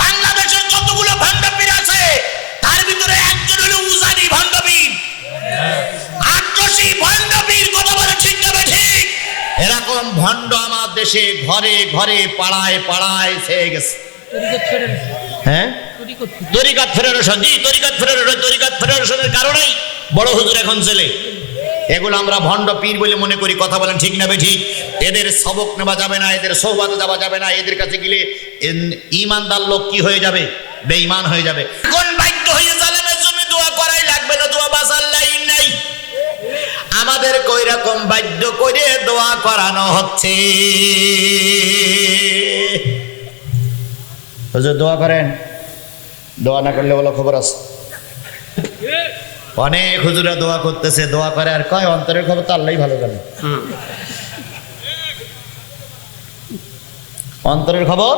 বাংলাদেশের যতগুলো ভণ্ডপীর আছে তার ভিতরে একজন হলো উজানি ভণ্ডপীর, আট্রসি ভণ্ডপীর। কথা বলে ঠিক না ঠিক? এরকম ভণ্ড আমার দেশে ঘরে ঘরে পাড়ায় পাড়ায় ছেয়ে গেছে। হ্যাঁ, তরিকাত ফেডারেশন, জি তরিকাত ফেডারেশন, তরিকাত ফেডারেশনের কারণেই বড় হুজুর এখন ছেলে। এগুলো আমরা ভণ্ড পীর বলে মনে করি। কথা বলেন ঠিক না বেঠিক? এদের সবক নেওয়া যাবে না, এদের সোহবাতে যাওয়া যাবে না। এদের কাছে গেলে ইমানদার লোক কি হয়ে যাবে? বেঈমান হয়ে যাবে। কোন বাধ্য হয়ে জালেমের জন্য দোয়া করাই লাগবে না, দোয়া বাঁচার লাইন নাই। আমাদের কই রকম বাধ্য করে দোয়া করানো হচ্ছে। হুজুর দোয়া করেন, দোয়া না করলে বলো খবর আছে। অনেক হুজুরা দোয়া করতেছে, দোয়া করে আর কয় অন্তরের খবর তো আল্লাহই ভালো জানে। অন্তরের খবর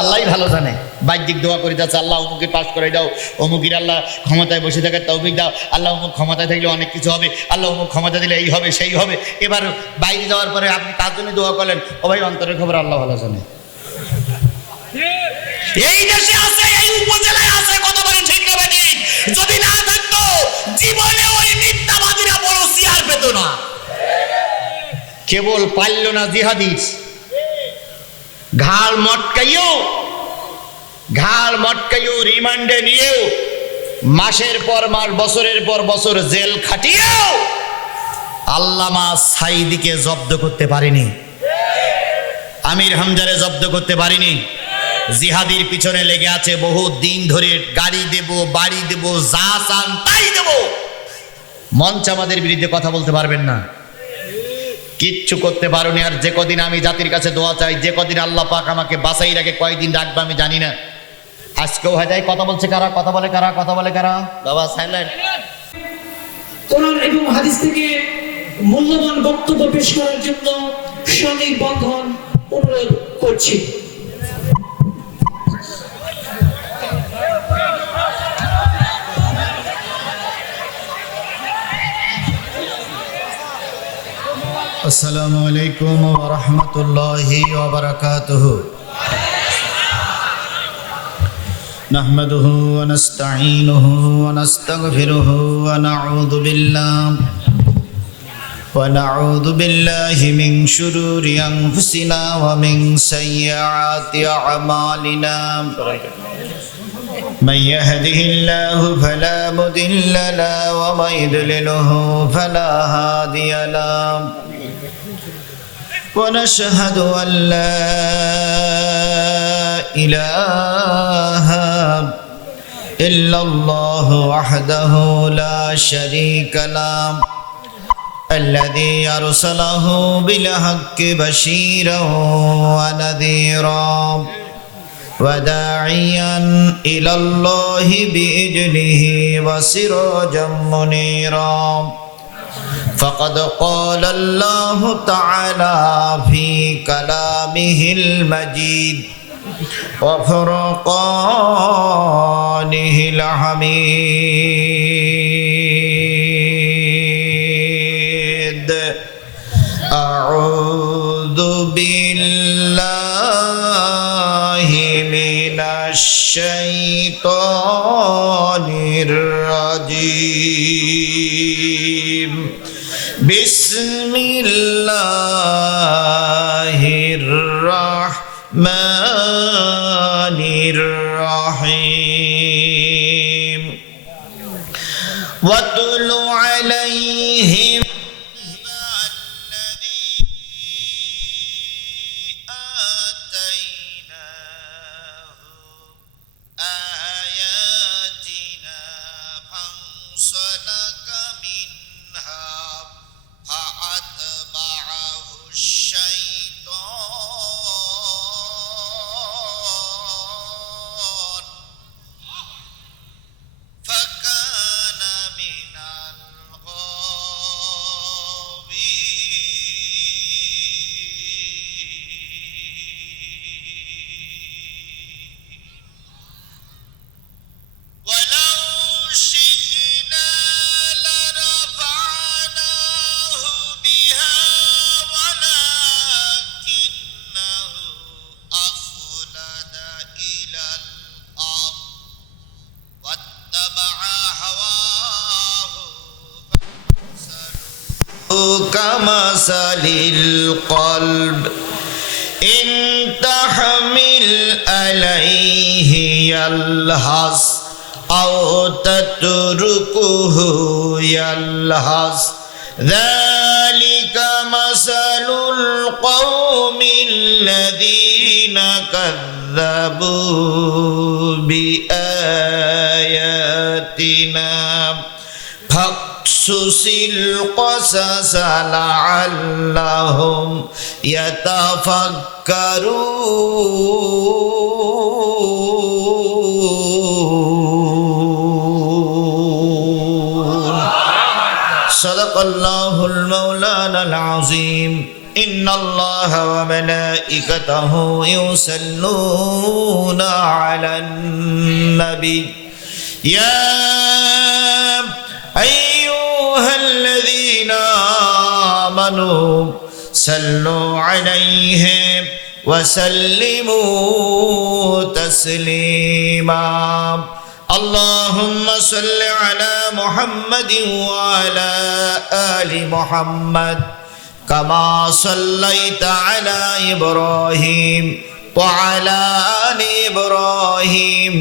আল্লাহই ভালো জানে। বাহ্যিক দোয়া করে যাচ্ছে, আল্লাহ অমুকে পাস করে দাও, অমুকের আল্লাহ ক্ষমতায় বসে থাকার তৌফিক দাও, আল্লাহ অমুক ক্ষমতায় থাকলে অনেক কিছু হবে, আল্লাহ অমুক ক্ষমতা দিলে এই হবে সেই হবে। এবার বাইরে যাওয়ার পরে আপনি তার জন্য দোয়া করলেন, ও ভাই অন্তরের খবর আল্লাহ ভালো জানে। এই দেশে আছে, এই উপজেলায় আছে। কথা বলেন ঠিক না ঠিক? যদি না থাকতো জীবনে ওই মিথ্যাবাদীরা বড় চেয়ার পেত না। কেবল পারল না জিহাদিস, ঘাড় মটকাইও রিমান্ডে নিয়েও মাসের পর মাস বছরের পর বছর জেল খাটিয়েও আল্লামা সাইদিকে জব্দ করতে পারেনি, আমির হামজারে জব্দ করতে পারেনি। জিহাদির পিছনে লেগে আছে বহু দিন ধরে। গাড়ি দেব, বাড়ি দেব, যা চান তাই দেব। মঞ্চ আমাদের বিরুদ্ধে কথা বলতে পারবেন না, কিচ্ছু করতে পারোনি। আর যে কদিন আমি জাতির কাছে দোয়া চাই, যে কদিন আল্লাহ পাক আমাকে বাঁচাই রাখে, কয়দিন রাখবে আমি জানি না। আজকেও হয় তাই। কথা বলছে কারা? কথা বলে কারা? কথা বলে কারা? বাবা সাইলেন্ট। কোরআন এবং হাদিস থেকে মূল্যবান বক্তব্য পেশ করার জন্য সনির্বন্ধন অনুরোধ করছি। আসসালামু আলাইকুম ওয়া রাহমাতুল্লাহি ওয়া বারাকাতুহু। নাহমাদুহু ওয়া নাস্তাঈনুহু ওয়া নাস্তাগফিরুহু ওয়া নাউযু বিল্লাহি মিন শুরুরি আনফুসিনা ওয়া মিন সাইয়্যাতি আ'মালিনা। من يهده الله فلا مضل له ومن يضلله فلا هادي له ونشهد أن لا إله إلا الله وحده لا شريك له الذي أرسله بالحق بشيرا ونذيرا وداعيا إلى الله بإذنه وسراجا منيرا فقد قال الله تعالى في كلامه المجيد وفرقانه الحميد. أعوذ بالله من الشيطان الرجيم. بسم الله الرحمن الرحيم. واتل عليهم فكان من الغالبين. كمثل القلب إن تحمل عليه يلهث أو تتركه يلهث ذلك مثل القوم الذين كذبوا بآياتنا فاقصص القصص لعلهم يتفكرون صدق الله المولانا العظيم إن الله وملائكته يصلون على النبي يا أيها الذين آمنوا صلوا عليه وسلموا تسليما اللهم صل على محمد وعلى آل محمد كما صليت على إبراهيم وعلى آل إبراهيم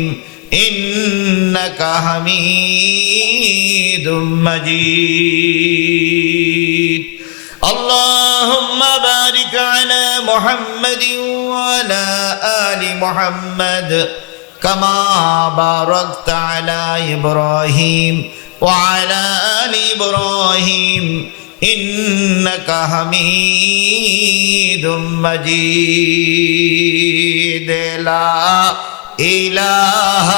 إنك حميد مجيد اللهم بارك على محمد وعلى آل محمد كما باركت على إبراهيم وعلى آل إبراهيم إنك حميد مجيد لا إله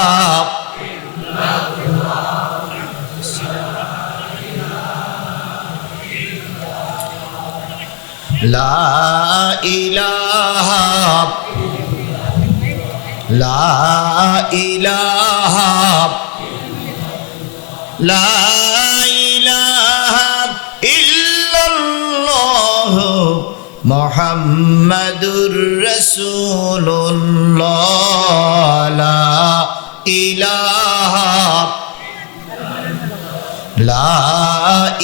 لا إله لا إله لا إله إلا الله محمد رسول الله لا إله لا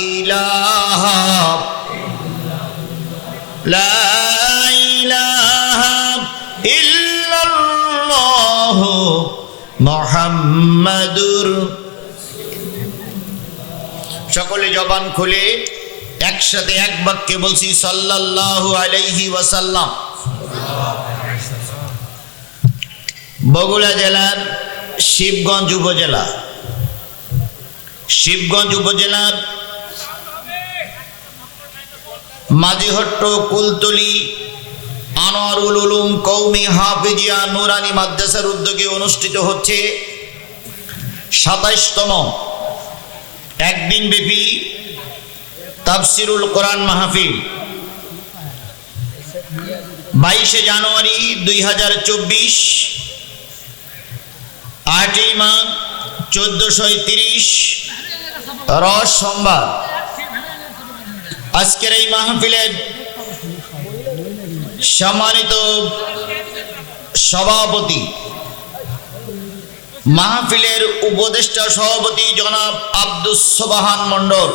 إله لا إله إلا الله মুহাম্মাদুর সকলে জবান খুলে একসাথে এক বাক্যে বলছি সাল্লাল্লাহু আলাইহি ওয়াসাল্লাম। বগুড়া জেলার শিবগঞ্জ উপজেলার মাঝিহট্ট কুলতলি আনোয়ারুল উলুম কওমি হাফিজিয়া নুরানি মাদ্রাসার উদ্যোগে অনুষ্ঠিত হচ্ছে ২৭তম একদিন ব্যাপী তাফসিরুল কোরআন মাহফিল। 22 জানুয়ারি 2024 8ই মাঘ 1430 রস সোমবার। আজকের এই মাহফিলের সম্মানিত সভাপতি, মাহফিলের উপদেষ্টা সভাপতি জনাব আব্দুস সোবহান মণ্ডল,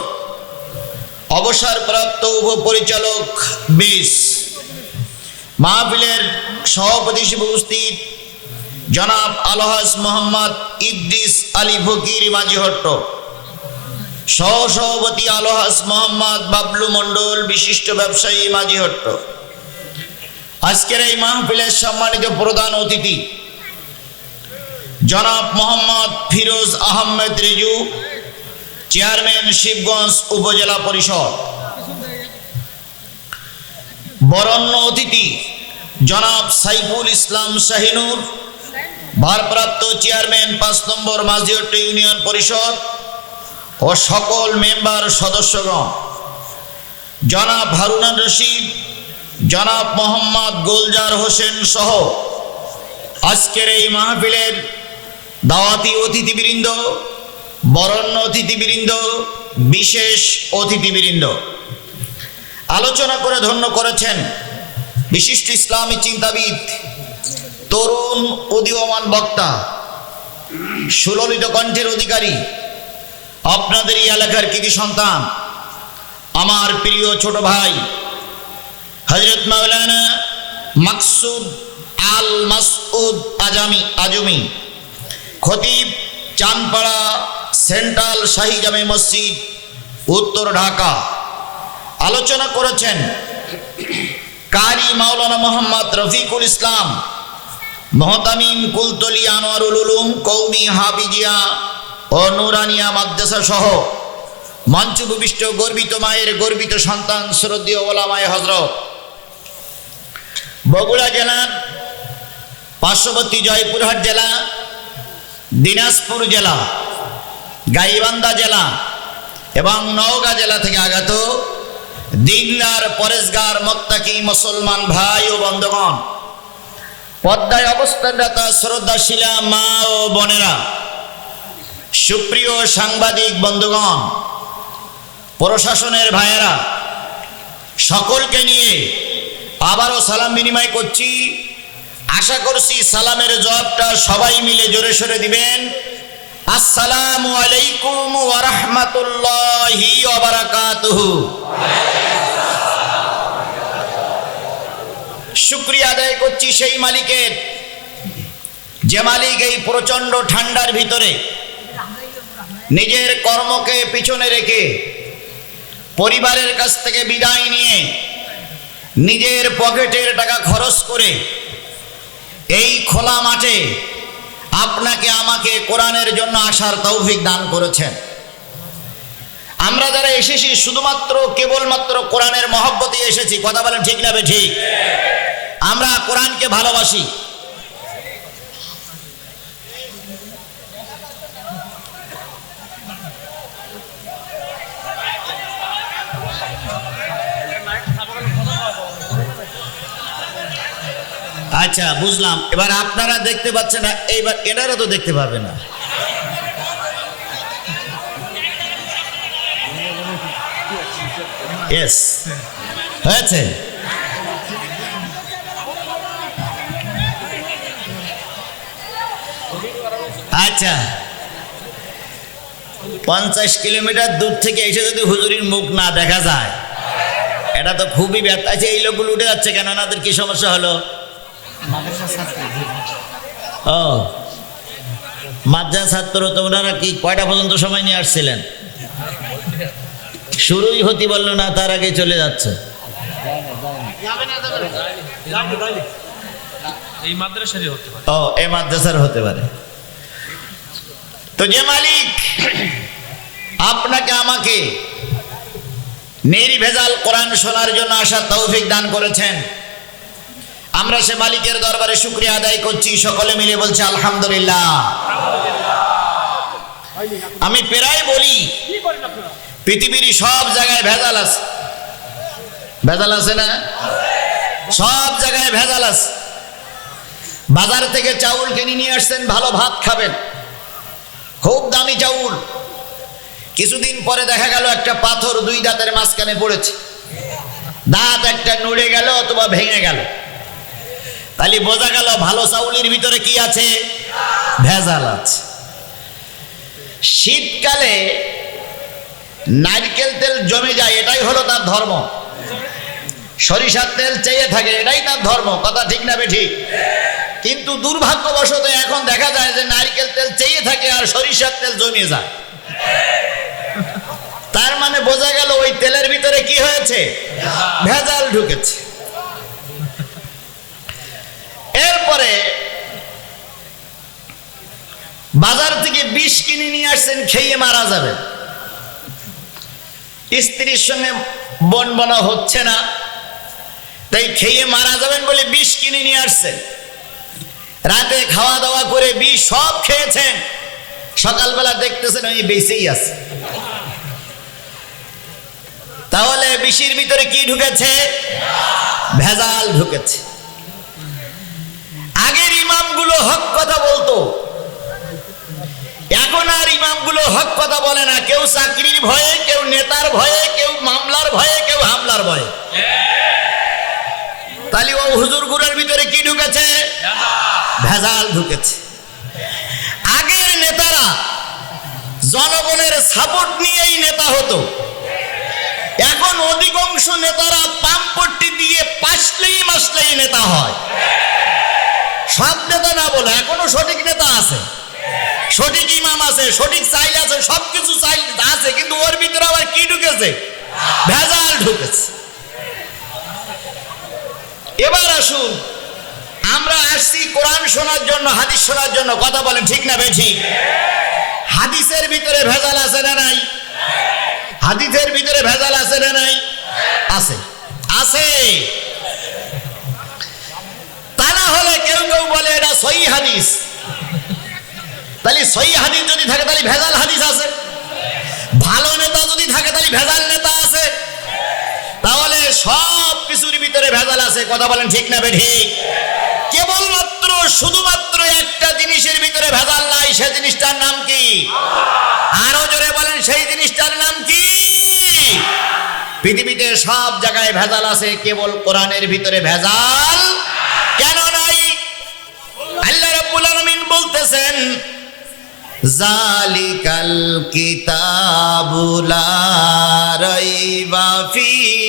অবসরপ্রাপ্ত উপপরিচালক 20, মাহফিলের সভাপতি হিসেবে উপস্থিত জনাব আলহাজ মোহাম্মদ ইদ্রিস আলী ফকির মাঝিহট্ট, সহসভাপতি আলহাজ মোহাম্মদ বাবলু মণ্ডল বিশিষ্ট ব্যবসায়ী মাঝিহট্ট। আজকের এই মাহফিলের সম্মানিত প্রধান অতিথি জনাব মোহাম্মদ ফিরোজ আহমেদ রিজু, চেয়ারম্যান শিবগঞ্জ উপজেলা পরিষদ। বরণ্য অতিথি জনাব সাইফুল ইসলাম শাহিনুর, ভারপ্রাপ্ত চেয়ারম্যান 5 নম্বর মাঝিহট্ট ইউনিয়ন পরিষদ ও সকল মেম্বার সদস্যগণ, জনাব হারুনান রশিদ, জনাব মোহাম্মদ গোলজার হোসেন সহ আজকের এই মাহফিলের দাওয়াতি অতিথিবৃন্দ, বরণ্য অতিথিবৃন্দ, বিশেষ অতিথিবৃন্দ। আলোচনা করে ধন্য করেছেন বিশিষ্ট ইসলামী চিন্তাবিদ, তরুণ উদীয়মান বক্তা, সুললিত কণ্ঠের অধিকারী, আপনাদের এই এলাকার কৃতি সন্তান আমার প্রিয় ছোট ভাই হযরত মাওলানা মাকসুদ আল মাসউদ আজমি খতিব, চাঁদপাড়া সেন্ট্রাল শাহী জামে মসজিদ, উত্তর ঢাকা, আলোচনা করেছেন কারি মাওলানা মোহাম্মদ রফিকুল ইসলাম, মহতামিম কুলতলি আনোয়ারুল উলুম কওমি হাফিজিয়া ও নুরানিয়া মাদ্রাসা সহ মঞ্চ ভূমিষ্ঠ গর্বিত মায়ের গর্বিত সন্তান শ্রদ্ধেয় ওলামায়ে হযরত, বগুড়া জেলার পার্শ্ববর্তী জয়পুরহাট জেলা, দিনাজপুর জেলা, গাইবান্ধা জেলা এবং নওগাঁ জেলা থেকে আগত দিনদার পরেশগার মুত্তাকি মুসলমান ভাই ও বন্ধুগণ, পদ্মায় অবস্থানরত শ্রদ্ধাশীলা মা ও বোনেরা, সুপ্রিয় সাংবাদিক বন্ধুগণ, প্রশাসনের ভাইয়েরা, সকলকে নিয়ে আবারও সালাম বিনিময় করছি। আশা করছি সালামের জবাবটা সবাই মিলে জোরে সোরে দিবেন। আসসালামু আলাইকুম ওয়া রাহমাতুল্লাহি ওয়া বারাকাতুহু। শুকরিয়া আদায় করছি সেই মালিকের, যে মালিক এই প্রচন্ড ঠান্ডার ভিতরে নিজের কর্মকে পিছনে রেখে পরিবারের কাছ থেকে বিদায় নিয়ে নিজের পকেটের টাকা খরচ করে এই খোলা মাঠে আপনাকে আমাকে কোরআনের জন্য আসার তৌফিক দান করেছেন। আমরা যারা এসেছি শুধুমাত্র কেবলমাত্র কোরআনের মহব্বতে এসেছি, কথা বলেন ঠিক না ঠিক? আমরা কোরআনকে ভালোবাসি। আচ্ছা বুঝলাম, এবার আপনারা দেখতে পাচ্ছেন না, এইবার এনারা তো দেখতে পাবে না। ইয়েস, হয়েছে। আচ্ছা, 50 কিলোমিটার দূর থেকে এসে যদি হুজুরির মুখ না দেখা যায়, এটা তো খুবই ব্যথা। আচ্ছা, এই লোকগুলো উঠে যাচ্ছে কেন? ওনাদের কি সমস্যা হলো? ও মাদ্রাসা ছাত্র, তো ওনারা কি কয়টা পর্যন্ত সময় নিয়ে আসছিলেন? শুরুই হতে বললো না, তার আগে চলে যাচ্ছে। এই মাদ্রাসারই হতে পারে। ও, এই মাদ্রাসার হতে পারে। তো যে মালিক আপনাকে আমাকে নির্ভেজাল কোরআন শোনার জন্য আসার তৌফিক দান করেছেন, আমরা সে মালিকের দরবারে শুকরিয়া আদায় করছি। সকলে মিলে বলছি আলহামদুলিল্লাহ। আমি প্রায় বলি পৃথিবীর সব জায়গায় ভেজাল আছে, ভেজাল আছে না? সব জায়গায় ভেজাল আছে। বাজার থেকে চাউল কিনে নিয়ে আসছেন, ভালো ভাত খাবেন, খুব দামি চাউল। কিছুদিন পরে দেখা গেল একটা পাথর 2 দাঁতের মাঝখানে পড়েছে, দাঁত একটা নড়ে গেল অথবা ভেঙে গেল। তাহলে বোঝা গেল ভালো চাউলের ভিতরে কি আছে? ভেজাল আছে। শীতকালে নারকেল তেল জমে যায়, এটাই হলো তার ধর্ম। সরিষার তেল চেয়ে থাকে, এটাই তার ধর্ম, কথা ঠিক না ঠিক? কিন্তু দুর্ভাগ্যবশত এখন দেখা যায় যে নারকেল তেল চেয়ে থাকে আর সরিষার তেল জমে যায়। তার মানে বোঝা গেল ওই তেলের ভিতরে কি হয়েছে? ভেজাল ঢুকেছে। এরপরে বাজার থেকে বিষ কিনে নিয়ে আসছেন, খেয়ে মারা যাবে। স্ত্রীর সঙ্গে বনবনা হচ্ছে না, তাই খেয়ে মারা যাবেন বলে বিষ কিনে নিয়ে আসছেন। রাতে খাওয়া দাওয়া করে বিষ সব খেয়েছেন, সকালবেলা দেখতেছেন ওই বেঁচেই আছে। তাহলে বিষের ভিতরে কি ঢুকেছে? ভেজাল ঢুকেছে। আগের ইমামগুলো হক কথা বলতো, এখন আর ইমামগুলো হক কথা বলে না। কেউ চাকরির ভয়ে, কেউ নেতার ভয়ে, কেউ মামলার ভয়ে, কেউ হামলার ভয়ে। তাহলে ও হুজুরগুলোর ভিতরে কি ঢুকেছে? ভেজাল ঢুকেছে। আগের নেতারা জনগণের সাপোর্ট নিয়েই নেতা হতো, এখন অধিকাংশ নেতারা পাম্পট্টি দিয়ে পাসলেই মাসলেই নেতা হয়। সব নেতা না বলে এখনো সঠিক নেতা আছে, সঠিক ইমাম আছে, সঠিক চাইল আছে, সবকিছু চাইল আছে, কিন্তু ওর ভিতরে আবার কি ঢুকেছে? ভেজাল ঢুকেছে। এবার আসুন, আমরা আসছি কোরআন শোনার জন্য, হাদিস শোনার জন্য। কথা বলেন ঠিক না বেঠিক? হাদিসের ভিতরে ভেজাল আছে না নাই? হাদিসের ভিতরে ভেজাল আছে না নাই? আছে, আছে। তা না হলে কেউ কেউ বলে এটা সহিহ হাদিস। তাহলে সহিহ হাদিস যদি থাকে তাহলে ভেজাল হাদিস আছে। ভালো নেতা যদি থাকে তাহলে ভেজাল নেতা আছে। তাহলে সব কিছুর ভিতরে ভেজাল আছে। কথা বলেন ঠিক না বেঠিক? কেবলমাত্র শুধুমাত্র একটা জিনিসের ভিতরে ভেজাল নাই, সেই জিনিসটার নাম কি? আরো জোরে বলেন, সেই জিনিসটার নাম কি? পৃথিবীতে সব জায়গায় ভেজাল আছে, কেবল কোরআনের ভিতরে ভেজাল কেন নাই? আল্লাহ রাব্বুল আলামিন বলতেছেন, জালিকাল কিতাবু লা রাইবা ফীহি।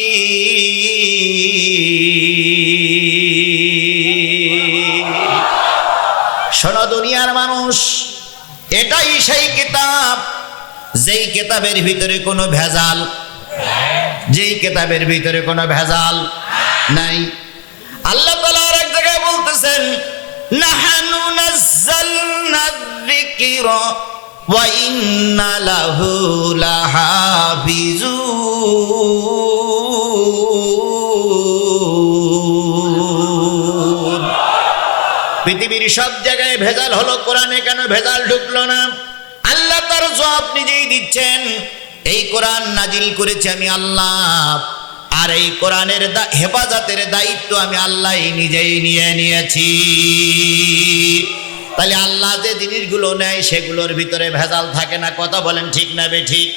শোনো দুনিয়ার মানুষ, এটাই সেই কিতাব যেই কিতাবের ভিতরে কোনো ভেজাল, যেই কিতাবের ভিতরে কোনো ভেজাল নাই। আল্লাহ তাআলা আর এক জায়গায় বলতেছেন, নাহানু নাযালনা যিকরা ওয়া ইন্না লাহু লাহাফিজুন। পৃথিবীর সব জায়গায় ভেজাল হলো, কোরআনে কেন ভেজাল ঢুকলো না? আল্লাহ তার জবাব নিজেই দিচ্ছেন, এই কোরআন নাজিল করেছি আমি আল্লাহ, আর এই কোরআনের হেফাজতের দায়িত্ব আমি আল্লাহ নিজেই নিয়ে নিয়েছি। তাহলে আল্লাহ যে জিনিসগুলো নেয় সেগুলোর ভিতরে ভেজাল থাকে না। কথা বলেন ঠিক না বেঠিক?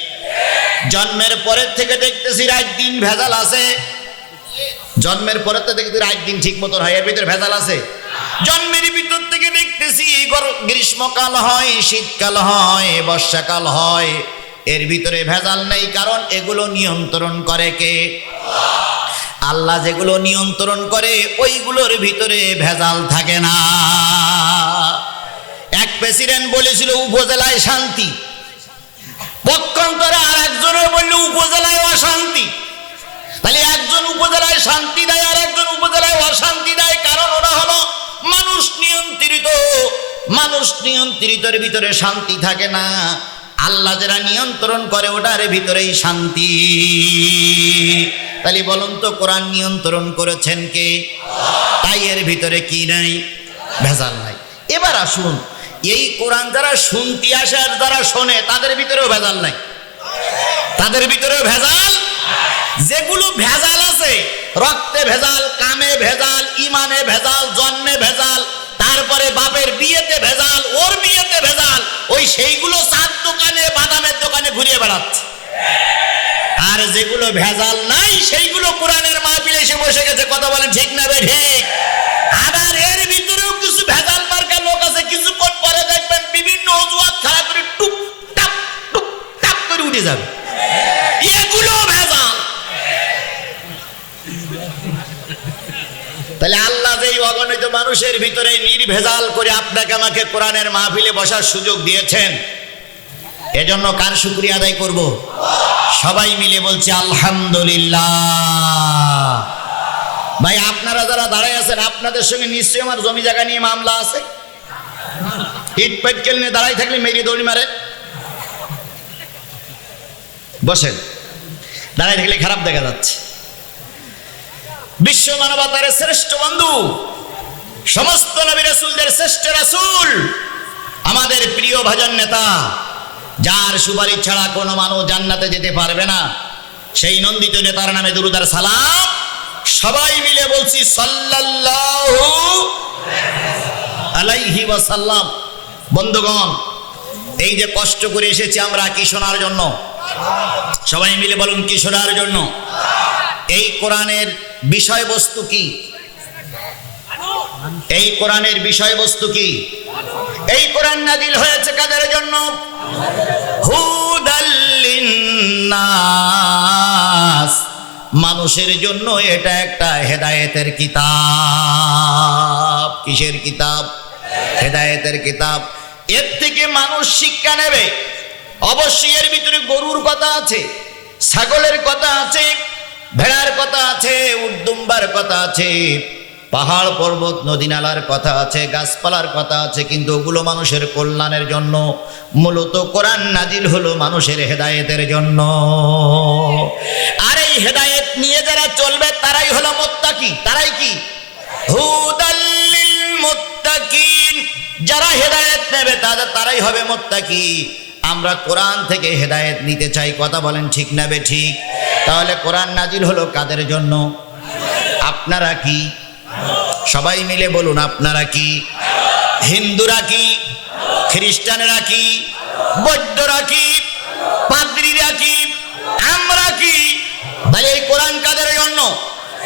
জন্মের পরের থেকে দেখতেছি রাত দিন ভেজাল আছে। জন্মের পরের থেকে দেখতেছি রাত দিন ঠিক মতন হয়, এর ভিতরে ভেজাল আছে। জন্মের ভিতর থেকে দেখতেছি গ্রীষ্মকাল হয়, শীতকাল হয়, বর্ষাকাল হয়, এর ভিতরে ভেজাল নেই। কারণ এগুলো নিয়ন্ত্রণ করে কে? আল্লাহ। যেগুলো নিয়ন্ত্রণ করে ওইগুলোর ভিতরে ভেজাল থাকে না। এক প্রেসিডেন্ট বলেছিল উপজেলায় শান্তি, পক্ষান্তরে আর একজনের বলল উপজেলায় অশান্তি। তাহলে একজন উপজেলায় শান্তি দেয় আর একজন উপজেলায় অশান্তি দেয়, কারণ ওরা হলো মানুষ নিয়ন্ত্রিত। মানুষ নিয়ন্ত্রিতর ভিতরে শান্তি থাকে না। আল্লাহ যারা নিয়ন্ত্রণ করে ওটার ভিতরেই শান্তি। তাহলে বলুন তো, কোরআন নিয়ন্ত্রণ করেছেন কে? তাই এর ভিতরে কি নাই? ভেজাল নাই। এবার আসুন, এই কোরআন যারা শুনতে আসে আর যারা শোনে তাদের ভিতরেও ভেজাল নাই। তাদের ভিতরেও ভেজাল। যেগুলো ভেজাল আছে, রক্তে ভেজাল, কামে ভেজাল, ইমানে ভেজাল, জন্মে ভেজাল, তারপরে বাপের বিয়েতে ভেজাল, ওর বিয়েতে ভেজাল, ওই সেইগুলো চার দোকানে বাদামের দোকানে ঘুরিয়ে বেড়াচ্ছে। আর যেগুলো ভেজাল নাই সেইগুলো কোরআনের মাহফিলে এসে বসে গেছে। কথা বলেন ঠিক না বেঠিক? আবার এর ভিতরেও কিছু ভেজাল মার্কা লোক আছে, কিছুক্ষণ পরে দেখবেন বিভিন্ন অজুহাত খাড়া করে টুক টাপ করে উঠে যাবে। এগুলো ভেজাল। তাহলে আল্লাহ যে অগণিত মানুষের ভিতরে নির্ভেজাল করে আপনাকে আমাকে কোরআনের মাহফিলে বসার সুযোগ দিয়েছেন, এজন্য কার শুকরিয়া আদায় করব? সবাই মিলে বলছি আলহামদুলিল্লাহ। ভাই, আপনারা যারা দাঁড়ায় আছেন, আপনাদের সঙ্গে নিশ্চয়ই আমার জমি জায়গা নিয়ে মামলা আছে। ইট পেটকেল নিয়ে দাঁড়াই থাকলে মেরি দৌড়ি মারে। বসেন, দাঁড়াই থাকলে খারাপ দেখা যাচ্ছে। বিশ্ব মানবতার শ্রেষ্ঠ বন্ধু, সমস্ত নবী রাসূলদের শ্রেষ্ঠ রাসূল, আমাদের প্রিয় ভাজন নেতা, যার সুপারিশ ছাড়া কোনো মানুষ জান্নাতে যেতে পারবে না, সেই নন্দিত নেতার নামে দুরূদ আর সালাম সবাই মিলে বলছি সাল্লাল্লাহু আলাইহি ওয়াসাল্লাম। বন্ধুগণ, এই যে কষ্ট করে এসেছি আমরা কি শোনার জন্য? সবাই মিলে বলুন, কি শোনার জন্য? এই কোরআনের বিষয়বস্তু কি? এই কোরআনের বিষয়বস্তু কি? এই কোরআন নাযিল হয়েছে কাদের জন্য? হুদাল লিন্নাস, মানুষের জন্য এটা একটা হেদায়েতের কিতাব। কিসের কিতাব? হেদায়েতের কিতাব। এর থেকে মানুষ শিক্ষা নেবে। অবশ্যই এর ভিতরে গরুর কথা আছে, ছাগলের কথা আছে, ভেড়ার কথা আছে, উটদুম্বার কথা আছে, পাহাড় পর্বত নদী নালার কথা আছে, গাছপালার কথা আছে, কিন্তু ওগুলো মানুষের কল্যাণের জন্য। মূলত কোরআন নাজিল হলো মানুষের হেদায়েতের জন্য। আর এই হেদায়েত নিয়ে যারা চলবে তারাই হলো মুত্তাকি। তারাই কি? হুদাল্লিল মুত্তাকিন। যারা হেদায়েত নেবে তারাই হবে মুত্তাকি। আমরা কোরআন থেকে হেদায়েত নিতে চাই। কথা বলেন ঠিক না বে ঠিক? তাহলে কোরআন নাজিল হলো কাদের জন্য? আপনারা কি? সবাই মিলে বলুন, আপনারা কি? হিন্দুরা কি? খ্রিস্টানরা কি? বৌদ্ধরা কি? পাদ্রীরা কি? আমরা কি? তাহলে এই কোরআন কাদের জন্য?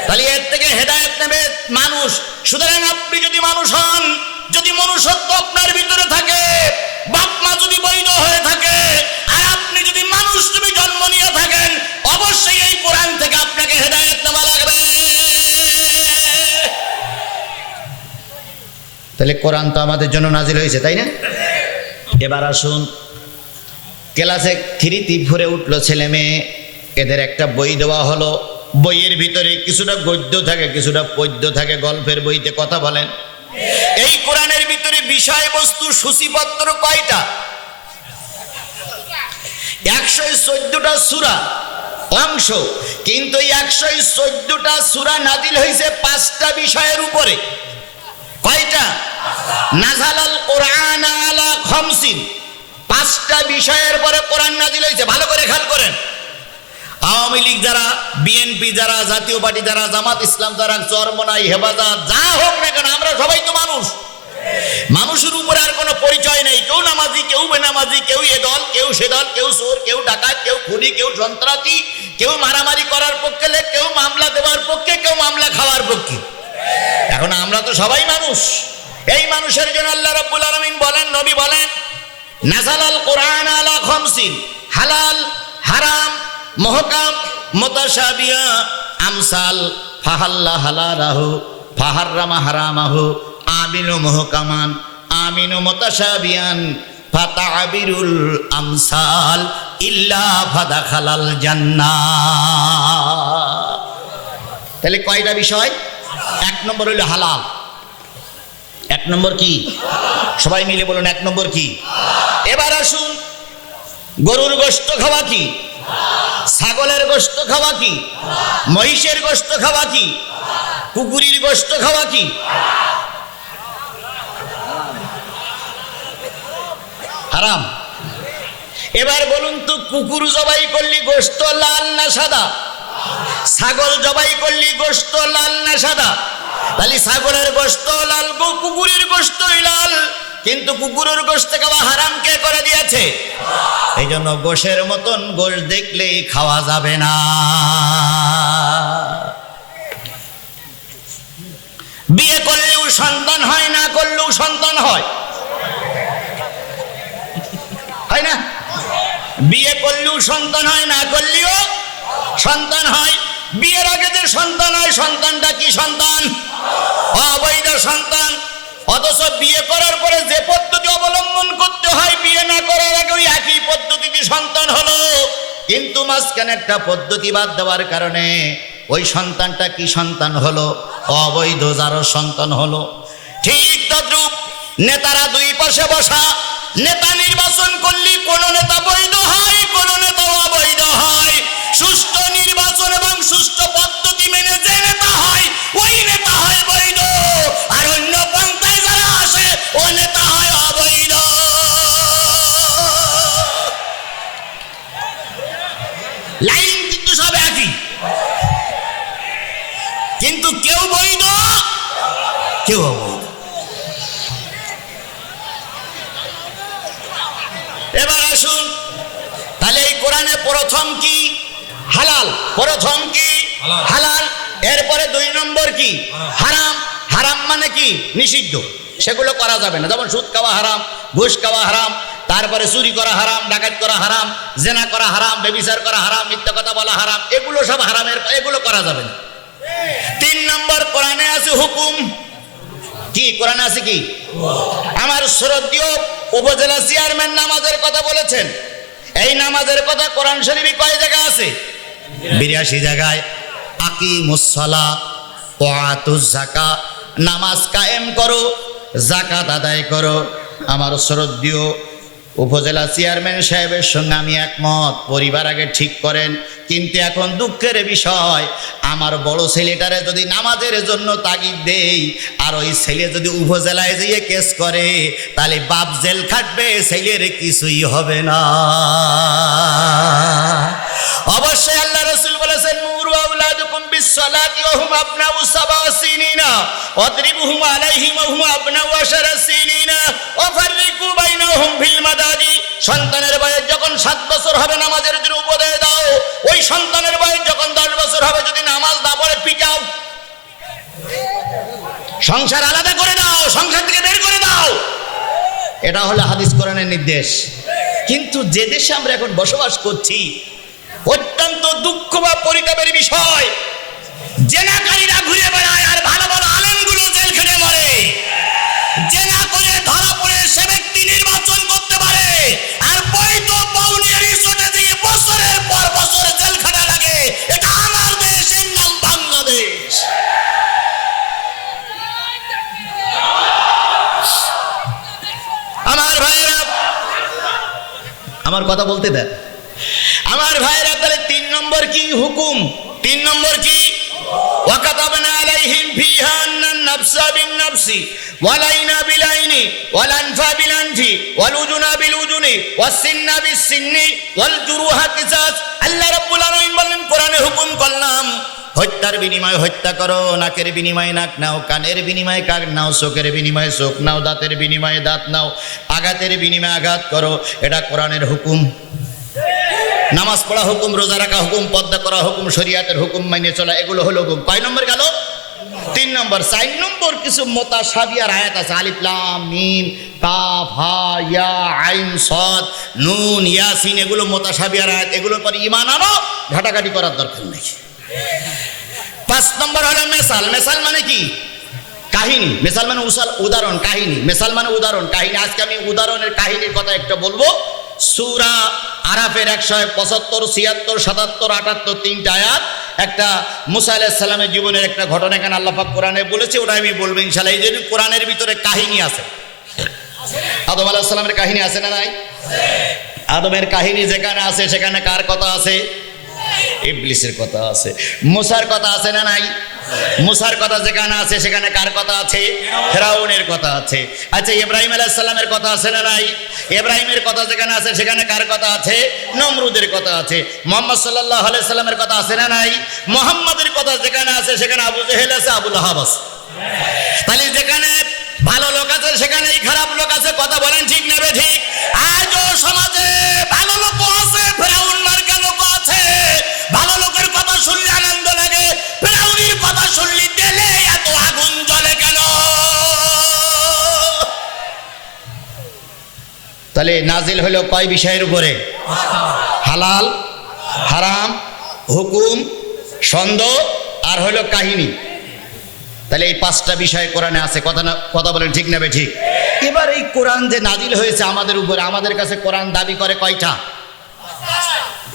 তাহলে এর থেকে হেদায়েত নেবে মানুষ। সুতরাং আপনি যদি মানুষ হন, যদি মনুষ্যত্ব আপনার ভিতরে থাকে, বাপ মা যদি বৈধ হয়ে থাকে, আর আপনি যদি মানুষ তুমি জন্ম নিয়ে থাকেন, অবশ্যই এই কোরআন থেকে আপনাকে হেদায়েত নেওয়া লাগবে। তাহলে কোরআন তো আমাদের জন্য নাজিল হয়েছে, তাই না? এবার আসুন, ক্লাসে 3 ভরে উঠলো ছেলে মেয়ে, এদের একটা বই দেওয়া হলো। বইয়ের ভিতরে কিছুটা গদ্য থাকে, কিছুটা পদ্য থাকে। গল্পের বইতে কথা বলেন। এই কোরআনের ভিতরে বিষয়বস্তু সূচিপত্র কয়টা? 114টা সূরা অংশ, কিন্তু এই 114টা সূরা নাজিল হয়েছে 5টা বিষয়ের উপরে। কয়টা? নাযালাল কোরআন আলা খামসিন। 5টা বিষয়ের পরে কোরআন নাজিল হয়েছে। ভালো করে খেয়াল করেন। আওয়ামী লীগ যারা, বিএনপি যারা, জাতীয় পার্টি যারা, জামাত ইসলাম যারা, চরমনাই, হেফাজত, যা হোক না কেন, আমরা সবাই তো মানুষ। মানুষের উপরে আর কোনো পরিচয় নেই। কেউ নামাজি, কেউ বেনামাজি, কেউ এ দল, কেউ সে দল, কেউ চোর, কেউ ডাকাত, কেউ খুনি, কেউ সন্ত্রাসী, কেউ মারামারি করার পক্ষে, কেউ মামলা দেওয়ার পক্ষে, কেউ মামলা খাওয়ার পক্ষে। এখন আমরা তো সবাই মানুষ। এই মানুষের জন্য আল্লাহ রাব্বুল আলামিন বলেন, নবী বলেন, নাযালাল কোরআন আলা খামসিন, হালাল, হারাম, মুহকাম, মুতাশাবিহা, আমসাল, ফাহাল্লা হালালাহু, ফাহাররামা হারামাহু, আমিনু মুহকামান, আমিনু মুতাশাবিহান, ফাতাবিরুল আমসাল ইল্লা ফাদাখালাল জান্নাহ। তাহলে কয়টা বিষয়? 1 নম্বর হলো হালাল। 1 নম্বর কি? সবাই মিলে বলুন, 1 নম্বর কি? এবার আসুন, গরুর গোশত খাওয়া কি? ছাগলের গোশত খাওয়া কি? মহিষের গোশত খাওয়া কি? কুকুরের গোশত খাওয়া কি? হারাম। এবার বলুন তো, কুকুর জবাই করলি গোশত লাল না সাদা? ছাগল জবাই করলি গোশত লাল না সাদা? তাহলে ছাগলের গোশত লাল, কুকুরের গোশতই লাল, কিন্তু কুকুরের গোশত খাওয়া হারাম কে করে দিয়েছে? এই জন্য গোশের মতন গোশ দেখলেই খাওয়া যাবে না। বিয়ে করলেও সন্তান হয়, না করলেও সন্তান হয়, হয় না? বিয়ে করলেও সন্তান হয়, না করলেও সন্তান হয়। বিয়ের আগে যে সন্তান হয়, সন্তানটা কি সন্তান? অবৈধ সন্তান। অথচ বিয়ে করার পরে যে পদ্ধতি অবলম্বন করতে হয়, বিয়ে না করার আগে ওই একই পদ্ধতিতে সন্তান হলো, কিন্তু মাঝখানে একটা পদ্ধতি বাদ দেওয়ার কারণে ওই সন্তানটা কি সন্তান হলো? অবৈধ যার সন্তান হলো। ঠিক তদ্রূপ নেতারা 2 পাশে বসা, নেতা নির্বাচন করলে কোন নেতা বৈধ হয়, কোন নেতা অবৈধ হয়। সুষ্ঠু নির্বাচন এবং সুষ্ঠু পদ্ধতি মেনে যে নেতা হয়, ওই নেতা হয় বৈধ, আর অন্য পন্থায় যারা আসে, ও নেতা হয় অবৈধ। লাইন কিন্তু সব একই, কিন্তু কেউ বৈধ, কেউ অবৈধ। এবার আসুন, তাহলে এই কোরআনে প্রথম কি? হালাল। প্রথম কি? হালাল। এরপরে 2 নম্বর কি? হারাম। হারাম মানে কি? নিষিদ্ধ, সেগুলো করা যাবে না। যেমন সুদ খাওয়া হারাম, ঘুষ খাওয়া হারাম, তারপরে চুরি করা হারাম, ডাকাত করা হারাম, জেনা করা হারাম, ব্যভিচার করা হারাম, মিথ্যা কথা বলা হারাম, এগুলো সব হারামের, এগুলো করা যাবে না। 3 নম্বর কোরআনে আছে হুকুম। কি কোরআনে আছে? কি? আমার শ্রদ্ধেয় উপজেলা চেয়ারম্যান নামাজের কথা বলেছেন। এই নামাজের কথা কোরআন শরীফে কয় জায়গায় আছে? 82 জায়গায়। আকিমুস সালাহ ওয়া আতুজ যাকাত, নামাজ কায়েম করো, যাকাত আদায় করো। আমার শ্রদ্ধেয় উপজেলা চেয়ারম্যান সাহেবের সঙ্গে আমি একমত, পরিবার আগে ঠিক করেন। কিন্তু এখন দুঃখের বিষয়, আমার বড় ছেলেটারে যদি নামাজের জন্য তাগিদ দেই আর ওই ছেলে যদি উপজেলায় যেয়ে কেস করে, তাহলে বাপ জেল খাটবে, ছেলের কিছুই হবে না। অবশ্যই আল্লাহ রাসূল বলেছেন, মুরু আওলাদুকুম বিসসালাতি ওয়া হুম আবনাউ 7 সিনিনা ওয়াদরিবুহুম আলাইহিম ওয়া হুম আবনাউ 10 সিনিনা ওয়া ফাররিকু বাইনাহুম ফিল মাদাজি। সন্তানের বয়স যখন 7 বছর হবে নামাজের জন্য উপদেশ দাও, ওই সন্তানের বয়স যখন 10 বছর হবে যদি নামাজ না পড়ে পিটাও। সংসার আলাদা করে দাও, সংসার থেকে বের করে দাও। এটা হলো হাদিস কোরআনের নির্দেশ। কিন্তু যে দেশে আমরা এখন বসবাস করছি, অত্যন্ত দুঃখ বা পরিতাপের বিষয়, জেনাকারীরা ঘুরে বেড়ায় আর ভালো ভালো আলেমগুলো জেল খেটে মরে। জেনা করে ধরা পড়ে সে ব্যক্তি নির্বাচন করতে পারে, আর বৈধ বউ নিয়ে রিসোর্টে গিয়ে বছরের পর বছর জেল খাটা লাগে। এটা আমার দেশ, এর নাম বাংলাদেশ। আমার ভাইরা, আমার কথা বলতে দেন। আমার ভাইরা, তাহলে 3 নম্বর কি? হুকুম। 3 নম্বর কি? ওয়াকাতাবনা আলাইহিম ফিহা আন্নান নাফসা বিন-নাফসি ওয়াল আইনা বিল-আইনি ওয়াল আনফা বিল-আনফি ওয়াল উযুনা বিল-উযুনি ওয়াস-সিন্না বিস-সিন্নি ওয়াল জুরুহা কিসাস। আল্লাহ রাব্বুল আলামিন বলেন, কোরআনে হুকুম করলাম, হত্যার বিনিময়ে হত্যা করো, নাকের বিনিময়ে নাক নাও, কানের বিনিময়ে কান নাও, চোখের বিনিময়ে চোখ নাও, দাঁতের বিনিময়ে দাঁত নাও, আঘাতের বিনিময়ে আঘাত করো। এটা কোরআনের হুকুম। নামাজ পড়া হুকুম, রোজা রাখা হুকুম, পর্দা করা হুকুম, শরীয়তের হুকুম মাইনে চলা, এগুলো হলো হুকুম। কয় নম্বর গেল? 3 নম্বর। 4 নম্বর কিছু মুতাশাবিহার আয়াত আছে। আলিফ লাম মিম কাফ হা ইয়া আইন সাদ নুন ইয়াসিন, এগুলো মুতাশাবিহার আয়াত। এগুলোর পর ঈমান আনো, ঘাটাঘাটি করার দরকার নেই। 5 নম্বর হলো মেসাল। মেসাল মানে কি? কাহিনী। মেসাল মানে উদাহরণ, কাহিনী। মেসাল মানে উদাহরণ, কাহিনী। আজকে আমি উদাহরণের কাহিনীর কথা একটা বলবো। সূরা আরাফের 175, 76, 77, 78 3টা আয়াত। একটা মুসা আলাইহিস সালামের জীবনের একটা ঘটনা এখানে আল্লাহ পাক কোরআনে বলেছে, ওটা আমি বলবো ইনশাআল্লাহ। এই জন্য কোরআনের ভিতরে কাহিনী আছে। আদম আলাইহিস সালামের কাহিনী আছে না নাই? আদমের কাহিনী যেখানে আছে সেখানে কার কথা আছে? ইবলিসের কথা আছে। মুসার কথা আছে না নাই? মুসার কথা যেখানে আছে সেখানে কার কথা আছে? ফিরাউনের কথা আছে। আচ্ছা, ইব্রাহিম আলাইহিস সালামের কথা আছে না নাই? ইব্রাহিমের কথা যেখানে আছে সেখানে কার কথা আছে? নমরুদের কথা আছে। মুহাম্মদ সাল্লাল্লাহু আলাইহি সাল্লামের কথা আছে না নাই? মুহাম্মাদের কথা যেখানে আছে সেখানে আবু জেহেল আছে, আবু লাহাব আছে। তাহলে যেখানে ভালো লোক আছে সেখানেই খারাপ লোক আছে। কথা বলেন ঠিক না ঠিক? আজও সমাজে ভালো লোক আছে, ফিরাউন মার্কা লোক আছে। ভালো লোকের কথা শুনলে আনন্দ লাগে, ফিরাউনের কথা শুনলে দিলে এত আগুন জ্বলে কেন? তাহলে নাজিল হলো কয় বিষয়ের উপরে? হালাল, হারাম, হুকুম, ছন্দ আর হলো কাহিনী। তাহলে এই 5টা বিষয় কোরআনে আছে। কথা বলেন ঠিক না ঠিক? এবার এই কোরআন যে নাজিল হয়েছে আমাদের উপরে, আমাদের কাছে কোরআন দাবি করে কয়টা?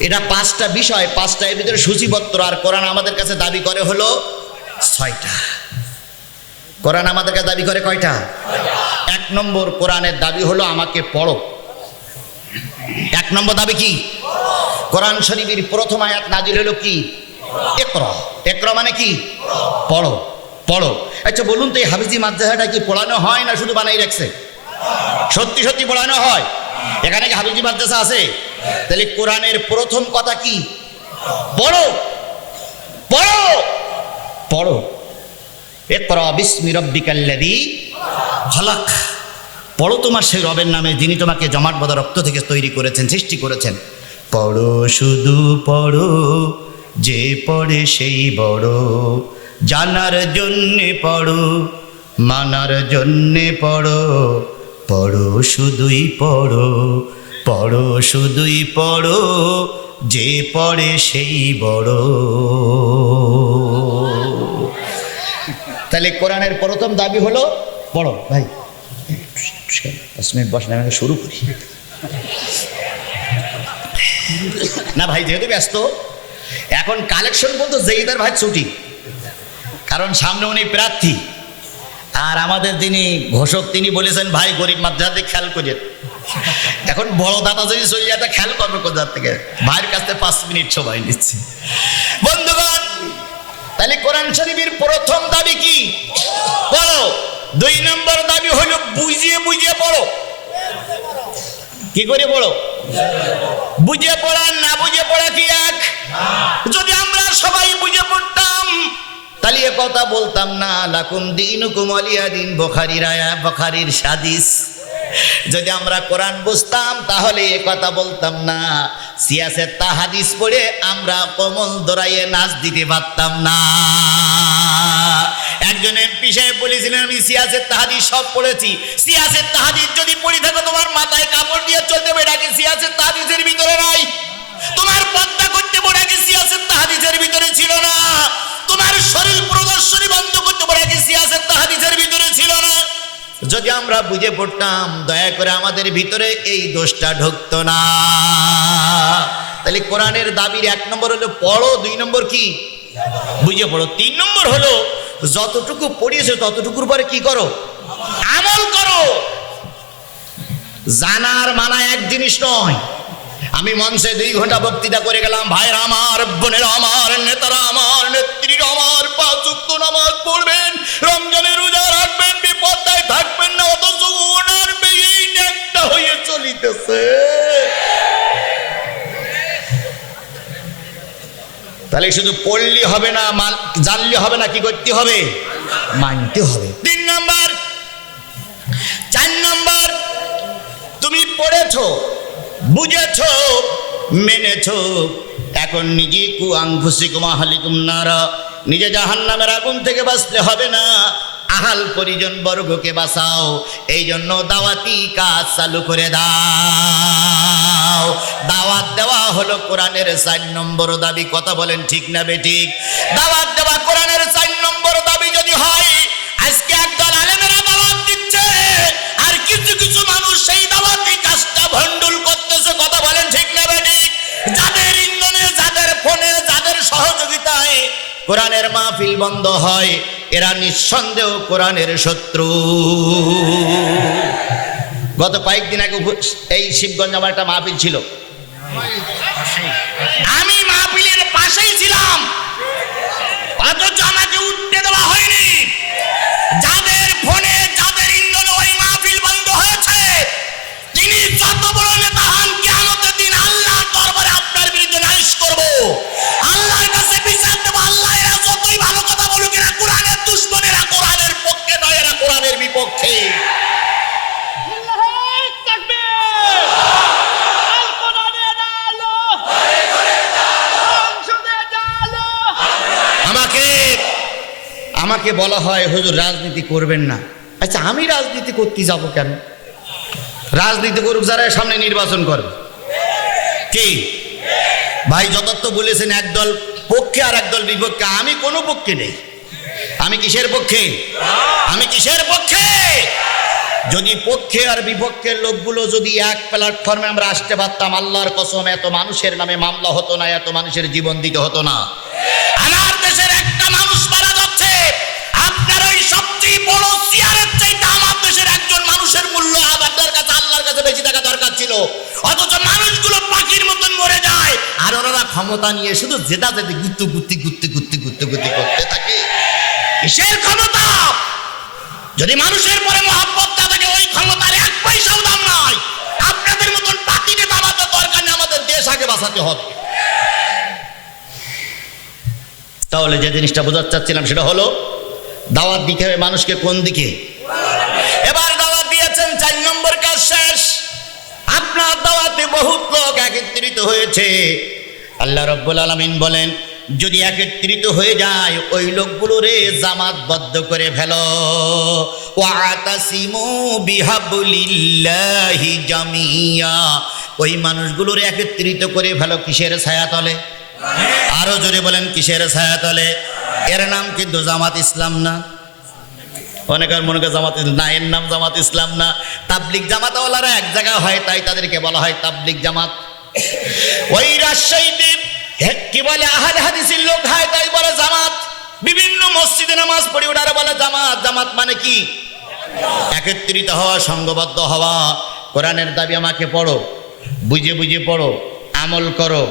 এটা 5টা বিষয়, 5টা এর ভিতরে সূচিপত্র। আর কোরআন আমাদের কাছে দাবি করে হলো 6টা। কোরআন আমাদের কাছে দাবি করে কয়টা? 1 নম্বর কোরআনের দাবি হলো আমাকে পড়ো। 1 নম্বর দাবি কি? কোরআন শরীফের প্রথম আয়াত নাজিল হলো কি? ইকরা। ইকরা মানে কি? পড়ো, পড়ো। আচ্ছা বলুন তো, এই হাফিজি মাদ্রাসাটা কি পড়ানো হয় না শুধু বানাই রাখছে? সত্যি সত্যি পড়ানো হয়? এখানে কি হাফিজি মাদ্রাসা আছে? তাহলে কোরআনের প্রথম কথা কি? পড়ো, পড়ো, পড়ো। ইকরা বিসমি রাব্বিকাল্লাযী খালাক। পড়ো তোমার সেই রবের নামে যিনি তোমাকে জমাট বাঁধা রক্ত থেকে তৈরি করেছেন, সৃষ্টি করেছেন। পড়ো, শুধু পড়ো, যে পড়ে সেই বড়। জানার জন্যে পড়ো, মানার জন্যে পড়ো, পড়ো শুধুই পড়ো, পড়ো শুধুই পড়ো, যে পড়ে সেই বড়। তাহলে কোরআনের প্রথম দাবি হলো পড়ো। ভাই 10 মিনিট বসেন, আমি শুরু করি না ভাই, যেহেতু ব্যস্ত এখন কালেকশন বলতো জেইদার ভাই ছুটি, কারণ সামনে উনি প্রার্থী আর আমাদের যিনি ঘোষক তিনি বলেছেন ভাই গরিব মাদ্রাসাতে খেয়াল করেন। এখন বড় দাদা যদি চলে যায় খেয়াল করবে কোথার থেকে, ভাইয়ের কাছ থেকে 5 মিনিট সময় নিচ্ছি। বন্ধুগণ, তাহলে কোরআন শরীফের প্রথম দাবি কি? পড়ো। 2 নম্বর দাবি হলো বুঝিয়ে বুঝিয়ে পড়ো। কি করে পড়ো? বুঝে পড়া না বুঝে পড়া কি এক? যদি আমরা সবাই বুঝে পড়তাম তাহলে এ কথা বলতাম না লাকুম দীনুকুম ওয়ালিয়া দিন, বুখারীর আয়াত, বুখারীর হাদিস। যদি আমরা কোরআন বুঝতাম তাহলে এ কথা বলতাম না, সিয়াসেত হাদিস পড়ে আমরা কমল দৌড়াইয়ে নাচ দিতে পারতাম না। একজন এমপি সাহেব বলেছিলেন আমি সিয়াসেত হাদিস সব পড়েছি। সিয়াসেত হাদিস যদি পড়ে থাকো তোমার মাথায় কাপড় দিয়ে চলতে হবে, এটা কি সিয়াসেত হাদিসের ভিতরে নাই? তোমার পর্দা করতে বলে কি সিয়াসেত হাদিসের ভিতরে ছিল না? তোমার শরীর প্রদর্শনী বন্ধ করতে বলে কি সিয়াসেত হাদিসের ভিতরে ছিল না? যদি আমরা বুঝে পড়তাম দয়া করে আমাদের ভিতরে এই দোষটা ঢুকতো না। তাহলে কোরআনের দাবির 1 নম্বর হলো পড়ো, 2 নম্বর কি? বুঝে পড়ো। 3 নম্বর হলো যতটুকু পড়িয়েছো ততটুকুর পরে কি করো? আমল করো। জানার মানা এক জিনিস নয়। আমি মঞ্চে 2 ঘন্টা বক্তৃতা করে গেলাম, ভাইরা আমার, বোনেরা আমার, নেতারা আমার, নেত্রীরা আমার, 5 ওয়াক্ত নামাজ পড়বেন, রমজানের রোজা রাখবেন, বিপদায় থাকবেন না, অথচ ওনার বেয়েই ন্যাংটা হয়ে চলিতেছে। তাহলে শুধু পড়লে হবে না, জানলে হবে না, কি করতে হবে? মানতে হবে। 3 নম্বর। 4 নম্বর, তুমি পড়েছো, বুঝেছো, মেনেছো, এখন নিজে কুআনফুসিকুম আহলিকুম নারা, নিজে জাহান্নামের আগুন থেকে বাঁচতে হবে না, আহাল পরিজন বর্গকে বাঁচাও। এই জন্য দাওয়াতি কাজ চালু করে দাও। দাওয়াত দেওয়া হলো কোরআনের 4 নম্বর দাবি। কথা বলেন ঠিক না বেঠিক? দাওয়াত দেওয়া কোরআনের 4 নম্বর দাবি যদি হয়, আজকে একদল আলেমেরা দাওয়াত দিচ্ছে আর কিছু কিছু মানুষ সেই দাওয়াতি কাজটা ভণ্ডুল করতেছে। কথা বলেন ঠিক না বেঠিক? যাদের ইন্ধনে, যাদের ফোনে, যাদের সহযোগিতায় কোরআনের মাহফিল বন্ধ হয়, এরা নিঃসন্দেহ কোরআনের শত্রু। গত কয়েকদিন আগে এই শিবগঞ্জ আমার একটা মাহফিল ছিল, আমি মাহফিলের পাশেই ছিলাম, অথচ আমাকে উঠতে দেওয়া হয়নি। যাদের ফোনে, যাদের ইন্ধনে ওই মাহফিল বন্ধ হয়েছে, তিনি যত বড় নেতা হন, কিয়ামতের দিন আল্লাহর দরবারে আপনার বিরুদ্ধে নালিশ করব, আল্লাহর কাছে বিচার দেব। আল্লাহ এরা যতই ভালো কথা বলুক, এরা কোরআনের দুশমন, এরা কোরআনের পক্ষে নয়, এরা কোরআনের বিপক্ষে। আমাকে বলা হয় হুজুর রাজনীতি করবেন না। আচ্ছা, আমি রাজনীতি করতে যাব কেন? রাজনীতি করুক যারা সামনে নির্বাচন করবে। কি ভাই যথার্থ বলেছেন, একদল পক্ষে আর একদল বিপক্ষে। আমি কোনো পক্ষে নেই। আমি কিসের পক্ষে? আমি কিসের পক্ষে? যদি পক্ষে আর বিপক্ষের লোকগুলো যদি এক প্ল্যাটফর্মে আমরা আসতে পারতাম, আল্লাহর কসম এত মানুষের নামে মামলা হতো না, এত মানুষের জীবন দিতে হতো না। আমার দেশের একটা মানুষ মারা যাচ্ছে, আপনার ওই সবচেয়ে বড় চেয়ারের চাইতে আমার দেশের একজন মানুষের মূল্য আপনার কাছে, আল্লাহর কাছে বেশি টাকা দরকার ছিল। অথচ মানুষগুলো পাখির মতন মরে যায়, আর ওনারা ক্ষমতা নিয়ে শুধু জেদা জেদি গুত্তি করতে থাকে। কিসের ক্ষমতা? যদি মানুষের পরে মহব্বত না থাকে, ওই ক্ষমতার 1 পয়সাও দাম নাই। আপনাদের মতন পার্টি নেতা আমাদের দরকার নেই, আমাদের দেশ আগে বাঁচাতে হবে। তাহলে যে জিনিসটা বোঝাতে চাচ্ছিলাম সেটা হলো দাওয়াত দিতে হবে মানুষকে কোন দিকে। এবার দাওয়াত দিয়েছেন, 4 নম্বর কাজ শেষ। আপনার দাওয়াতে বহুত লোক একত্রিত হয়েছে। আল্লাহ রাব্বুল আলামিন বলেন, যদি একত্রিত হয়ে যায় ওই লোকগুলোরে জামাতবদ্ধ করে ফেলো। ওয়াতাসিমু বিহাবলিল্লাহি জামিয়া, ওই মানুষগুলোরে একত্রিত করে ফেলো কিসের ছায়াতলে? আরো জোরে বলেন কিসের ছায়াতলে? এর নাম কিন্তু জামাত ইসলাম না। অনেকের মনে করে জামাত ইসলাম না, এর নাম জামাত ইসলাম না। তাবলিগ জামাতওয়ালারা এক জায়গায় হয়, তাই তাদেরকে বলা হয় তাবলিগ জামাত। ওই রাজশাহীতে কি বলে আহলে হাদিসের লোক হয়, তাই বলে জামাত। বিভিন্ন মসজিদে নামাজ পড়ি ওনারা বলে জামাত। জামাত মানে কি? একত্রিত হওয়া, সংঘবদ্ধ হওয়া। কোরআনের দাবি আমাকে পড়ো, বুঝে বুঝে পড়ো, আমল করো,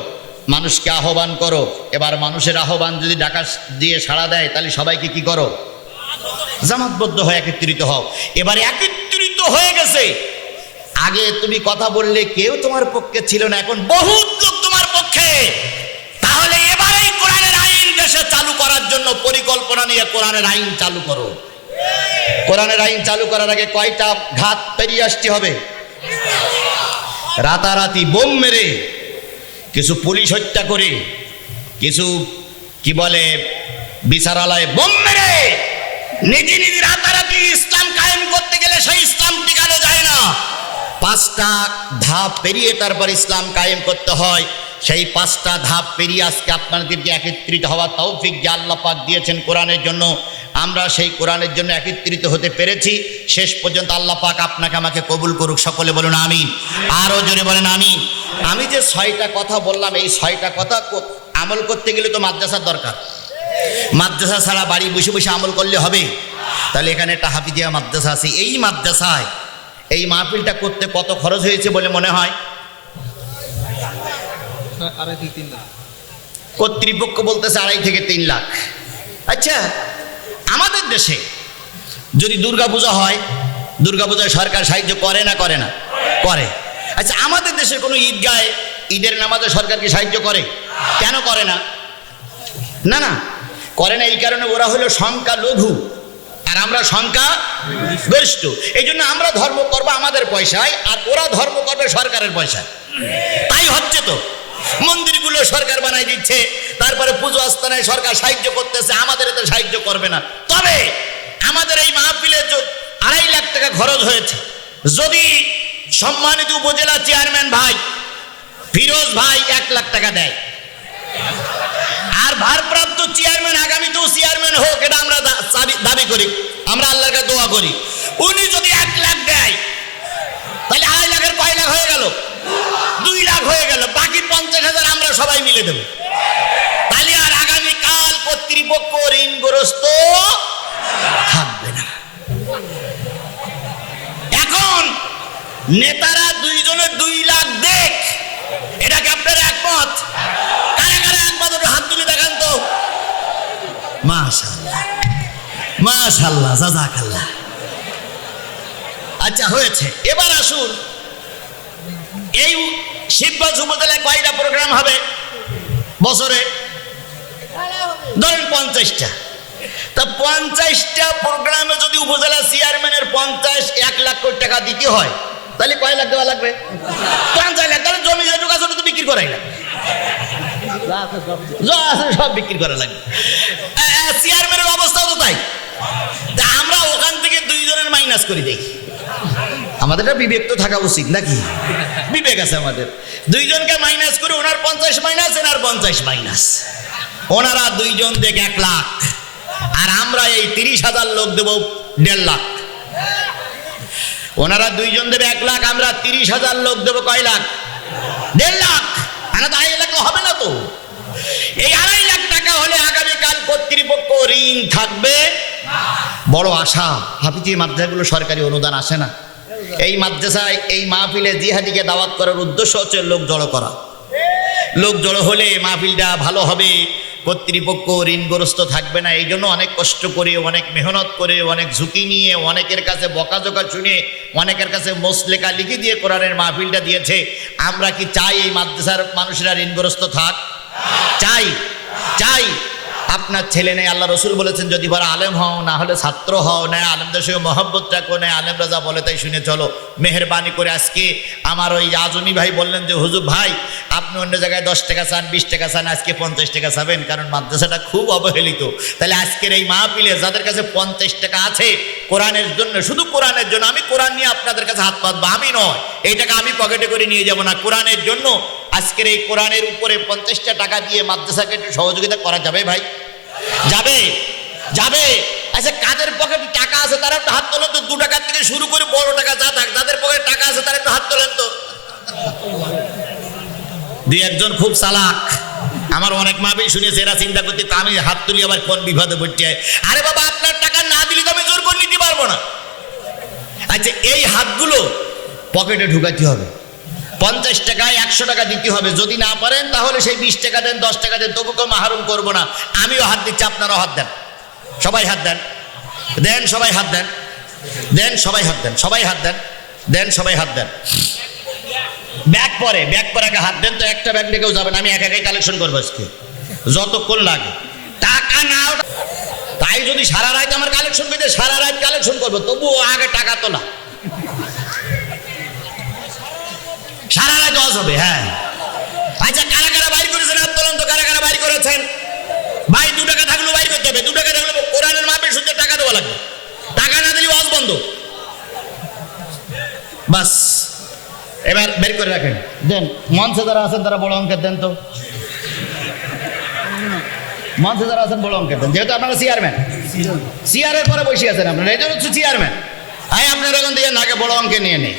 মানুষকে আহ্বান করো। এবার মানুষের আহ্বান যদি ডাকা দিয়ে সাড়া দেয় তাহলে সবাইকে কি করো? জামাতবদ্ধ হয়ে একত্রিত হও। এবার একত্রিত হয়ে গেছে। আগে তুমি কথা বললে কেউ তোমার পক্ষে ছিল না, এখন বহুত লোক তোমার পক্ষে। তাহলে এবারেই কোরআনের আইন দেশে চালু করার জন্য পরিকল্পনা নিয়ে কোরআনের আইন চালু করো। কোরআনের আইন চালু করার আগে কয়টা ঘাত পেরিয়ে আসতে হবে? রাতারাতি বোম মেরে, কিছু পুলিশ হত্যা করে, কিছু কি বলে বিচারালয়ে বোম মেরে নিজে নিজে রাতারাতি ইসলাম কায়েম করতে গেলে সেই ইসলাম টিকানো যায় না। 5টা ধাপ পেরিয়ে তারপর ইসলাম কায়েম করতে হয়। সেই 5টা ধাপ পেরিয়ে আজকে আপনাদেরকে একত্রিত হওয়া তৌফিক যে আল্লাহ পাক দিয়েছেন কোরআনের জন্য, আমরা সেই কোরআনের জন্য একত্রিত হতে পেরেছি। শেষ পর্যন্ত আল্লাহ পাক আপনাকে আমাকে কবুল করুক। সকলে বলুন আমিন। আরো জোরে বলেন আমিন। আমি যে 6টা কথা বললাম, এই 6টা কথা আমল করতে গেলে তো মাদ্রাসার দরকার। মাদ্রাসা ছাড়া বাড়ি বসে বসে আমল করলে হবে? তাহলে এখানে একটা হাফিজিয়া মাদ্রাসা আছে। এই মাদ্রাসায় এই মাহফিলটা করতে কত খরচ হয়েছে বলে মনে হয়? কর্তৃপক্ষ বলতেছে 2.5 থেকে 3 লাখ। আচ্ছা, আমাদের দেশে যদি দুর্গাপূজা হয়, দুর্গাপূজায় সরকার সাহায্য করে না করে না? করে। আচ্ছা, আমাদের দেশে কোনো ঈদগায় ঈদের নামাজে সরকার কি সাহায্য করে? কেন করে না? না না, করে না এই কারণে ওরা হলো সংখ্যা লঘু আর আমরা সংখ্যা গরিষ্ঠ। এই জন্য আমরা ধর্ম করবো আমাদের পয়সায় আর ওরা ধর্ম করবে সরকারের পয়সায়। তাই হচ্ছে তো। মন্দিরগুলো সরকার বানাই দিচ্ছে, তারপরে পুজো আস্তানায় সরকার সাহায্য করতেছে, আমাদের এতে সাহায্য করবে না। তবে আমাদের এই মাহফিলে 2.5 লাখ টাকা খরচ হয়েছে। যদি সম্মানিত উপজেলা চেয়ারম্যান ভাই ফিরোজ ভাই 1 লাখ টাকা দেয়, আর ভারপ্রাপ্ত চেয়ারম্যান আগামীতেও চেয়ারম্যান হোক, এটা আমরা দাবি করি, আমরা আল্লাহর কাছে দোয়া করি। উনি যদি 1 লাখ দেয় তাহলে 2.5 লাখের কয় লাখ হয়ে গেল? 2 লাখ হয়ে গেল। বাকি 50,000 আমরা সবাই মিলে দেব। তাহলে আর আগামীকাল কর্তৃপক্ষ ঋণগ্রস্ত থাকবে না। এখন নেতারা 2 জনের 2 লাখ দেখ, এটাকে আপনারা একমত? কারা কারা একমত? হাত তুলে দেখান তো। মাশাআল্লাহ মাশাআল্লাহ, জাযাকাল্লাহ। আচ্ছা, হয়েছে। এবার আসুন, এই শিবগঞ্জ উপজেলায় কয়টা প্রোগ্রাম হবে বছরে? ধরেন 50টা। তা 50টা প্রোগ্রামে যদি উপজেলা চেয়ারম্যানের 1 লাখ কোটি টাকা দিতে হয় তাহলে কয় লাখ দেওয়া লাগবে? 50 লাখ। তাহলে জমি যেটুকু আছে তো বিক্রি করাই লাগবে, সব বিক্রি করা লাগবে। চেয়ারম্যানের অবস্থাও তো তাই। আমরা ওখান থেকে 2 জনের মাইনাস করে দেই। আমাদের বিবেক তো থাকা উচিত নাকি? বিবেক আছে আমাদের। 2 জনকে মাইনাস করে ওনার 50 মাইনাস, এনার 50 মাইনাস। ওনারা 2 জন দেখ 1 লাখ, আর আমরা এই 30,000 লোক দেব 1.5 লাখ। ওনারা 2 জন দেবে 1 লাখ, আমরা 30,000 লোক দেবো কয় লাখ? 1.5 লাখ। আর 2.5 লাখ হবে না তো। এই 2.5 লাখ টাকা হলে আগামীকাল কর্তৃপক্ষ ঋণ থাকবে। বড় আশা, হাফিজি মাদ্রাসাগুলো সরকারি অনুদান আসে না। এই মাদ্রাসায় এই মাহফিলে জিহাদিকে দাওয়াত করার উদ্দেশ্য হচ্ছে লোক জড়ো করা। লোক জড়ো হলে মাহফিলটা ভালো হবে, কর্তৃপক্ষ ঋণগ্রস্ত থাকবে না। এই জন্য অনেক কষ্ট করে, অনেক মেহনত করে, অনেক ঝুঁকি নিয়ে, অনেকের কাছে বকাঝকা শুনে, অনেকের কাছে মোসলেখা লিখে দিয়ে কোরআনের মাহফিলটা দিয়েছে। আমরা কি চাই এই মাদ্রাসার মানুষেরা ঋণগ্রস্ত থাক? চাই চাই আপনার ছেলে নেই, আল্লাহ রসুল বলেছেন যদি বড় আলেম হও, না হলে ছাত্র হও, না আলেমদের সঙ্গে মহব্বত রাখো, না আলেম রাজা বলে তাই শুনে চলো। মেহেরবানি করে আজকে আমার ওই আজমি ভাই বললেন যে হুজুর ভাই আপনি অন্য জায়গায় 10 টাকা চান, 20 টাকা চান, আজকে 50 টাকা চাবেন, কারণ মাদ্রাসাটা খুব অবহেলিত। তাহলে আজকের এই মাহফিলে যাদের কাছে 50 টাকা আছে কোরআনের জন্য, শুধু কোরআনের জন্য, আমি কোরআন নিয়ে আপনাদের কাছে হাত পাতবো, আমি নয়, এই টাকা আমি পকেটে করে নিয়ে যাব না, কোরআনের জন্য আজকের এই কোরআনের উপরে 50টা টাকা দিয়ে মাদ্রাসাকে একটু সহযোগিতা করা যাবে ভাই? যাবে? যাবে? আচ্ছা, কাদের পকেটে টাকা আছে তারা একটু হাত তোলেন তো। 2 টাকার থেকে শুরু করে বড় টাকা যা থাক, যাদের পকেটে টাকা আছে তারা একটু হাত তোলেন তো। 2-1 খুব চালাক, আমার অনেক মাহফিল শুনেছে, এরা চিন্তা করতে আমি হাত তুলি আবার কোন বিপদে পড়তে। আরে বাবা, আপনার টাকা না দিলে তো আমি জোর করে নিতে পারবো না। আচ্ছা, এই হাতগুলো পকেটে ঢুকাতে হবে, 50 টাকায় 100 টাকা দিতে হবে। যদি না পারেন তাহলে সেই 20 টাকা দেন, 10 টাকা দেন, তবু কেউ মাহরুম করবো না। আমিও হাত দিচ্ছি, আপনারাও হাত দেন, সবাই হাত দেন, দেন সবাই হাত দেন, দেন সবাই হাত দেন, সবাই হাত দেন, দেন সবাই হাত দেন। ব্যাগ পরে আগে হাত দেন তো, একটা ব্যাগ নিয়ে কেউ যাবেন, আমি একাই কালেকশন করবো আজকে যতক্ষণ লাগে। টাকা নাও, তাই যদি সারা রাত আমার কালেকশন করতে, সারা রাত কালেকশন করবো, তবুও আগে টাকা তোলা, সারা রাত ওয়াজ হবে। হ্যাঁ, আচ্ছা, কারা কারা বাইর করেছেন হাত তোলেন তো, কারা কারা বাইর করেছেন ভাই? 2 টাকা থাকলেও বাইর করতে হবে, 2 টাকা থাকলে কোরআনের মাপে শুনতে টাকা দেওয়া লাগবে, টাকা না দিলে ওয়াজ বন্ধ। বাস, এবার বের করে রাখেন, দেন। মঞ্চে যারা আছেন তারা বড় অঙ্কের দেন তো, মঞ্চে যারা আছেন বড় অঙ্কের দেন, যেহেতু আপনারা চেয়ারম্যান, চেয়ারের পরে বসে আছেন আপনারা, এই জন্য হচ্ছে চেয়ারম্যান। আয় আপনারা এখন দিয়ে নাকে বড় অঙ্কে নিয়ে নেই,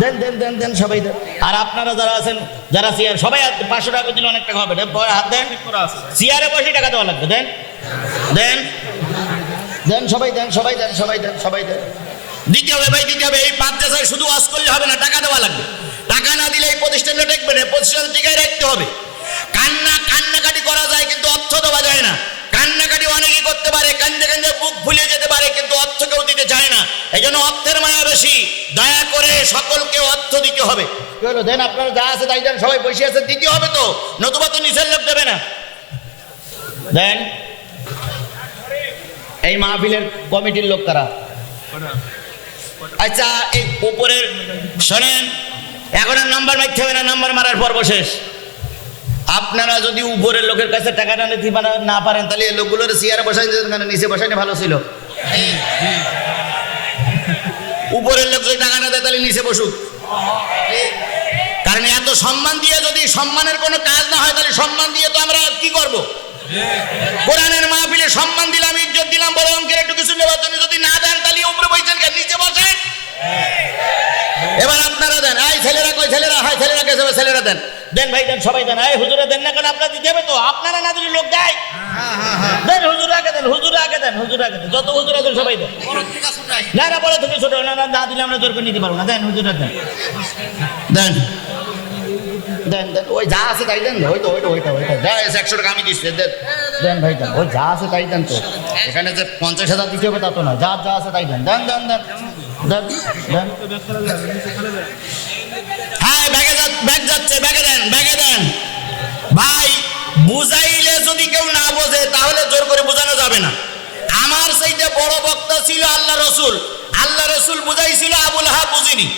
দেন দেন দেন দেন সবাই দেন। আর আপনারা যারা আছেন, যারা চেয়ার, সবাই 500 টাকা দিলে অনেক টাকা হবে, হাত দেন। চেয়ারে বসে টাকা দেওয়া লাগবে, দেন দেন দেন সবাই দেন, সবাই দেন, সবাই দেন, সবাই দেন। দিতে হবে ভাই, দিতে হবে। এই মাদ্রাসায় শুধু ওয়াজ করলে হবে না, টাকা দেওয়া লাগবে। টাকা না দিলে এই প্রতিষ্ঠানটা টেকবে না, প্রতিষ্ঠান টিকায় রাখতে হবে। কান্নাকাটি করা যায় কিন্তু অর্থ দেওয়া যায় না। কান্নাকাটি অনেকেই করতে পারে, কান্দে কান্দে বুক ফুলে যেতে পারে, কিন্তু অর্থ কেউ দিতে চায় না। এই জন্য অর্থের মায়া বেশি। দয়া করে সকলকে অর্থ দিতে হবে। কি হলো, দেন, আপনারা যা আছে তাই দেন, সবাই বসে আছে, দিতে হবে তো, নতুবা তো নিচের লোক দেবে না। দেন। এই মাহফিলের কমিটির লোক কারা? আচ্ছা, এই উপরের শোনেন, এখন আর নাম্বার মারতে হবে না, নাম্বার মারার পর্ব শেষ। আপনারা যদি উপরের লোকের কাছে টাকা না নিতে না পারেন, তাহলে এই লোকগুলোর চেয়ারে বসাই দিতেন, নিচে বসাইলে ভালো ছিল। উপরের লোক যদি টাকা না দেয় তাহলে নিচে বসুক, কারণ এত সম্মান দিয়ে যদি সম্মানের কোনো কাজ না হয়, তাহলে সম্মান দিয়ে তো আমরা কি করব? কোরআনের মাহফিলে সম্মান দিলাম, ইজ্জত দিলাম, বড় অঙ্কের একটু কিছু নেওয়ার জন্য যদি না দেন, তাহলে উপরে বসেন কেন, নিচে বসেন। এবার আপনারা দেন। এই ছেলেরা কই? ছেলেরা, হয় ছেলেরা কে যাবে? ছেলেরা দেন, দেন ভাই দেন, সবাই দেন। এই হুজুরে দেন না কেন? আপনারা দিতে হবে তো, আপনারা না দিলে লোক দেয়। দেন, হুজুর আগে দেন, হুজুর আগে দেন, হুজুর আগে দেন, যত হুজুর আছেন সবাই দেন। না না, বড় থেকে ছোট না, না দিলে আমরা জোর করে নিতে পারবো না। দেন, হুজুরা দেন, দেন দেন দেন, ওই যা আছে তাই দেন, ওইটা ওইটা ওইটা ওইটা যা আছে 100 টাকা আমি দিচ্ছি, দেন দেন ভাই দেন, ওই যা আছে তাই দেন। তো এখানে যে 50,000 দিতে হবে তা তো না, যা যা আছে তাই দেন, দেন দেন দেন দেন দেন। হ্যাঁ, ব্যাগ যাচ্ছে, ব্যাগে দেন, ব্যাগে দেন ভাই। বুঝাইলে যদি কেউ না বোঝে তাহলে জোর করে বোঝানো যাবে না। আমার সেইটা বড় বক্তা ছিল আল্লাহ রসুল। আল্লাহ রসুল বুঝাইছিল, আবু লাহাব বুঝিনি।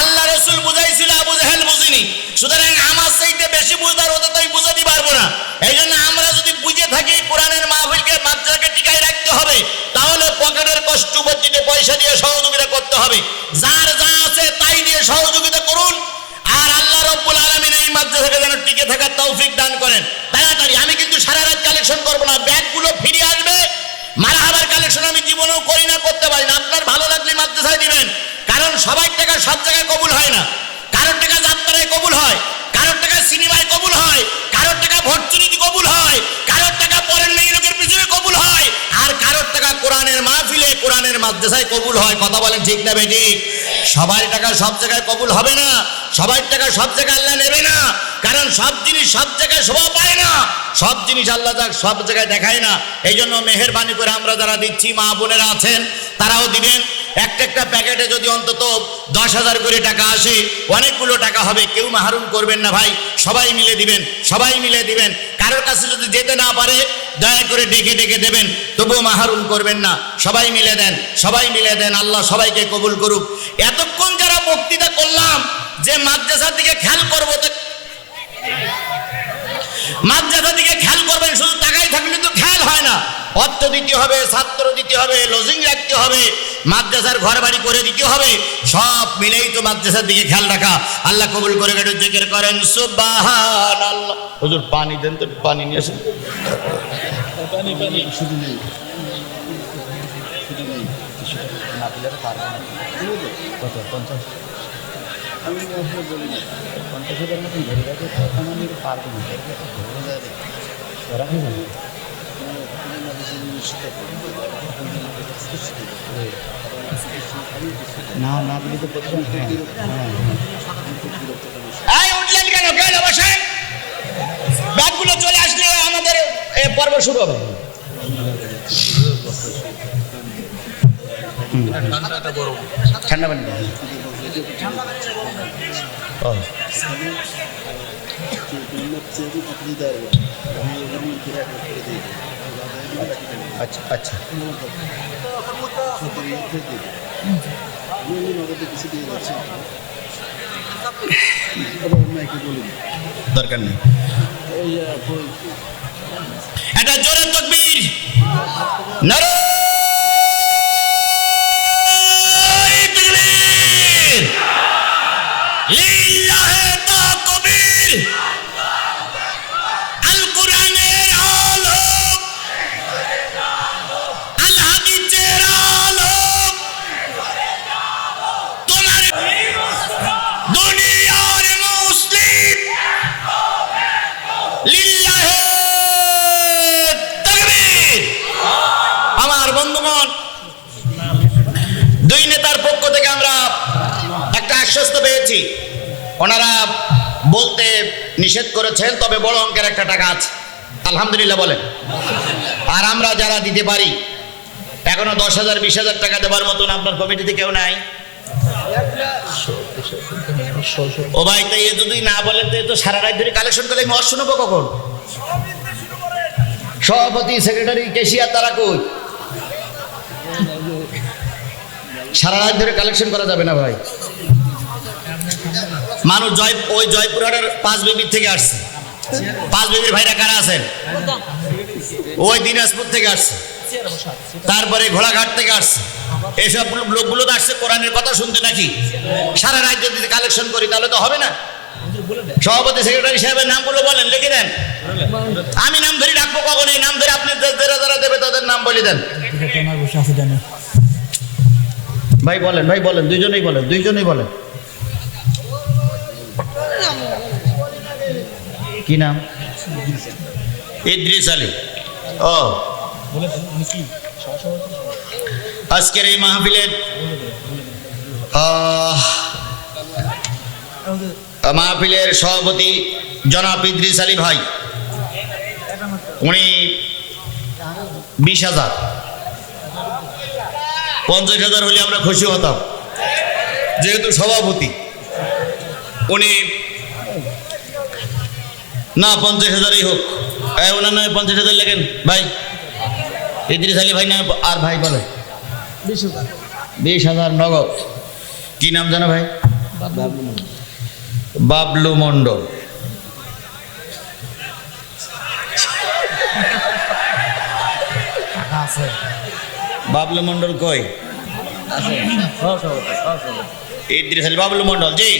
আল্লাহ রসুল বুঝাইছিল, আবু জাহেল বুঝিনি। সুতরাং আমার সেইটা বেশি বুঝদার হতে তো বুঝাতে পারবো না। এই জন্য আমরা যদি বুঝে থাকি কোরআনের মাহফিলকে, মাদ্রাসাকে টিকায় রাখতে হবে, তাহলে পকেটের কষ্ট বঞ্চিতে পয়সা দিয়ে সহযোগিতা করতে হবে। যার যা আছে তাই দিয়ে সহযোগিতা করুন। আর আল্লাহ রাব্বুল আলামিন এই মাদ্রাসাকে যেন টিকে থাকার তৌফিক দান করেন। তাড়াতাড়ি, আমি কিন্তু সারা রাত কালেকশন করবো না, ব্যাগগুলো ফিরে আসবে। মারহাবার কালেকশন আমি জীবনেও করি না, করতে পারি না। আপনার ভালো লাগলে মাদ্রাসায় দিবেন, কারণ সবাই টাকা সব জায়গায় কবুল হয় না। কারোর টাকা যাত্রায় কবুল হয়, কারোর টাকা সিনেমায় কবুল হয়, কারোর টাকা ভোট চুরিতে কবুল হয়, কারোর টাকা পরের মেয়ে লোকের পিছনে কবুল হয়, আর কারোর টাকা কোরআনের মাহফিলে, কোরআনের মাদ্রাসায় কবুল হয়। কথা বলেন ঠিক না বেটি? সবার টাকা সব জায়গায় কবুল হবে না, সবার টাকা সব জায়গায় আল্লাহ নেবে না, কারণ সব জিনিস সব জায়গায় শোভা পায় না, সব জিনিস আল্লাহ সব জায়গায় দেখায় না। এই জন্য মেহেরবানি করে আমরা যারা দিচ্ছি, মা বোনেরা আছেন তারাও দিবেন। একটা প্যাকেটে যদি অন্তত 10,000 করে টাকা আসে, অনেকগুলো টাকা হবে। কেউ মাহরুম করবেন না ভাই, সবাই মিলে দিবেন, সবাই মিলে দিবেন। কারোর কাছে যদি যেতে না পারে দয়া করে ডেকে ডেকে দেবেন, তবুও মাহরুম করবেন না। সবাই মিলে দেন, সবাই মিলে দেন। আল্লাহ সবাইকে কবুল করুক। এতক্ষণ যারা বক্তৃতা করলাম যে মাদ্রাসার দিকে খেয়াল করবো, তো মাদ্রাসার দিকে খেয়াল করবেন, শুধু টাকাই থাকলে তো খেয়াল হয় না। অর্থ দিতে হবে, ছাত্র দিতে হবে, লজিং রাখতে হবে, মাদ্রাসার ঘর বাড়ি করে দিতে হবে। সব মিলেই তো মাদ্রাসার দিকে খেয়াল রাখা। আল্লাহ কবুল করে একটু জিকির করেন সুবহানাল্লাহ। হুজুর পানি দেন তো, পানি নিয়ে আসেন। এই উঠলেন কেন? কেন বসেন? ব্যাগগুলো চলে আসলে আমাদের পর্ব শুরু হবে। ঠান্ডা পানি ও আচ্ছা আচ্ছা, দরকার নেই। এটা জোরে তাকবীর, নারায়ে তাকবীর, লিল্লাহি তাকবীর। আল কোরআনের আলো, আল হাদিসের আলো, তোমার দুনিয়ার মুসলিম, লিল্লাহি তাকবীর। আমার বন্ধুগণ, দুই নেতার পক্ষ থেকে আমরা একটা আশ্বস্ত পেয়েছি। ওনারা বলতে নিষেধ করেছেন, তবে বড় অঙ্কের একটা টাকা আছে, আলহামদুলিল্লাহ বলেন। আর আমরা যারা দিতে পারি, এখনো 10,000 20,000 টাকা দেওয়ার মতন আপনার কমিটিতে কেউ নাই? ও ভাই, তাই এ যদি না বলেন তো সারা রাত ধরে কালেকশন করে আমি শুনবো কখন? সভাপতি, সেক্রেটারি, ক্যাশিয়ার তারা কই? সারা রাত ধরে কালেকশন করা যাবে না ভাই। মানুষ ওই জয়পুরহাটের 5 বিবির থেকে আসছে। 5 বিবির ভাইরা কারা আছেন? ওই দিনাজপুর থেকে আসছে, তারপরে ঘোড়াঘাট থেকে আসছে। এইসব লোকগুলো তো আসছে কোরআনের কথা শুনতে নাকি। সারা রাত যদি কালেকশন করি তাহলে তো হবে না। সভাপতি, সেক্রেটারি সাহেবের নামগুলো বলেন, লিখে দেন। আমি নাম ধরে ডাকবো কখন? এই নাম ধরে আপনি যারা যারা দেবে তাদের নাম বলে দেন। ভাই বলেন, ভাই বলেন, দুইজনেই বলেন, দুইজনেই বলেন। কি নাম? ইদ্রিস আলী। ও, আজকের এই মাহফিলের সভাপতি জনাব ইদ্রিস আলী ভাই, উনি 20,000, 50,000 হলে আমরা খুশি হতাম, যেহেতু সভাপতি। উনি না 50,000ই হোক, ওনার নামে 50,000 লেখেন ভাই, ইদ্রিস আলী ভাই নামে। আর ভাই বলে 20,000 নগদ। কি নাম জানো ভাই? বাবলু মন্ডল। বাবলু মন্ডল কই? ইদ্রিস আলী, বাবলু মন্ডল জি।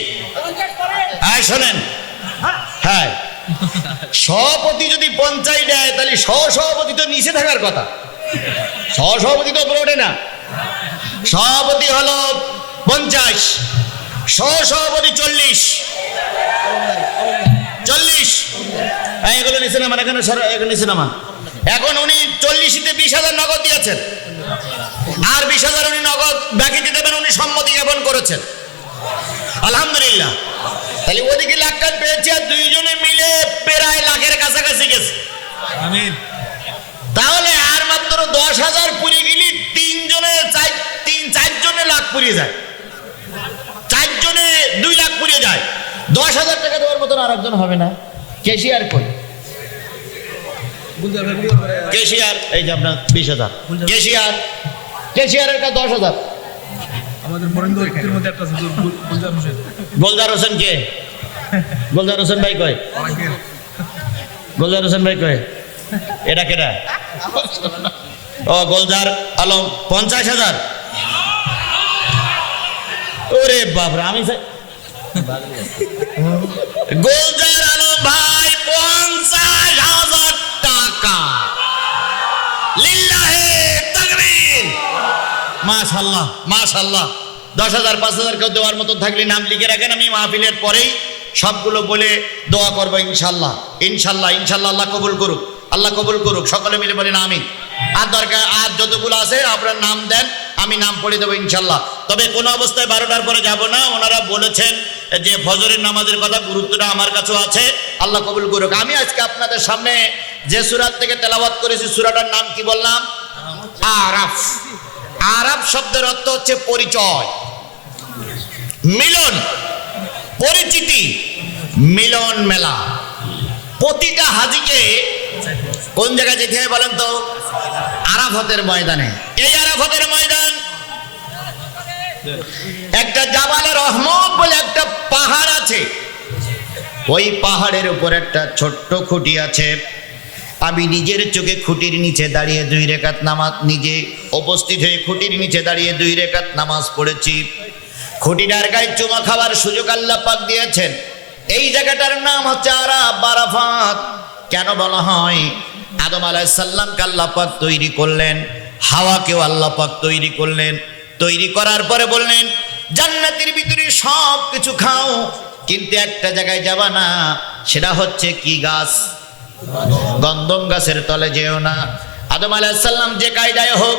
হ্যাঁ শোনেন, হ্যাঁ, সভাপতি যদি 50 দেয় তাহলে সহসভাপতি তো নিচে থাকার কথা, সহসভাপতি তো উপরে ওঠে না। সভাপতি হলো 50, সহসভাপতি 40। এগুলো নিচে নামান, এখানে নিচে নামান। এখন উনি 40-তে 20,000 নগদ দিয়েছেন, আর 20,000 উনি নগদ বাকিতে দেবেন, উনি সম্মতি জ্ঞাপন করেছেন, আলহামদুলিল্লাহ। তাহলে ওদিকে লাখ টাকা পেয়েছে, আর দুইজনে মিলে প্রায় লাখের কাছাকাছি গেছে। তাহলে আর মাত্র 10,000 পুরি গেলি 3-4 লাখ পুড়িয়ে যায়, 4 জনে 2 লাখ পুড়িয়ে যায়। 10,000 টাকা দেওয়ার মতন আর একজন হবে না। ক্যাশিয়ার কই? কেশিয়ার এই যে আপনার 20,000, কেশিয়ারের কা 10,000। আমাদের মরিন্দর মধ্যে একটা আছে গুলজার হোসেন। গোলদার হোসেন কে? গোলদার হোসেন ভাই কয়? গোলদার হোসেন ভাই কয়? এটা কেটা? ও গোলদার আলম 50,000। ওরে বাপরে, আমি গোলদার আলম ভাই 50,000 টাকা। লিল্লাহে তাকবীর। মাশাআল্লাহ মাশাআল্লাহ। 10,000 5,000 কেউ দেওয়ার মতো থাকলে নাম লিখে রাখেন, আমি মাহফিলের পরেই সবগুলো বলে দোয়া করবো ইনশাল্লাহ ইনশাল্লাহ ইনশাল্লাহ। আল্লাহ কবুল করুক, আল্লাহ কবুল করুক। সকলে মিলে বলেন আমিন। আর দরকার আর যতগুলো আছে আপনার নাম দেন, আমি নাম পড়ে দেবো ইনশাল্লাহ। তবে কোনো অবস্থায় 12টার পরে যাব না। ওনারা বলেছেন যে ফজরের নামাজের কথা, গুরুত্বটা আমার কাছেও আছে। আল্লাহ কবুল করুক। আমি আজকে আপনাদের সামনে যে সূরা থেকে তেলাওয়াত করেছি, সূরাটার নাম কি বললাম? আরাফ। আরাফ শব্দের অর্থ হচ্ছে পরিচয়, মিলন, পরিচিতি, মিলন মেলা। প্রতিটা হাজিকে কোন জায়গায় যেতে হয় বলেন তো? আরাফাতের ময়দানে। এই আরাফাতের ময়দান একটা জাবালে রহমত বলে একটা পাহাড় আছে। ওই পাহাড়ের উপর একটা ছোট্ট খুঁটি আছে। আমি নিজের চোখে খুঁটির নিচে দাঁড়িয়ে 2 রাকাত নামাজ, নিজে উপস্থিত হয়ে খুঁটির নিচে দাঁড়িয়ে 2 রাকাত নামাজ পড়েছি। খুঁটিটার গায়ে চুমা খাওয়ার সুযোগ আল্লাহ পাক দিয়েছেন। এই জায়গাটার নাম হচ্ছে আরাফাত। কেন বলা হয়? আদম আলাইহিস সালামকে আল্লাহ পাক তৈরি করলেন, হাওয়াকেও আল্লাহ পাক তৈরি করলেন। তৈরি করার পরে বললেন জান্নাতের ভিতরে সব কিছু খাও, কিন্তু একটা জায়গায় যাবা না। সেটা হচ্ছে কি গাছ? গন্ধম গাছের তলে যেও না। আদম আলাইহিস সালাম যে কায়দায় হোক,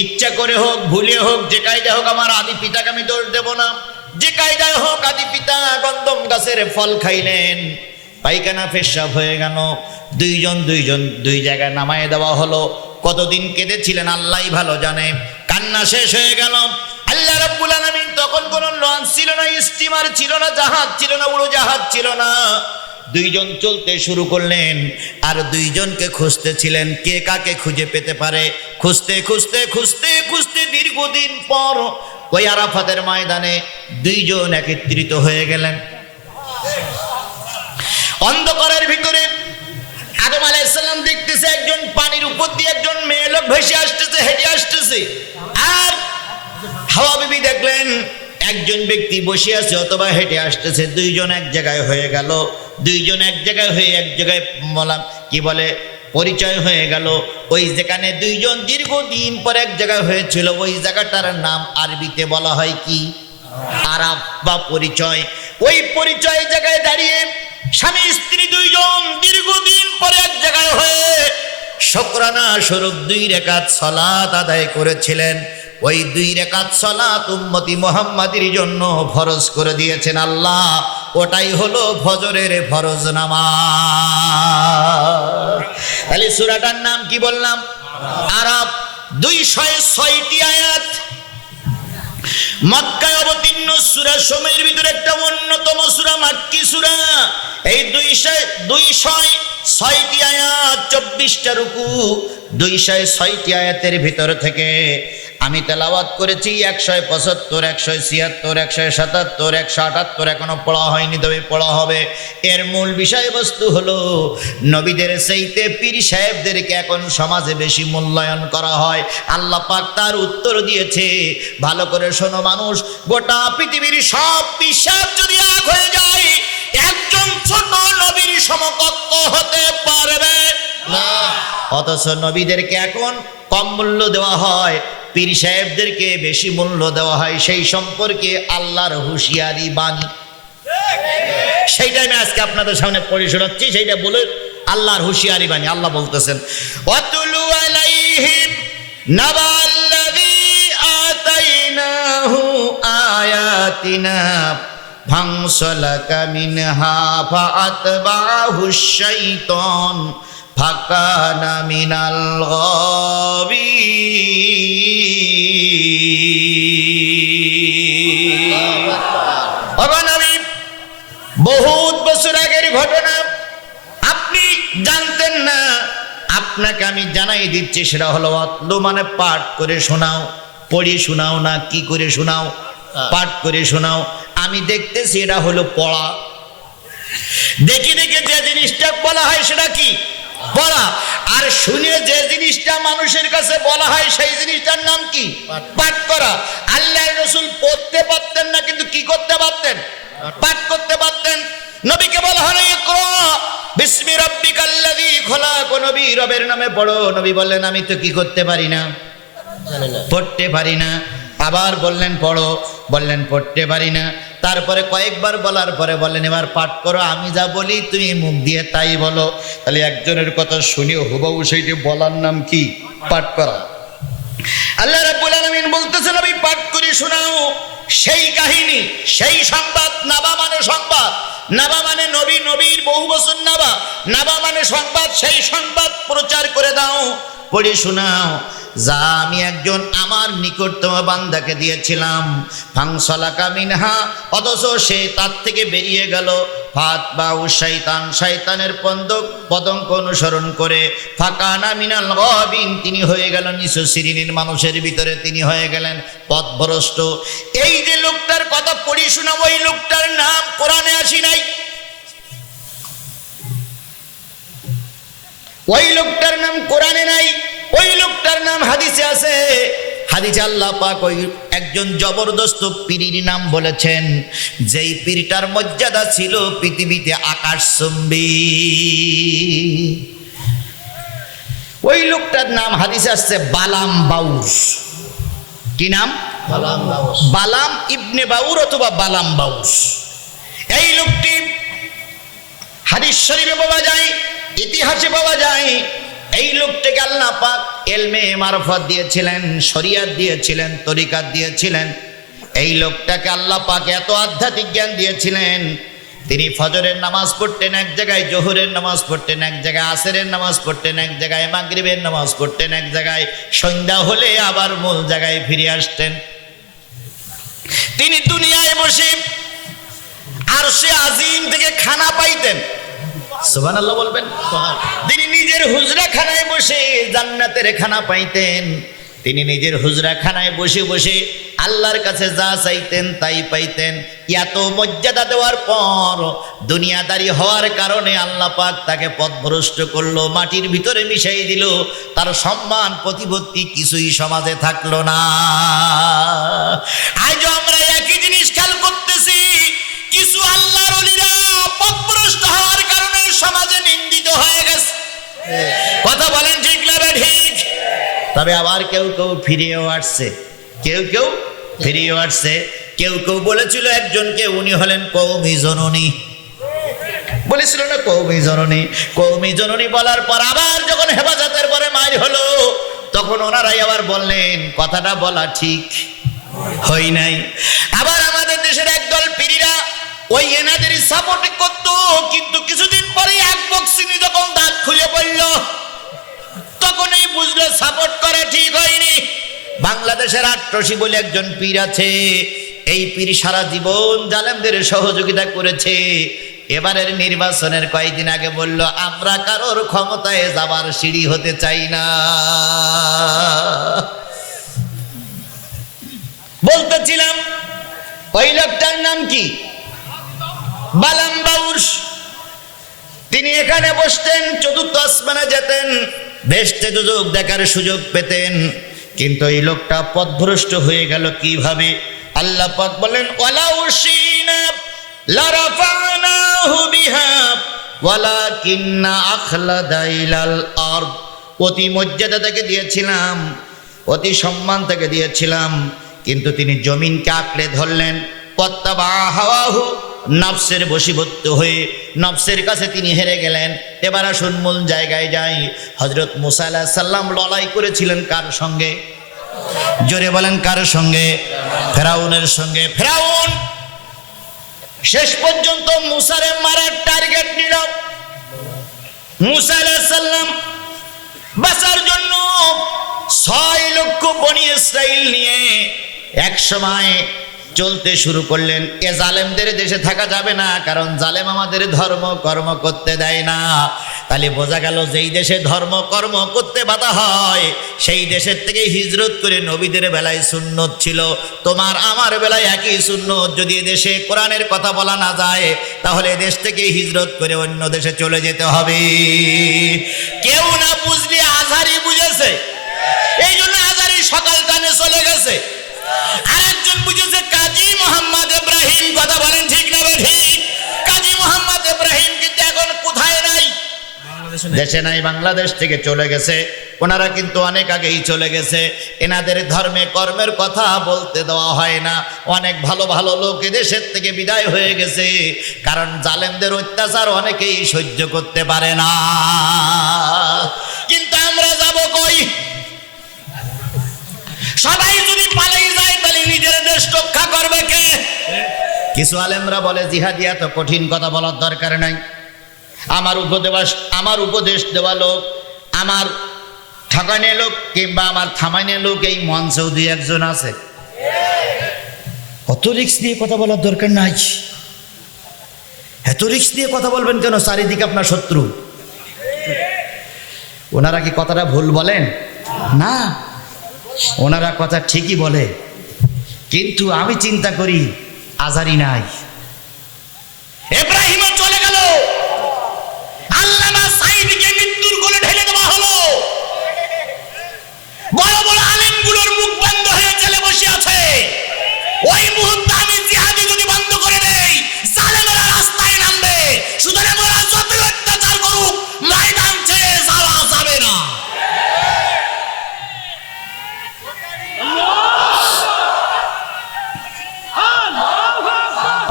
ইচ্ছা করে হোক, ভুলে হোক, যে কায়দায় হোক, আমার আদি পিতাকে আমি দোষ দেব না। যে কায়দায় হোক, আদি পিতা গন্ধম গাছের ফল খাইলেন, পায়খানা পেশাব হয়ে গেল। দুই জায়গায় নামায় দেওয়া হলো। কতদিন কেঁদেছিলেন আল্লাহই ভালো জানে। কান্না শেষ হয়ে গেল। আল্লাহ রাব্বুল আলামিন তখন কোনো লঞ্চ ছিল না, স্টিমার ছিল না, জাহাজ ছিল না, উড়োজাহাজ ছিল না। 2 জন চলতে শুরু করলেন, আর 2 জনকে খুঁজতেছিলেন কে কাকে খুঁজে পেতে পারে। খুঁজতে খুঁজতে খুঁজতে খুঁজতে দীর্ঘদিন পর ওই আরাফাতের ময়দানে 2 জন একত্রিত হয়ে গেলেন। অন্ধকারের ভিতরে আদম আলাইহিস সালাম দেখতেছে একজন পানির উপর দিয়ে একজন মেয়ে লোক ভেসে আসতেছে, হেঁটে আসতেছে। আর হাওয়া বিবি দেখলেন একজন ব্যক্তি বসে আছে অথবা হেঁটে আসতেছে। 2 জন এক জায়গায় হয়ে গেল। 2 জন এক জায়গায় হয়ে এক জায়গায় কি বলে পরিচয় হয়ে গেল। ওই যেখানে 2 জন দীর্ঘদিন পর এক জায়গায় হয়েছিল, ওই জায়গাটার নাম আরবিতে বলা হয় কি? আরাফ বা পরিচয়। ওই পরিচয় জায়গায় দাঁড়িয়ে স্বামী স্ত্রী 2 জন দীর্ঘদিন পরে এক জায়গায় হয়ে শুকরানা স্বরূপ 2 রাকাত সালাত আদায় করেছিলেন। ওই 2 রাকাত সালাত উম্মতি মুহাম্মাদির জন্য ফরজ করে দিয়েছেন আল্লাহ। ওটাই হলো ফজরের ফরজ নামাজ। তাহলে সূরাটার নাম কি বললাম? আরাফ। 206টি আয়াত, মক্কায় অবতীর্ণ সূরা সময়ের ভিতরে একটা অন্যতম সূরা, মাক্কি সূরা। এই 206টি আয়াত, 24টা রুকু। 206টি আয়াতের ভিতর থেকে আমি তেলাওয়াত করেছি 175, 176, 177, 178। এখনো পড়া হয়নি, তবে পড়া হবে। এর মূল বিষয়বস্তু হলো নবীদের চাইতে পীর সাহেবদেরকে এখন সমাজে বেশি মূল্যায়ন করা হয়। আল্লাহ পাক তার উত্তর দিয়েছে। ভালো করে শোনো মানুষ, গোটা পৃথিবীর সব পীর সাহেব যদি এক হয়ে যায়, একজন ছোট নবীর সমকক্ষ হতে পারবে না। অথচ নবীদেরকে এখন কম মূল্য দেওয়া হয়, পীর সাহেবদেরকে বেশি মূল্য দেওয়া হয়। সেই সম্পর্কে আল্লাহর হুঁশিয়ারি বাণী, সেইটা আমি আজকে আপনাদের সামনে পড়ে শোনাচ্ছি। সেইটা বলে আল্লাহর হুঁশিয়ারি বাণী। আল্লাহ বলতেছেন, ওয়াতুলু আলাইহিম নাবাল্লাযী আতাইনাহু আয়াতিনা ফানসালাকা মিনহা ফাআতবাহুশ শাইতান ফাকানা মিনাল গাবিন। বহুত বছর আগের ঘটনা, আপনি জানতেন না। আপনাকে আমি জানাই দিচ্ছি, সেটা হলো অতলু মানে পাঠ করে শোনাও, পড়ি শোনাও না, কি করে শোনাও? পাঠ করে শোনাও। আমি দেখতেছি এটা হলো পড়া। দেখি দেখে যে জিনিসটা বলা হয় সেটা কি? পড়া। আর শুনে যে জিনিসটা মানুষের কাছে বলা হয় সেই জিনিসটার নাম কি? পাঠ করা। আল্লাহ রাসূল পড়তে পারতেন না, কিন্তু কি করতে পারতেন? পাঠ করতে পারতেন। নবীকে বলা হলো ইকরা বিসমি রাব্বিকাল্লাযী খলাক, নবী রবের নামে পড়ো। নবী বললেন আমি তো কি করতে পারি না, পড়তে পারি না। আবার বললেন পড়ো, বললেন পড়তে পারি না। তারপরে কয়েকবার বলার পরে বললেন এবার পাঠ করো, আমি যা বলি তুমি মুখ দিয়ে তাই বলো। তাহলে একজনের কথা শুনিও হুবহু সেইটি বলার নাম কি? পাঠ করা। আল্লাহ রাব্বুল আলামিন বলতেছেন আমি পাঠ করে শোনাও সেই কাহিনী, সেই সংবাদ। নাবা মানে সংবাদ, নাবা মানে নবী, নবীর বহু বছর নাবা। নাবা মানে সংবাদ, সেই সংবাদ প্রচার করে দাও, পড়ে শোনাও। যা আমি একজন আমার নিকটতম বান্দাকে দিয়েছিলাম, ফাংসালাকা মিনহা, অথচ সে তার থেকে বেরিয়ে গেল। ফাত বাউ শয়তান, শয়তানের পদঙ্ক অনুসরণ করে। ফাকানা মিনাল গাবিন, তিনি হয়ে গেলেন নিচু শ্রেণীর মানুষের ভিতরে, তিনি হয়ে গেলেন পথভ্রষ্ট। এই যে লোকটার কথা পড়ি শোনা, ওই লোকটার নাম কোরআনে আসি নাই, ওই লোকটার নাম কোরআনে নাই, ওই লোকটার নাম হাদিসে আছে। হাদিসে আল্লাহ পাক ওই একজন জবরদস্ত পীরের নাম বলেছেন, যেই পীরটার মর্যাদা ছিল পৃথিবীতে আকাশচুম্বী। ওই লোকটার নাম হাদিসে আসছে বালাম বাউস। কি নাম? বালাম বাউস। বালাম ইবনে বাউর অথবা বালাম বাউস। এই লোকটি হাদিস শরীফে পাওয়া যায়, ইতিহাসে পাওয়া যায়। এই লোকটাকে আল্লাহ পাক ইলমে মারফত দিয়েছিলেন, শরিয়ত দিয়েছিলেন, তরিকাত দিয়েছিলেন। এই লোকটাকে আল্লাহ পাক এত আধ্যাত্মিক জ্ঞান দিয়েছিলেন, তিনি ফজরের নামাজ পড়তেন এক জায়গায়, জোহরের নামাজ পড়তেন এক জায়গায়, আসরের নামাজ পড়তেন এক জায়গায়, মাগরিবের নামাজ পড়তেন এক জায়গায়, সন্ধ্যা হলে আবার মূল জায়গায় ফিরে আসতেন। তিনি দুনিয়ায় বসে আরশে আজিম থেকে খানা পাইতেন। সুবহানাল্লাহ বলবেন। তিনি নিজের হুজরা খানায় বসে জান্নাতের খানা পাইতেন। তিনি নিজের হুজরা খানায় বসে বসে আল্লাহর কাছে যা চাইতেন তাই পাইতেন। এত মর্যাদা দেওয়ার পর দুনিয়াদারি হওয়ার কারণে আল্লাহ পাক তাকে পথভ্রষ্ট করলো, মাটির ভিতরে মিশাই দিল। তার সম্মান প্রতিপত্তি কিছুই সমাজে থাকলো না। আজ আমরা একই জিনিস খেয়াল করতেছি, কিছু আল্লাহর ওলিরা পথভ্রষ্ট হওয়ার কারণে সমাজে নিন্দিত হয়ে গেছে। কথা বলেন ঠিক না ঠিক? তবে আবার কেউ কেউ ফিরেও আসছে, কেউ কেউ ফিরেও আসছে। কেউ কেউ বলেছিল একজনকে, উনি হলেন কওমি জননী, বলেছিল না কওমি জননী। কওমি জননী বলার পর আবার যখন হেফাজতের পরে মার হলো, তখন ওনারাই আবার বললেন কথাটা বলা ঠিক হয় নাই। আবার আমাদের দেশের একদল পীরিরা ওই এনাদের সাপোর্ট করত, কিন্তু কিছুদিন পরে এক বক্সিনি যখন দাঁত খুলে পড়ল, তখনই বুঝলো সাপোর্ট করা ঠিক হয়নি। বাংলাদেশের আট্রসি বলে একজন পীর আছে, এই পীর সারা জীবন জালেমদের সহযোগিতা করেছে। এবারের নির্বাচনের কয়েকদিন আগে বলল, আমরা কারোর ক্ষমতায় যাবার সিঁড়ি হতে চাই না। বলতেছিলাম ওই লোকটার নাম কি? বালাম বাউস। তিনি এখানে বসতেন, চতুর্থ আসমানে যেতেন, বেহেশতে দুজক দেখার সুযোগ পেতেন। কিন্তু এই লোকটা পথভ্রষ্ট হয়ে গেল কিভাবে? আল্লাহ পাক বলেন ওয়ালাউ শিনা লারাফানাহু বিহা ওয়ালাকিন্না আখলাদা ইলাল আরদ। অতি মর্যাদা থেকে দিয়েছিলাম, অতি সম্মান থেকে দিয়েছিলাম, কিন্তু তিনি জমিনকে আঁকড়ে ধরলেন। পত্তাবা হাওয়াহু, নফসের বশীভূত হয়ে নফসের কাছে তিনি হেরে গেলেন। এবার আসুন মূল জায়গায় যাই। হযরত মুসা আলাইহিস সালাম লড়াই করেছিলেন কার সঙ্গে? জোরে বলেন কার সঙ্গে? ফেরাউনের সঙ্গে। ফেরাউন শেষ পর্যন্ত মুসারে মারার টার্গেট নিল। মুসা আলাইহিস সালাম বাঁচার জন্য 6 লক্ষ বনি ইসরাইল নিয়ে এক সময় চলতে শুরু করলেন। এ জালেমদের দেশে থাকা যাবে না, কারণ জালেম আমাদের ধর্ম কর্ম করতে দেয় না। তাহলে বোঝা গেল যেই দেশে ধর্ম কর্ম করতে বাধা হয় সেই দেশের থেকে হিজরত করে নবীদের বেলায় সুন্নত ছিল, তোমার আমার বেলায় একই সুন্নত। যদি দেশে কোরআনের কথা বলা না যায় তাহলে দেশ থেকে হিজরত করে অন্য দেশে চলে যেতে হবে। কেউ না বুঝলে আজহারি বুঝেছে, এই জন্য আজহারি সকাল টানে চলে গেছে। আরেকজন বুঝেছে কাজী মোহাম্মদ ইব্রাহিম, কথা বলেন ঠিক না ঠিক? কাজী মোহাম্মদ ইব্রাহিম কিন্তু এখন কোথায় নাই? দেশে নাই, বাংলাদেশ থেকে চলে গেছে। ওনারা কিন্তু অনেক আগেই চলে গেছে। এনাদের ধর্মে কর্মের কথা বলতে দেওয়া হয় না। অনেক ভালো ভালো লোক দেশের থেকে বিদায় হয়ে গেছে, কারণ জালেমদের অত্যাচার অনেকেই সহ্য করতে পারে না। কিন্তু আমরা যাব কই? সবাই যদি পালিয়ে যায় তাহলে নিজের দেশ রক্ষা করবে কে? কিছু আলেমরা বলে জিহাদি এত কঠিন কথা বলার দরকার নাই। আমার উপদেশ দেওয়া লোক, আমার ঠকানে লোক কিংবা আমার থামাইনে লোক এই মঞ্চেও দুই একজন আছে। অত রিস্ক দিয়ে কথা বলার দরকার নাই। এত রিস্ক দিয়ে কথা বলবেন কেন? চারিদিকে আপনার শত্রু। ওনারা কি কথাটা ভুল বলেন? না, ওনারা কথা ঠিকই বলে, কিন্তু আমি চিন্তা করি আজারি নাই। ইব্রাহিমও চলে গেল, আল্লামা সাঈদীকে মৃত্যুর কোলে ঢেলে দেওয়া হলো, বড় বড় আলেমগুলোর মুখ বন্ধ হয়ে চলে বসে আছে। ওই মুহূর্তে আমি জিহাদি যদি বন্ধ করে দেই জালেমেরা রাস্তায় নামবে। সুতরাং ওরা যতই অত্যাচার করুক ময়দান ছেড়ে যাওয়া যাবে না।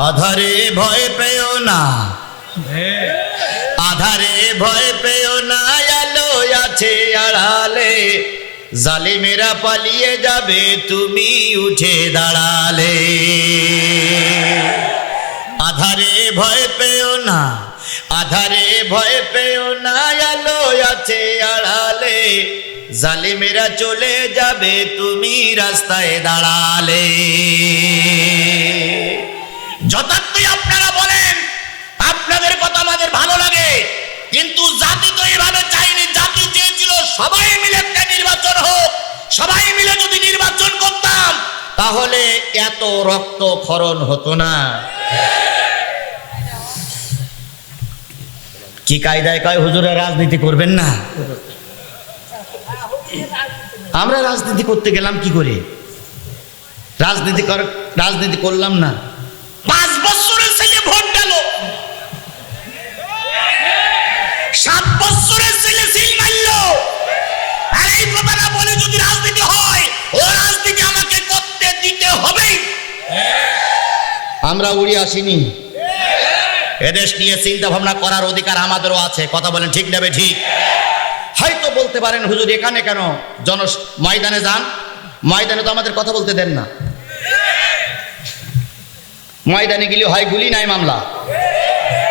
আধারে ভয় পেও না, আধারে ভয় পেও না, আলো আছে আড়ালে, জালিমেরা পালিয়ে যাবে তুমি উঠে দাঁড়ালে। আধারে ভয় পেও না, আধারে ভয় পেও না, আলো আছে আড়ালে, জালিমেরা চলে যাবে তুমি রাস্তায় দাঁড়ালে। যথার্থই আপনারা বলেন, আপনাদের কথা আমাদের ভালো লাগে, কিন্তু জাতি তো এইভাবে চাইনি। জাতি চেয়েছিল সবাই মিলে একটা নির্বাচন হোক। সবাই মিলে যদি নির্বাচন করতাম তাহলে এত রক্ত ক্ষরণ হতো না। কি কায়দায় কয় হুজুরা রাজনীতি করবেন না? আমরা রাজনীতি করতে গেলাম কি করে? রাজনীতি করলাম না। 5 বছরের ছেলে ভোট গেল, 7 বছরের ছেলে সিল মারল। আর এই কথাটা বলে যদি রাজনীতি হয়, ও রাজনীতি আমাকে করতে দিতে হবে। আমরা উড়ে আসিনি, এদেশ নিয়ে চিন্তা ভাবনা করার অধিকার আমাদেরও আছে। কথা বলেন ঠিক নেবে ঠিক? হয়তো বলতে পারেন হুজুর এখানে কেন, ময়দানে যান। ময়দানে তো আমাদের কথা বলতে দেন না। ময়দানে গেলে হয় গুলি নাই মামলা।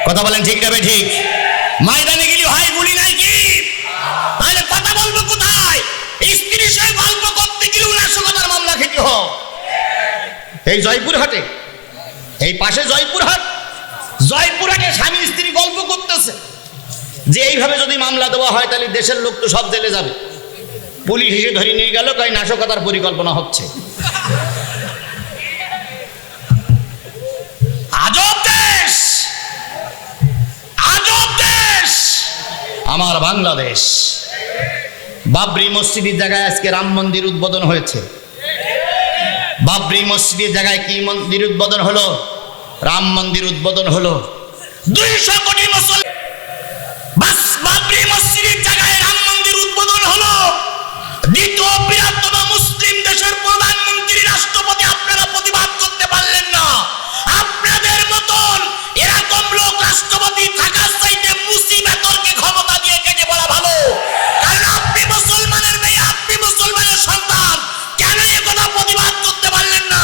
কথা বলেন ঠিক নেবে ঠিক? ময়দানে গেলে হয় গুলি নাই কি, তাহলে কথা বলবো কোথায়? স্ত্রী সে গল্প করতে গেলেও নাশকতার মামলা খেতে হোক। এই জয়পুরহাটে, এই পাশে জয়পুরহাট, জয়পুরহাটে স্বামী স্ত্রী গল্প করতেছে যে এইভাবে যদি মামলা দেওয়া হয় তাহলে দেশের লোক তো সব জেলে যাবে। পুলিশ এসে ধরে নিয়ে গেল, কয় নাশকতার পরিকল্পনা হচ্ছে। আজব দেশ, আজব দেশ আমার বাংলাদেশ। বাবরি মসজিদের জায়গায় আজকে রাম মন্দির উদ্বোধন হয়েছে। বাবরি মসজিদের জায়গায় কি মন্দির উদ্বোধন হলো? রাম মন্দির উদ্বোধন হলো। 200 কোটি মুসলমান, বাস বাবরি মসজিদের জায়গায় রাম মন্দির উদ্বোধন হলো। দ্বিতীয় বৃহত্তম মুসলিম দেশের প্রধানমন্ত্রী, রাষ্ট্রপতি আপনারা প্রতিবাদ করতে পারলেন না। আপনাদের মতন এরকম লোক রাষ্ট্রপতি থাকার চাইতে মুসিবতকে ক্ষমতা দিয়ে কেটে পড়া ভালো। কারণ আপনি মুসলমানের মেয়ে, আপনি মুসলমানের সন্তান, কেন এ কথা প্রতিবাদ করতে পারলেন না?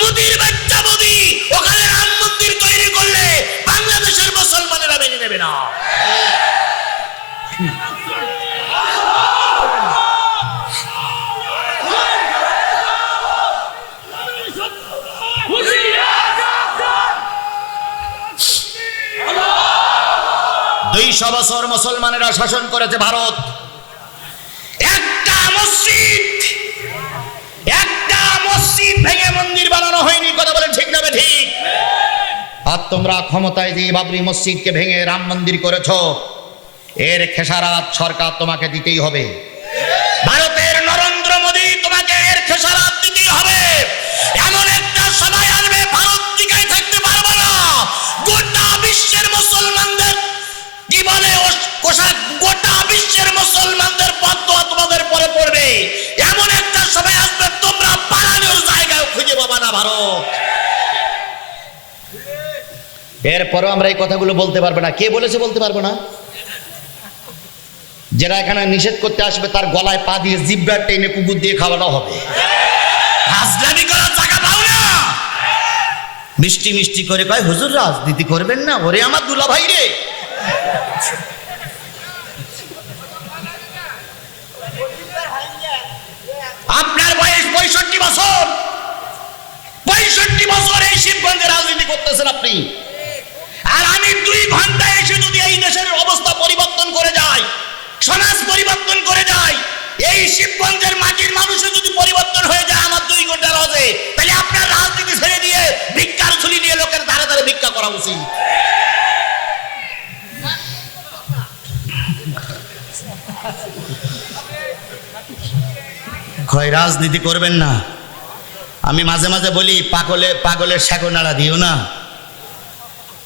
মোদির বাচ্চা মোদি ওখানে রাম মন্দির তৈরি করলে বাংলাদেশের মুসলমানেরা মেনে নেবে না। 200 বছর মুসলমানেরা শাসন করেছে ভারত। একটা মসজিদ ভেঙে মন্দির বানানো হয়নি, কথা বলেন ঠিক না ঠিক? আর তোমরা ক্ষমতায় যে বাবরি মসজিদকে ভেঙে রাম মন্দির করেছো, এর খেসারাত সরকার তোমাকে দিতেই হবে। ভারতের নরেন্দ্র মোদী, তোমাকে এর খেসারাত দিতেই হবে। এমন একটা সময় আসবে ভারত টিকে থাকতে পারবে না। গোটা বিশ্বের মুসলমানদের কি বলে গোটা বিশ্বের মুসলমানদের বদদোয়া তোমাদের পরে পড়বে। এমন একটা সময় আসবে তোমরা পালানোর জায়গায় খুঁজে পাবে না ভারত। এরপরও আমরা এই কথাগুলো বলতে পারবো না। কে বলেছে বলতে পারবো না? যারা এখানে নিষেধ করতে আসবে তার গলায় পা দিয়ে জিব্বা টেনে কুকুর দিয়ে খাওয়ানো হবে। রাজনীতি করার জায়গা পাও না। মিষ্টি মিষ্টি করে কয় হুজুর রাজনীতি করবেন না। ওরে আমার দুলা ভাই রে, আপনার বয়স 65 বছর, 65 বছর এই শিবগঞ্জে রাজনীতি করতেছেন আপনি। আর আমি 2 ঘন্টা এসে যদি এই দেশের অবস্থা পরিবর্তন করে যাই, সমাজ পরিবর্তন করে যায়, এই শিবগঞ্জের মাটির মানুষের যদি পরিবর্তন হয়ে যায় আমার 2 ঘন্টা লজে, তাহলে আপনার রাজনীতি ছেড়ে দিয়ে ভিক্ষার ঝুলি নিয়ে লোকের ধারে ধারে ভিক্ষা করা উচিত। কয় রাজনীতি করবেন না। আমি মাঝে মাঝে বলি পাগলের শাকো নাড়া দিও না।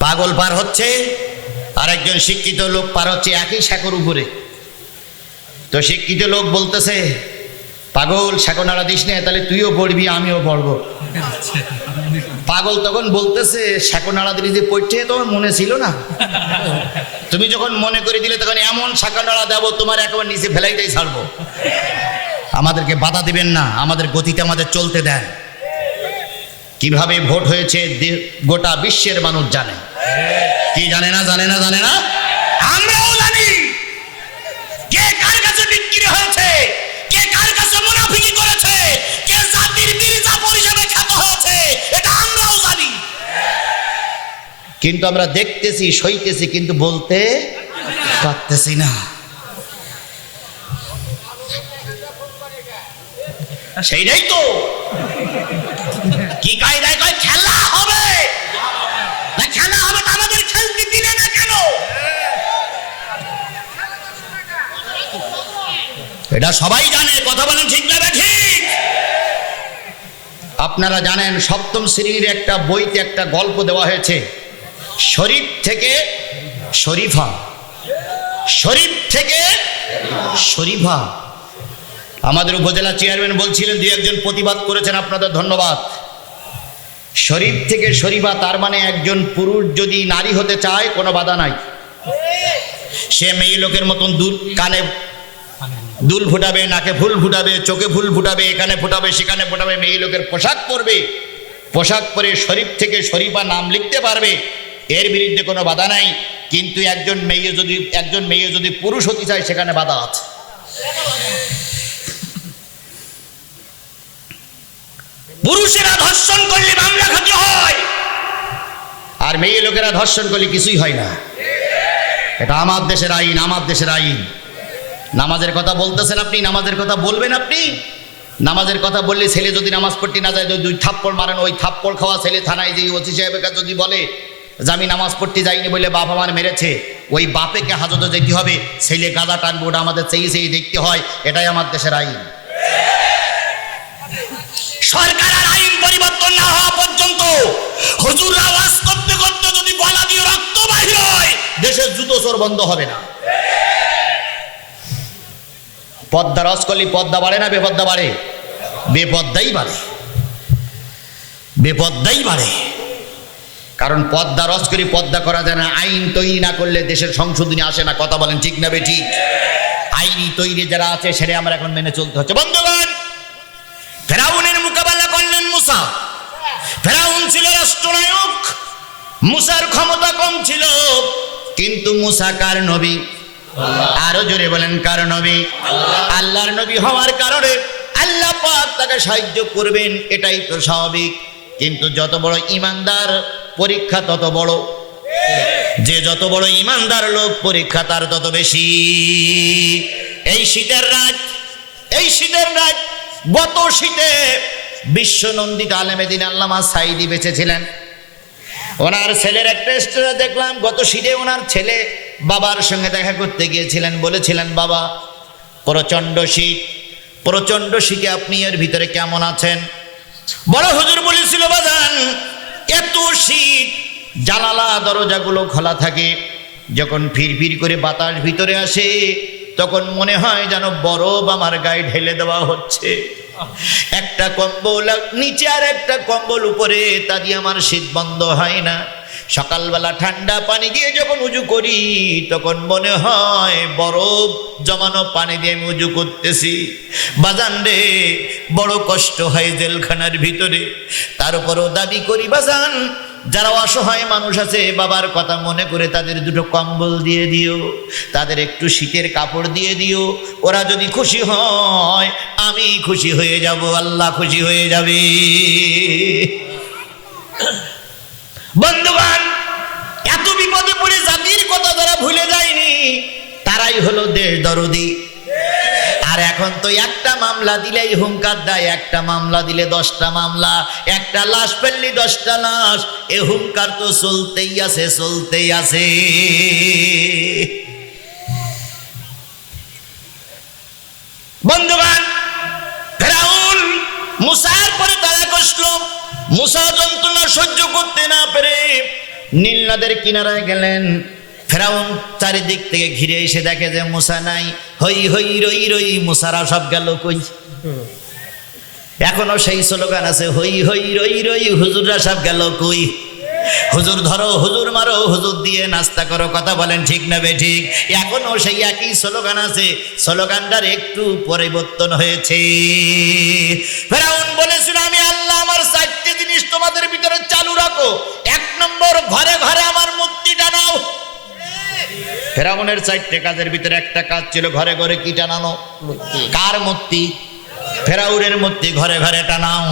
পাগল পার হচ্ছে আর একজন শিক্ষিত লোক পার হচ্ছে একই শাকোর উপরে। তো শিক্ষিত লোক বলতেছে পাগল শাকো নাড়া দিস না, তাহলে তুইও পড়বি আমিও পড়বো। পাগল তখন বলতেছে শাকো নাড়া দিলি যে পড়ছে তোমার মনে ছিল না? তুমি যখন মনে করে দিলে তখন এমন শাকো নাড়া দেবো তোমার একেবারে নিচে ফেলাইটাই ছাড়বো। আমাদেরকে বাধা দিবেন না, আমাদের গতিতে আমাদের চলতে দেন। কিভাবে ভোট হয়েছে গোটা বিশ্বের মানুষ জানে। কি জানে না? আমরাও জানি। কে কার কাছে বিক্রি হয়েছে, কে কার কাছে মুনাফিকি করেছে, কে জাতির মির্জাপুর হিসেবে খ্যাত হয়েছে, এটা আমরাও জানি। কিন্তু আমরা দেখতেছি, সইতেছি, কিন্তু বলতে পারতেছি না। সেইটাই তো। কি কায়দায় কয় খেলা হবে না, খেলা হবে তো আমাদের খেলতে দিলে না কেন? এটা সবাই জানে, কথা বলেন ঠিক না ঠিক? আপনারা জানেন 7ম শ্রেণীর একটা বইতে একটা গল্প দেওয়া হয়েছে, শরীফ থেকে শরীফা। শরীফ থেকে শরীফা। আমাদের উপজেলা চেয়ারম্যান বলছিলেন, 2-1 প্রতিবাদ করেছেন, আপনাদের ধন্যবাদ। শরীফ থেকে শরীফা তার মানে একজন পুরুষ যদি নারী হতে চায় কোনো বাধা নাই। সে মেয়ে লোকের মতন কানে দুল ফুটাবে, নাকে ফুল ফুটাবে, চোখে ফুল ফুটাবে, এখানে ফুটাবে, সেখানে ফুটাবে, মেয়ে লোকের পোশাক পরবে, পোশাক পরে শরীফ থেকে শরীফা নাম লিখতে পারবে, এর বিরুদ্ধে কোনো বাধা নাই। কিন্তু একজন মেয়ে যদি পুরুষ হতে চায় সেখানে বাধা আছে। পুরুষেরা ধর্ষণ করলে মামলা খাতে হয়, আর মেয়ে লোকেরা ধর্ষণ করলে কিছুই হয় না। এটা আমার দেশের আইন, আমার দেশের আইন। নামাজের কথা বলতেছেন আপনি, নামাজের কথা বলবেন আপনি। নামাজের কথা বললে ছেলে যদি নামাজ পড়তে না যায়, 2 থাপ্পড় মারেন, ওই থাপ্পড় খাওয়া ছেলে থানায় যে ওসি সাহেবের কাছে যদি বলে যে আমি নামাজ পড়তে যাইনি বলে বাপ আমার মেরেছে, ওই বাপেকে হাজতে যেতে হবে, ছেলে গাঁজা টানবে, ওটা আমাদের চেয়ে দেখতে হয়। এটাই আমার দেশের আইন। সরকারের আইন পরিবর্তন না হওয়া পর্যন্ত হুজুররা ওয়াজ করতে করতে যদি গলা দিয়ে রক্ত বাহির হয়, দেশের জুতো চোর বন্ধ হবে না। পদ্মা রস করলে পদ্মা বাড়ে না বেপদ্মা বাড়ে? বেপদ্মাই বাড়ে, বেপদ্মাই বাড়ে। কারণ পদ্মা রস করে পদ্মা করা যায় না। আইন তৈরি না করলে দেশের সংশোধনী আসে না, কথা বলেন ঠিক না বেঠিক? আইনি তৈরি যারা আছে সেটা আমরা এখন মেনে চলতে হচ্ছে। বন্ধুগণ, ফেরাউনের মোকাবেলা করলেন মুসা। ফেরাউন ছিল রাষ্ট্রনায়ক, মুসার ক্ষমতা কম ছিল, কিন্তু মুসা কার নবী? আরো জোরে বলেন কার নবী? আল্লাহর নবী হওয়ার কারণে আল্লাহ পাক তাকে সাহায্য করবেন, এটাই তো স্বাভাবিক। কিন্তু যত বড় ইমানদার পরীক্ষা তত বড়। যে যত বড় ইমানদার লোক পরীক্ষা তার তত বেশি। এই শীতের রাত গত শীতে বিশ্বনন্দিত আলেমে দ্বীন আল্লামা সাঈদী বেঁচে ছিলেন। ওনার ছেলের একটা স্টোরি দেখলাম, গত শীতে ওনার ছেলে বাবার সঙ্গে দেখা করতে গিয়েছিলেন, বলেছিলেন বাবা প্রচন্ড শীতে আপনি এর ভিতরে কেমন আছেন? বড় হুজুর বলেছিল বাজান এত শীত, জানালা দরজাগুলো খোলা থাকে, যখন ফিরফির করে বাতাস ভিতরে আসে তখন মনে হয় যেন বরফ আমার গায়ে ঢেলে দেওয়া হচ্ছে। একটা কম্বল নিচে আর একটা কম্বল উপরে, তা দিয়ে আমার শীত বন্ধ হয় না। সকালবেলা ঠান্ডা পানি দিয়ে যখন উজু করি তখন মনে হয় বরফ জমানো পানি দিয়ে আমি উজু করতেছি। বাজান রে, বড় কষ্ট হয় জেলখানার ভিতরে। তারপরও দাবি করি বাজান, যারা অসহায় মানুষ আছে বাবার কথা মনে করে তাদের দুটো কম্বল দিয়ে দিও, তাদের একটু শীতের কাপড় দিয়ে দিও। ওরা যদি খুশি হয় আমি খুশি হয়ে যাব, আল্লাহ খুশি হয়ে যাবে। বন্ধুগণ, এত বিপদে পড়ে জাতির কথা যারা ভুলে যায়নি তারাই হলো দেশ দরদি। আর এখন তো একটা মামলা দিলেই হুঙ্কার দেয়, একটা মামলা দিলে 10টা মামলা, একটা লাশ ফেললি 10টা লাশ, এ হুঙ্কার তো চলতেই আছে। বন্ধুগণ, ফেরাউন মুসার পরে তারা কষল। মুসা যন্ত্রণা সহ্য করতে না পেরে নীল নদের কিনারায় গেলেন। ফেরাউন চারিদিক থেকে ঘিরে এসে দেখে যে মুসা নাই। হই হই রই রই, মুসারা সব গেল কই? এখনো সেই স্লোগান আছে, হই হই রই রই, হুজুররা সব গেল কই? হুজুর ধরো, হুজুর মারো, হুজুর দিয়ে নাস্তা করো, কথা বলেন ঠিক না বেঠিক? এখনো সেই একই স্লোগান আছে, স্লোগানটার একটু পরিবর্তন হয়েছে। ফেরাউন বলেছিল আমি আল্লাহ আমার 4টে জিনিস তোমাদের ভিতরে চালু রাখো। 1 নম্বর, ঘরে ঘরে আমার মূর্তি টানাও। ফেরাউনের 4টে কাজের ভিতরে একটা কাজ ছিল ঘরে ঘরে কি টানানো? কার মূর্তি? ফেরাউনের মূর্তি ঘরে ঘরে টানাও।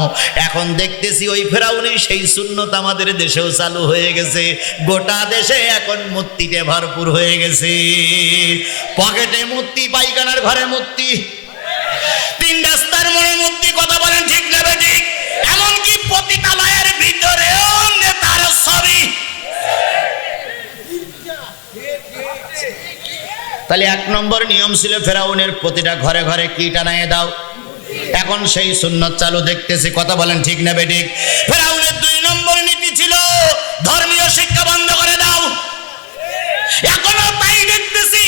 এখন দেখতেছি ওই ফেরাউনই সেই সুন্নত আমাদের দেশেও চালু হয়ে গেছে। গোটা দেশে এখন মূর্তিতে ভরপুর হয়ে গেছে। পকেটে মূর্তি, পায়খানার ঘরে মূর্তি, 3 রাস্তার মোড়ে মূর্তি, কথা বলেন ঠিক না বেঠিক? এমনকি পতিতালয়ের ভিতরেও নেতার ছবি। তাহলে 1 নম্বর নিয়ম ছিল ফেরাউনের প্রতিটা ঘরে ঘরে কি টানায় দাও। এখন সেই সুন্নত চালু দেখতেছি, কথা বলেন ঠিক না বেঠিক? ফেরাউনের 2 নম্বর নীতি ছিল ধর্মীয় শিক্ষা বন্ধ করে দাও। এখনো তাই দেখতেছি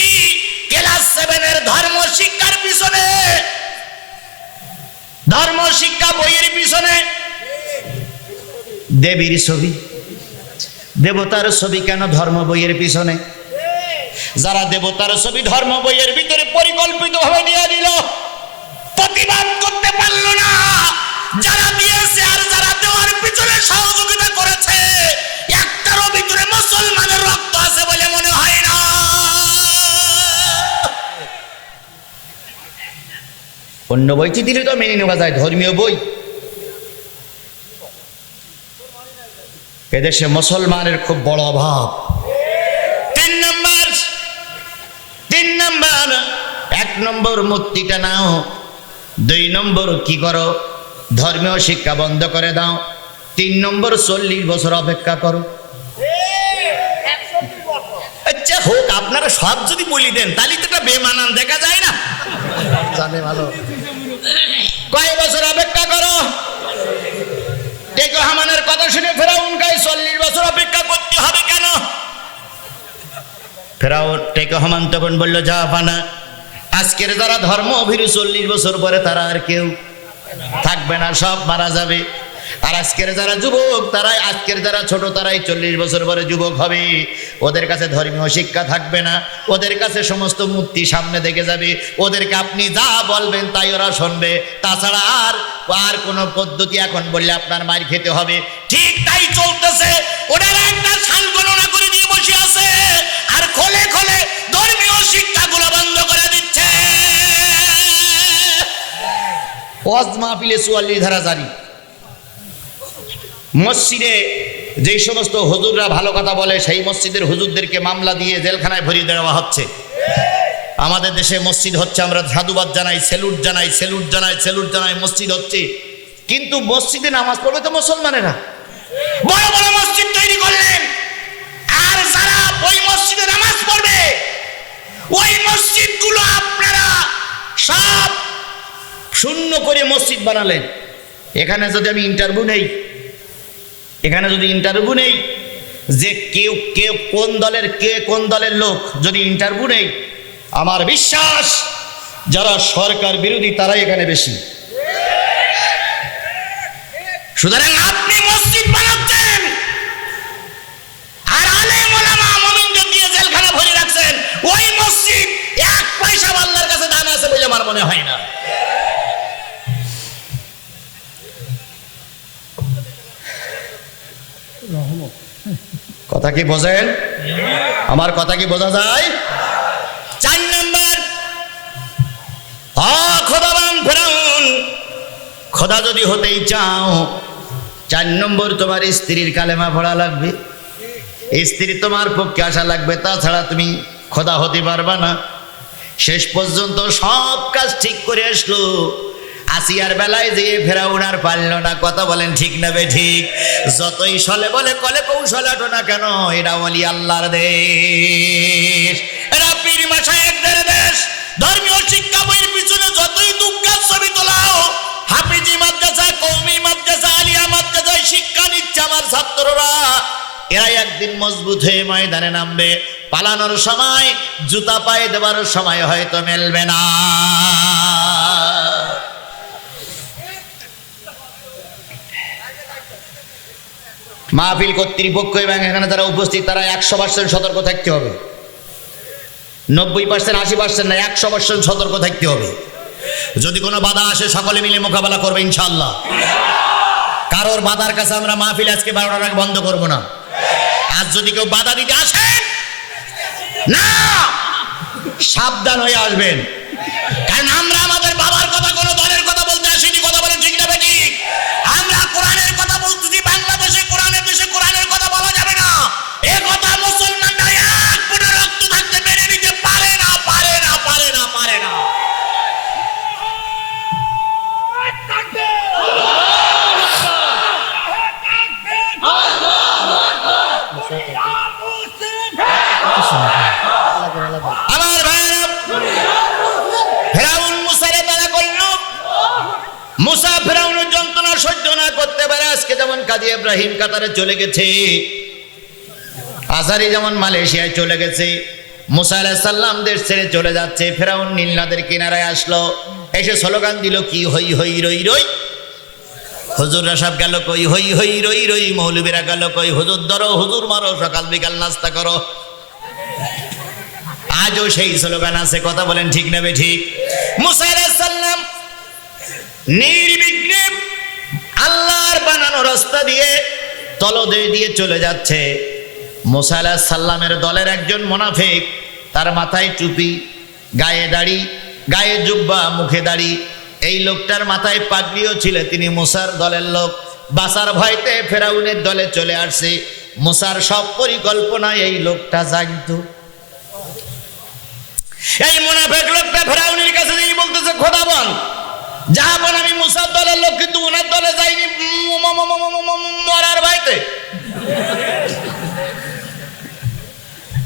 ক্লাস 7 এর ধর্ম শিক্ষার পিছনে, ধর্ম শিক্ষা বইয়ের পিছনে দেবীর ছবি, দেবতার ছবি কেন ধর্ম বইয়ের পিছনে? যারা দেবতার ছবি ধর্ম বইয়ের ভিতরে পরিকল্পিত ভাবে দিয়ে দিল, প্রতিবাদ করতে পারল না। যারা দিয়েছে আর যারা দেওয়ার পিছনে সহযোগিতা করেছে, একটারও ভিতরে মুসলমানের রক্ত আছে বলে মনে হয় না। অন্য বইটি দিলে তো মেনে নেওয়া যায়, ধর্মীয় বই। এদেশে মুসলমানের খুব বড় অভাব। 3 নম্বর, 1 নম্বর মূর্তিটা নাও। 2 নম্বর কি করো? ধর্মীয় শিক্ষা বন্ধ করে দাও। 3 নম্বর 40 বছর অপেক্ষা করো। আচ্ছা হোক, আপনারা সব যদি বলি দেন তাহলে তো একটা বেমানান দেখা যায় না? জানে ভালো। কয় বছর অপেক্ষা করো? টেকো হামানের কথা শুনে ফেরাউন কয় 40 বছর অপেক্ষা করতে হবে কেন? ফেরাউন টেকো হামান তখন বলল, যা ফানা, আজকের যারা ধর্ম ভীরু 40 বছর পরে তারা আর কেউ থাকবে না, সব মারা যাবে। আর আজকের যারা যুবক, তারাই, আজকের যারা ছোট তারাই 40 বছর পরে যুবক হবে। ওদের কাছে ধর্মীয় শিক্ষা থাকবে না, ওদের কাছে সমস্ত মূর্তি সামনে দেখে যাবে। ওদেরকে আপনি যা বলবেন তাই ওরা শুনবে। তাছাড়া আর কোনো পদ্ধতি এখন বললে আপনার মার খেতে হবে। ঠিক তাই চলতেছে। ওনারা একটা সাল গণনা করে দিয়ে বসে আছে আর খোলে খোলে ধর্মীয় শিক্ষাগুলো বন্ধ করে দিচ্ছে। ওয়াজ মাহফিলে 44 ধারা জারি। মসজিদে যেই সমস্ত হুজুররা ভালো কথা বলে সেই মসজিদের হুজুরদেরকে মামলা দিয়ে জেলখানায় ভরিয়ে দেওয়া হচ্ছে। আমাদের দেশে মসজিদ হচ্ছে, আমরা সাধুবাদ জানাই, স্যালুট জানাই, স্যালুট জানাই, স্যালুট জানাই, মসজিদ হচ্ছে, কিন্তু মসজিদে নামাজ পড়বে তো মুসলমানেরা। বড় বড় মসজিদ তৈরি করলেন, আর যারা ওই মসজিদে নামাজ পড়বে ওই মসজিদগুলো আপনারা সব শূন্য করে মসজিদ বানালেন। এখানে যদি আমি ইন্টারভিউ নেই, এখানে যদি ইন্টারভিউ নেই যে কেউ কেউ কোন দলের কে কোন দলের লোক, যদি ইন্টারভিউ নেই, আমার বিশ্বাস যারা সরকার বিরোধী তারাই এখানে বেশি। সুতরাং আপনি মসজিদ বানাচ্ছেন আর আলেম ওলামা মুমিনদের দিয়ে জেলখানা ভরে রাখছেন, ওই মসজিদ এক পয়সা আল্লাহর কাছে দাম আছে বলে আমার মনে হয় না। কথা কি বোঝেন? আমার কথা কি বোঝা যায়? 4 নম্বর, খোদাবান ফেরাউন, খোদা যদি হতেই চাও 4 নম্বর তোমার স্ত্রীর কালেমা পড়া লাগবে, স্ত্রী তোমার পক্ষে আসা লাগবে, তাছাড়া তুমি খোদা হতে পারবা না। শেষ পর্যন্ত সব কাজ ঠিক করে আসলো, আসিয়ার বেলায় যে ফেরাউন আর পারল না। কথা বলেন ঠিক না বে ঠিক? যতই সলে বলে কলে কৌশল আটো না কেন, এটা বলি আল্লাহর দেশ, এরা পীর মাশায়েখদের দেশ। ধর্মীয় শিক্ষা বইয়ের পিছনে যতই দুঃখের ছবি তোলাও, হাফিজি মাদ্রাসা, কওমি মাদ্রাসা, আলিয়া মাদ্রাসায় শিক্ষা নিচ্ছে আমার ছাত্ররা, এরা একদিন মজবুত হয়ে ময়দানে নামবে। পালানোর সময়, জুতা পায়ে দেওয়ার সময় হয়তো মেলবে না। মাহফিল কর্তৃপক্ষ এবং এখানে যারা উপস্থিত তারা 100% সতর্ক থাকতে হবে। 90%, 80% না, 100% সতর্ক থাকতে হবে। যদি কোনো বাধা আসে সকলে মিলে মোকাবেলা করবে ইনশাআল্লাহ। কারোর বাধার কাছে আমরা মাহফিল আজকে 12টার আগে বন্ধ করব না। আজ যদি কেউ বাধা দিতে আসেন না, সাবধান হয়ে আসবেন, কারণ আমরা আমাদের বাবার কথা কোনো দলের কথা বলতে আসিনি। কথা বলেন ঠিক না ঠিক? আমরা কোরআনের কথা বলতেছি। বাংলাদেশে কোরআনের দেশে কোরআনের কথা বলা যাবে না, এ কথা মুসলমানরা এক ফুটা রক্ত থাকতে মেনে নিতে পারে না, পারে না, পারে না, পারে না। আমার ভাইরা, ফেরাউন মুসারে তারা করল, মুসা ফেরাউনের যন্ত্রণা সহ্য না করতে পারে। আজকে যেমন কাজী ইব্রাহিম কাতারে চলে গেছে, আজারি যেমন মালয়েশিয়ায় চলে গেছে, মুসা আলাইহিস সালাম দেশ ছেড়ে চলে যাচ্ছে। ফেরাউন নীল নদের কিনারায় আসলো, এসে স্লোগান দিল কি হই হই রই রই। হুজুররা সব গেল কই, হই হই রই রই। মৌলবীরা গেল কই, হুজুর ধরো, হুজুর মারো, সকাল বিকাল নাস্তা করো। আজও সেই স্লোগান আছে। কথা বলেন ঠিক না বে ঠিক? মুসা আলাইহিস সালাম নির্বিঘ্নে আল্লাহর বানানো রাস্তা দিয়ে তলদেশ দিয়ে চলে যাচ্ছে। মুসা আলাইহিস সালামের দলের একজন মুনাফিক, তার মাথায় টুপি, গায়ে দাড়ি, গায়ে জুব্বা, মুখে দাড়ি, এই লোকটার মাথায় পাগড়িও ছিল। তিনি মুসার দলের লোক। বাঁচার ভয়তে ফেরাউনের দলে চলে আসছে। মুসার সব পরিকল্পনা এই লোকটা জানতো। এই মুনাফিক লোকটা ফেরাউনের কাছে গিয়ে বলতেছে, খোদাবন যাবন, আমি মুসার দলের লোক, কিন্তু ওনার দলে যাইনি মরার ভয়তে।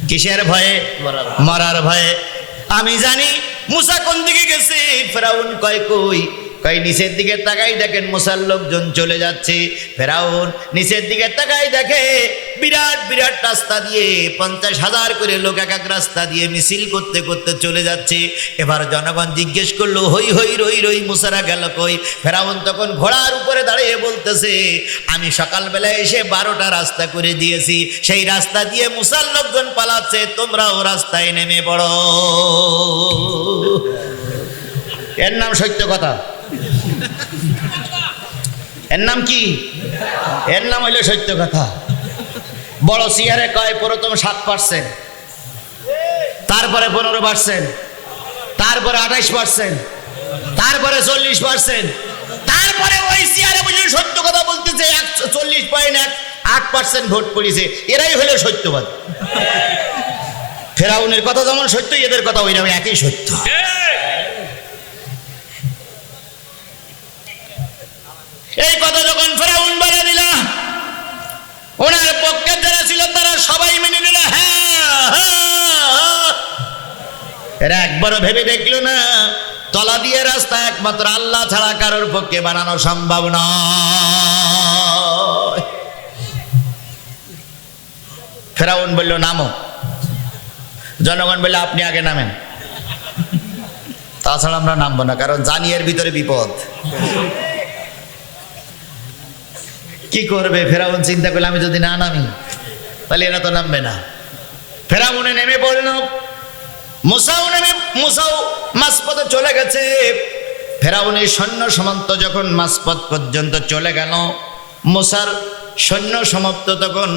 কিসের ভয়ে? মরার ভয়ে। আমি জানি মুসা কোন দিকে গেছে। ফেরাউন কয় কই? কয় নিচের দিকে তাকাই দেখেন মুসার লোকজন চলে যাচ্ছে। ফেরাউন নিচের দিকে তাকাই দেখে বিরাট বিরাট রাস্তা দিয়ে 50,000 করে লোক এক এক রাস্তা দিয়ে মিছিল করতে করতে চলে যাচ্ছে। এবার জনগণ জিজ্ঞেস করলো, হই হই রই রই মুসারা গেল কই? ফেরাউন তখন ঘোড়ার উপরে দাঁড়িয়ে বলতেছে, আমি সকালবেলায় এসে 12টা রাস্তা করে দিয়েছি, সেই রাস্তা দিয়ে মুসার লোকজন পালাচ্ছে, তোমরাও রাস্তায় নেমে পড়ো। এর নাম সত্য কথা। এর নাম কি? এর নাম হইল সত্য কথা। বড় চেয়ারে কয় প্রথম 7%, তারপরে 15%, তারপরে 28%, তারপরে 40%, তারপরে ওই চেয়ারে যে সত্য কথা বলতেছে 40.8% ভোট পড়েছে, এরাই হলো সত্যবাদ। ফেরাউনের কথা যেমন সত্য, এদের কথা ওইরকম একই সত্য। এই কথা যখন ফেরাউন বলে দিল, ওনার পক্ষে যারা ছিল তারা সবাই মেনে নিল। এরা একবারও ভেবে দেখলো না তলা দিয়ে রাস্তা একমাত্র আল্লাহ ছাড়া কারোর পক্ষে বানানো সম্ভব নয়। ফেরাউন বলল নামো, জনগণ বলল আপনি আগে নামেন, তাছাড়া আমরা নামবো না, কারণ জানি এর ভিতরে বিপদ। কি করবে ফেরাউন চিন্তা করলে, আমি যদি না নামি তাহলে এরা তো নামবে না। ফেরাউনে নেমে পড়ল, মুসাও মাঝপথে চলে গেছে। ফেরাউনের সৈন্য সামন্ত যখন মাঝপথ পর্যন্ত চলে গেল, মুসার সৈন্য সমাপ্ত তখন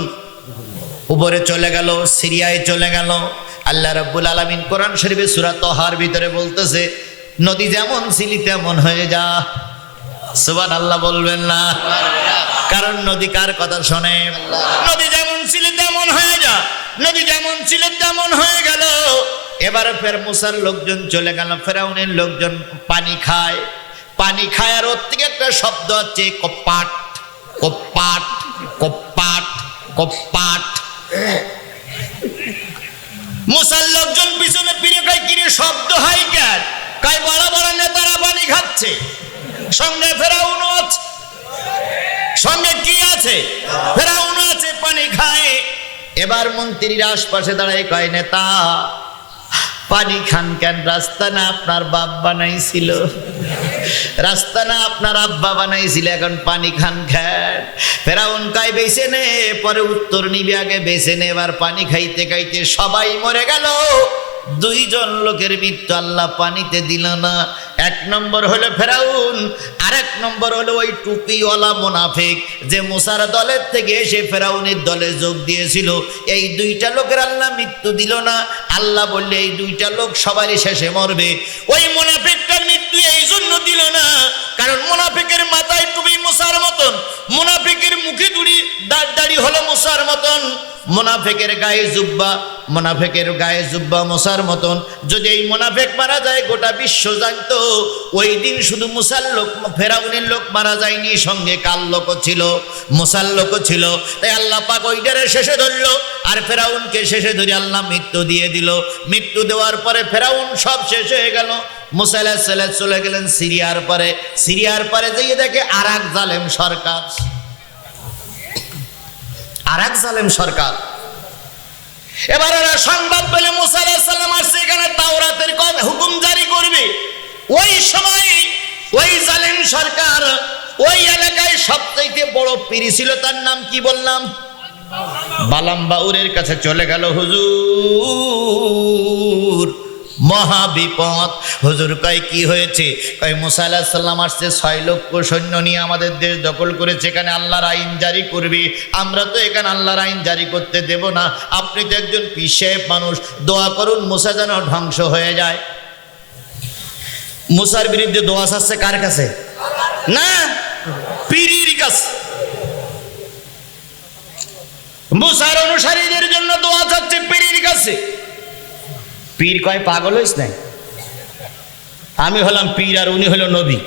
উপরে চলে গেল, সিরিয়ায় চলে গেল। আল্লাহ রাব্বুল আলামিন কোরআন শরীফে সূরা তাহার ভিতরে বলতেছে, নদী যেমন ছিলি তেমন হয়ে যা। সুবহানাল্লাহ বলবেন না? কারণ নদী কার কথা শোনে? নদী যেমন ছিলি তেমন হয়ে যা। নদী যেমন ছিল তেমন হয়ে গেল। এবারে ফের মুসার লোকজন চলে গেল, ফেরাউনের লোকজন পানি খায়। পানি খায় আর ওর থেকে একটা শব্দ হচ্ছে কপাট কপাট কপাট কপাট। মুসার লোকজন পিছনে ফিরে কয় কিরে শব্দ হয় কেন? কয় বড় বড় নেতারা পানি খাচ্ছে, সঙ্গে ফেরাউন আছে। সঙ্গে কি আছে? ফেরাউন আছে, পানি খায়। এবার মন্ত্রীরা আশপাশে দাঁড়ায়, কয় নেতা পানি খান কেন? রাস্তা না আপনার বাপ বানাইছিল, রাস্তা না আপনার আব্বা বানাইছিল, এখন পানি খান কেন? ফেরাউন কয় বেছে নে, পরে উত্তর নিবি, আগে বেছে নে। এবার পানি খাইতে খাইতে সবাই মরে গেল। দুইজন লোকের মৃত্যু আল্লাহ পানিতে দিল না। এক নম্বর হলো ফেরাউন, আর এক নম্বর হলো ওই টুপিওয়ালা মুনাফিক যে মুসার দলের থেকে এসে ফেরাউনের দলে যোগ দিয়েছিল। এই দুইটা লোকের আল্লাহ মৃত্যু দিল না। আল্লাহ বললে এই দুইটা লোক সবারই শেষে মরবে। ওই মুনাফিকটার মৃত্যু এই জন্য দিল না, কারণ মুনাফিকের মাথায় টুপি মুসার মতন, মুনাফিকের মুখে দাড়ি হলো মুসার মতন, মুনাফিকের গায়ে জুব্বা মুসার মতন। যদি এই মুনাফিক মারা যায় গোটা বিশ্ব জানতো ওই দিন শুধু মুসার লোক, ফেরাউনের লোক মারা যায়নি, সঙ্গে কার লোকও ছিল? মুসার লোকও ছিল। তাই আল্লাহ পাক ওইটারে শেষে ধরলো, আর ফেরাউনকে শেষে ধরে আল্লাহ মৃত্যু দিয়ে দিল। মৃত্যু দেওয়ার পরে ফেরাউন সব শেষ হয়ে গেল। মুসা আলাইহিস সালাম চলে গেলেন সিরিয়ার পরে। সিরিয়ার পরে যেয়ে দেখে আর এক জালেম সরকার, আর এক জালেম সরকার। এবার ওরা সংবাদ পেলে মুসা আলাইহিস সালাম আসছে, এখানে তাওরাতের হুকুম জারি করবে। ওই সময় ওই জালেম সরকার ওই এলাকায় সবচাইতে বড় পীর ছিল, তার নাম কি বললাম? বালাম বাউরের কাছে চলে গেল। হুজুর মহা বিপদ। হুজুর কয় কি হয়েছে? কয় মুসা আলাইহিস সালাম আসছে, 6 লক্ষ সৈন্য নিয়ে আমাদের দেশ দখল করেছে, এখানে আল্লাহর আইন জারি করবে। আমরা তো এখানে আল্লাহর আইন জারি করতে দেব না। আপনি তো একজন পীর সাহেব মানুষ, দোয়া করুন মুসা যেন ধ্বংস হয়ে যায়। মুসার বিরুদ্ধে দোয়া চাচ্ছে কার কাছে? না, পীরের কাছে। মুসার অনুসারীদের জন্য দোয়া চাচ্ছে পীরের কাছে। পীর কয় পাগল হইস নাই, আমি হলাম পীর আর উনি হলো নবী,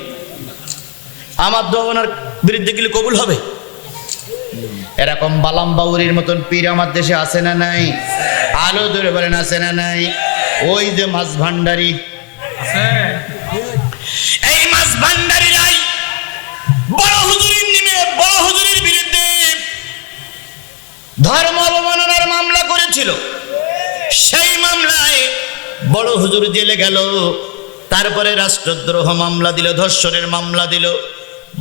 আমার দোয়া ওনার বিরুদ্ধে গেলে কবুল হবে? এরকম বালাম বাউরির মতন পীর আমার দেশে আছে না নাই? আলো ধরে বলেন আছে না নাই? ওই যে মাছ ভান্ডারি, এই মাছ ভান্ডারিরাই বড় হুজুরের নিমে বড় হুজুরের বিরুদ্ধে ধর্ম অবমাননার মামলা করেছিল। সেই মামলায় বড় হুজুর জেলে গেল। তারপরে রাষ্ট্রদ্রোহ মামলা দিল, ধর্ষণের মামলা দিল।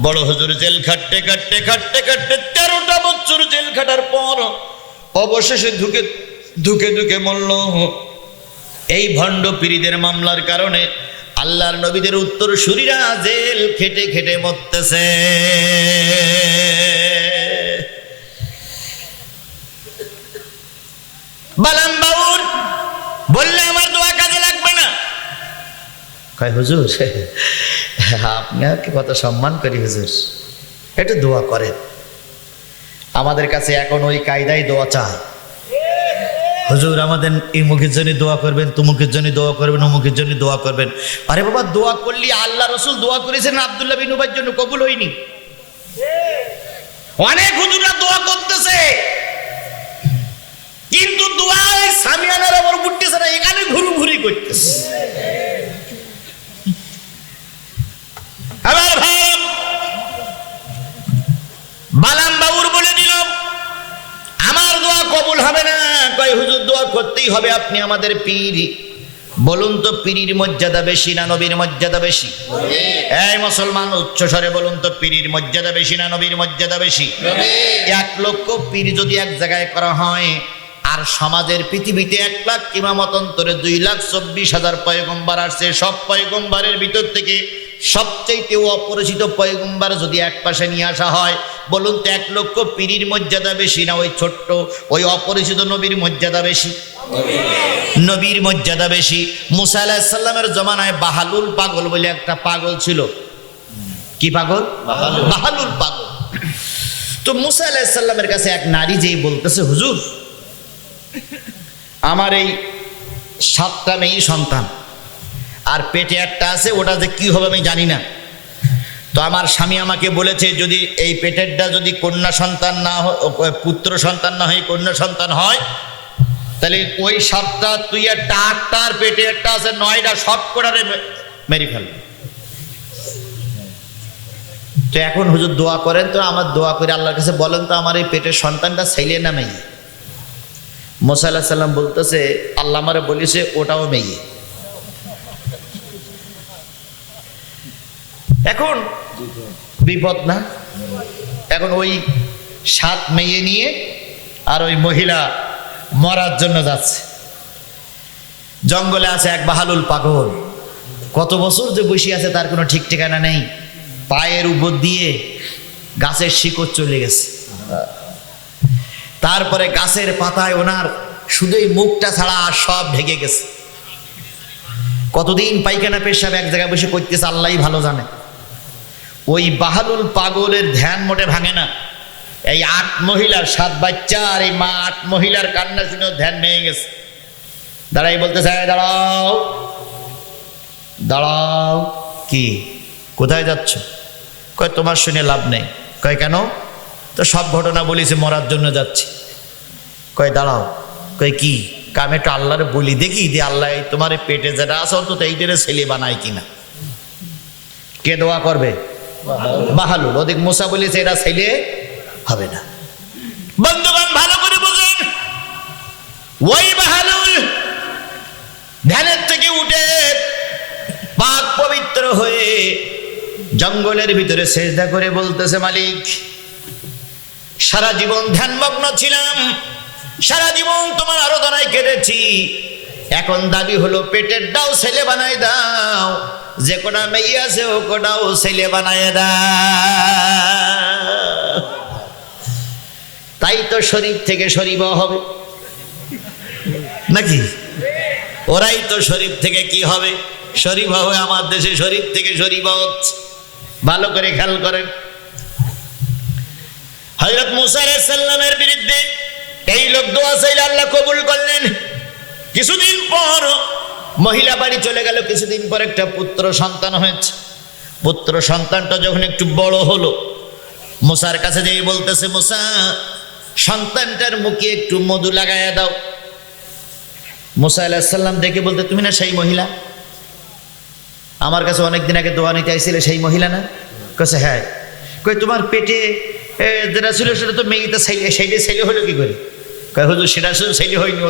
বড় হুজুর জেল খাটতে 13টা বছর জেল খাটার পর অবশেষে ধুকে মরল। এই ভণ্ড পীরদের মামলার কারণে আল্লাহর নবীদের উত্তরসূরিরা জেল খেটে খেটে মরতেছে। বালাম বাউর বললে আমার দোয়া কাজে লাগবে না। কয় হুজুর আপনাকে কত সম্মান করি হুজুর, একটু দোয়া করেন। আমাদের কাছে এখন ওই কায়দায় দোয়া চায়, হুজুর আমাদের এই মুখের জন্য দোয়া করবেন, তুমুকের জন্য দোয়া করবেন, অমুকের জন্য দোয়া করবেন। আরে বাবা, দোয়া করলি আল্লাহ রসুল দোয়া করেছেন আব্দুল্লাহ বিন উবাইর জন্য, কবুল হয়নি? অনেক হুজুররা দোয়া করতেছে, কিন্তু দোয়া ওই সামিয়ানার ওপর উঠতেছে না, এখানে ঘুরুঘুরি করতেছে। আবার ভাই বালাম বাবুর বলে দিল আমার দোয়া কবুল হবে না। কয় হুজুর দোয়া করতেই হবে, আপনি আমাদের পীর। বলুন তো পীরির মর্যাদা বেশি না নবীর মর্যাদা বেশি? এই মুসলমান উচ্চ স্বরে বলুন তো, পীরির মর্যাদা বেশি না নবীর মর্যাদা বেশি? 1 লক্ষ পীর যদি এক জায়গায় করা হয়, আর সমাজের পৃথিবীতে 1 লাখ ইমামত অন্তরে 2,24,000 পয়গম্বর আসছে, সব পয়গম্বরের ভিতর থেকে সবচেয়ে অপরিচিত পয়গম্বর যদি এক পাশে নিয়ে আসা হয়, বলুন তো 1 লক্ষ পীরির মর্যাদা বেশি না ওই ছোট্ট ওই অপরিচিত নবীর মর্যাদা বেশি? নবীর মর্যাদা বেশি। মুসা আলাইহিস সালামের জমানায় বাহালুল পাগল বলে একটা পাগল ছিল। কি পাগল? বাহালুল পাগল। তো মুসা আলাইহিস সালামের কাছে এক নারী যেই বলতেছে, হুজুর আমার এই 7টা মেয়ে সন্তান, আর পেটে একটা আছে, ওটা যে কি হবে আমি জানি না। তো আমার স্বামী আমাকে বলেছে যদি এই পেটেরটা যদি কন্যা সন্তান না হয়, পুত্র সন্তান না হয়, কন্যা সন্তান হয়, তাহলে ওই 7টা তুই একটা 8টার পেটে একটা আছে 9টা সব কটারে মেরে ফেলবে। তো এখন হুজুর দোয়া করেন তো, আমার দোয়া করে আল্লাহর কাছে বলেন তো আমার এই পেটের সন্তানটা ছেলে না মেয়ে? মুসা আলাইহিস সালাম বলতেছে আল্লাহ আমারে বলেছে ওটাও মেয়ে। এখন বিপদ না? এখন ওই 7 মেয়ে নিয়ে আর ওই মহিলা মরার জন্য যাচ্ছে। জঙ্গলে আছে এক বাহালুল পাগল, কত বছর যে বসে আছে তার কোনো ঠিক ঠিকানা নেই। পায়ের উপর দিয়ে গাছের শিকড় চলে গেছে, তারপরে গাছের পাতায় ওনার শুধুই মুখটা ছাড়া আর সব ঢেকে গেছে। কতদিন পায়খানা পেশাব এক জায়গায় বসে করতেছে আল্লাহই ভালো জানে। ওই বাহালুল পাগলের ধ্যান মোটে ভাঙে না। এই 8 মহিলার 7 বাচ্চা আর এই মা 8 মহিলার কান্না শুনে ধ্যান ভেঙে গেছে। দাঁড়াই বলতেছে দাঁড়াও দাঁড়াও। কি কোথায় যাচ্ছ? কয় তোমার শুনে লাভ নেই। কয় কেন? তো সব ঘটনা বলিছে, মরার জন্য যাচ্ছি। কয় দাঁড়াও। কয় কি? আমি একটু আল্লাহরে বলি দেখি যে আল্লাহ তোমার পেটে যেটা আছে অন্তত এইটারে ছেলে বানায় কিনা। কে দোয়া করবে? বাহালুল। ওদিক মুসা বলেছে এরা ছেলে হবে না। বন্ধুগণ ভালো করে বুঝুন, ওই বাহালুল ধ্যানের থেকে উঠে পাক পবিত্র হয়ে জঙ্গলের ভিতরে সেজদা করে বলতেছে মালিক সারা জীবন ধ্যানমগ্ন ছিলাম, সারা জীবন তোমার আরাধনায় কেটেছি, এখন দাবি হলো পেটের দাও ছেলে বানাই দাও, যে কোটা মেয়ে আছে ও কোটাও ছেলে বানায় দাও। তাই তো শরীফ থেকে শরীফ হবে নাকি? ওরাই তো শরীফ থেকে কি হবে? শরীফ হবে। আমার দেশে শরীফ থেকে শরীফ হচ্ছে। ভালো করে খেয়াল করেন। হযরত মুসা আলাইহিস সালামের বিরুদ্ধে এই লোক দোয়া চাইলে আল্লাহ কবুল করলেন। কিছুদিন পর মহিলা বাড়ি চলে গেল। কিছুদিন পর একটা পুত্র সন্তান হয়েছে। পুত্র সন্তানটা যখন একটু বড় হলো, মুসার কাছে যেয়ে বলতেছে মুসা সন্তানটার মুখে একটু মধু লাগাইয়া দাও। মুসা আলাইহিস সালাম দেখে বলতে তুমি না সেই মহিলা, আমার কাছে অনেকদিন আগে দোয়া নিতে আইছিলে, সেই মহিলা না? কাছে হ্যাঁ। কই তোমার পেটে যেটা ছিল সেটা তো মেয়েটা সেইটা ছেলে হলো কি করে? কয় হুজুর সেটা শুধু ছেলে হয়নি,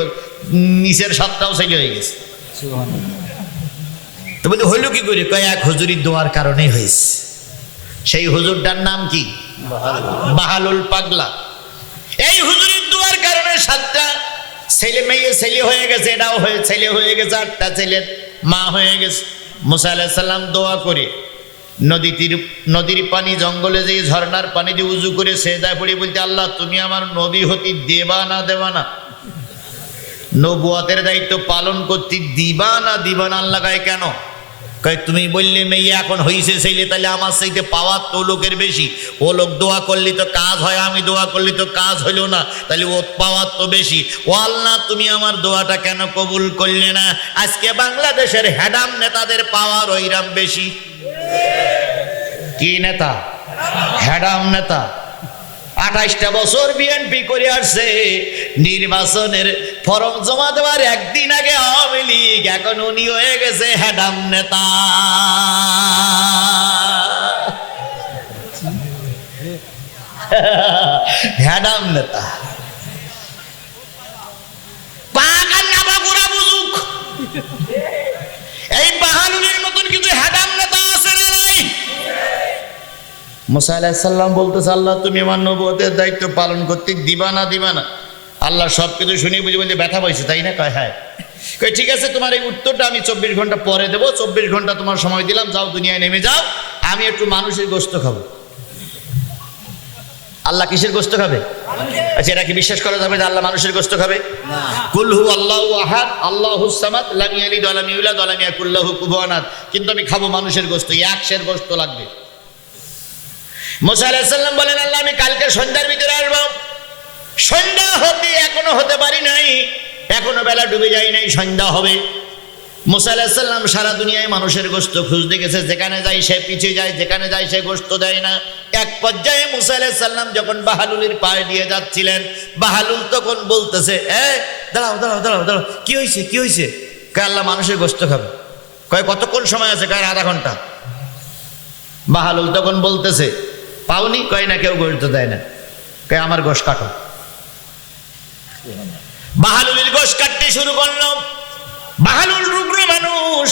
নিচের 7টাও ছেলে হয়ে গেছে। তো বলতে হইলো কি করে? কয় এক হুজুরির দোয়ার কারণেই হয়েছে। সেই হুজুরটার নাম কি? বাহালুল পাগলা। এই হুজুরির দোয়ার কারণে 7টা ছেলে মেয়ে ছেলে হয়ে গেছে, এটাও হয়ে ছেলে হয়ে গেছে, 8টা ছেলের মা হয়ে গেছে। মুসা আলাইহিস সালাম দোয়া করে নদীর পানি, জঙ্গলে যে ঝর্ণার পানি দিয়ে উজু করে সেজদায় পড়ে বলতে আল্লাহ তুমি আমার নবী হতে দেবা না দেবা না, নবুয়তের দায়িত্ব পালন করতে দিবা না দিবা না। আল্লাহ গায় কেন? কয় তুমি বললে মেয়ে এখন হইছে ছেলে, তাহলে আমার চাইতে পাওয়ার তো লোকের বেশি। ও লোক দোয়া করলে তো কাজ হয়, আমি দোয়া করলে তো কাজ হইল না, তাহলে ও পাওয়ার তো বেশি। ও আল্লাহ, তুমি আমার দোয়াটা কেন কবুল করলে না? আজকে বাংলাদেশের হেডাম নেতাদের পাওয়ার ওইরাম বেশি। কি নেতা? হেডাম নেতা। 28টা বছর বিএনপি করে আসছে, নির্বাচনের ফরম জমা দেওয়ার একদিন আগে আওয়ামী লীগ, এখন উনি হয়ে গেছে হেডাম নেতা। হেডাম নেতা। পাক আর নাবাগুড়া বুঝুক, এই বাহালুলের মতন কিন্তু হেডাম নেতা আছে না নাই? মুসা আলাইহিস সালাম বলতেছে, আল্লাহ তুমি আমার নবুয়তের দায়িত্ব পালন করতে দিবা না দিবা না? আল্লাহ সব কিছু শুনে বুঝে বলতে ব্যথা পাইছে, তাই না? কয় হ্যাঁ। কয় ঠিক আছে, তোমার এই উত্তরটা আমি 24 ঘন্টা পরে দেবো। 24 ঘন্টা তোমার সময় দিলাম, যাও দুনিয়ায় নেমে যাও, আমি একটু মানুষের গোশত খাবো। আল্লাহ কিসের গোশত খাবে? আচ্ছা, এটা কি বিশ্বাস করা যাবে যে আল্লাহ মানুষের গোশত খাবে? কুল হু আল্লাহু আহাদ আল্লাহুস সামাদ লাম ইয়ালিদ ওয়া লাম ইউলাদ ওয়া লাম ইয়াকুল লাহু কুফুয়ান আহাদ। কিন্তু আমি খাবো মানুষের গোশত, এক সের গোশত লাগবে। মুসা আলাইহিস সালাম বলেন, আল্লাহ আমি কালকে সন্ধ্যার ভিতরে আসবো। সন্ধ্যা হতে এখনো হতে পারি নাই, এখনো বেলা ডুবে যায় নাই, সন্ধ্যা হবে। মুসা আলাইহিস সালাম সারা দুনিয়ায় মানুষের গোশত খুঁজতে গেছে, যেখানে যায় সে পিছিয়ে যায়, যেখানে যায় সে গোশত দেয় না। এক পর্যায়ে মুসা আলাইহিস সালাম যখন বাহালুলের পায়ে দিয়ে যাচ্ছিলেন, বাহালুল তখন বলতেছে, দাঁড়াও দাঁড়াও দাঁড়াও দাঁড়াও, কি হয়েছে কি হয়েছে? কয় আল্লাহ মানুষের গোশত খাবে। কয় কতক্ষণ সময় আছে? কয় আধা ঘন্টা। বাহালুল তখন বলতেছে, পাওনি? কয় না, কেউ গোশত দেয় না। কয় আমার গোশ কাটো। বাহালুলের গোশ কাটতে শুরু করলো। বাহালুল রুগ্ন মানুষ,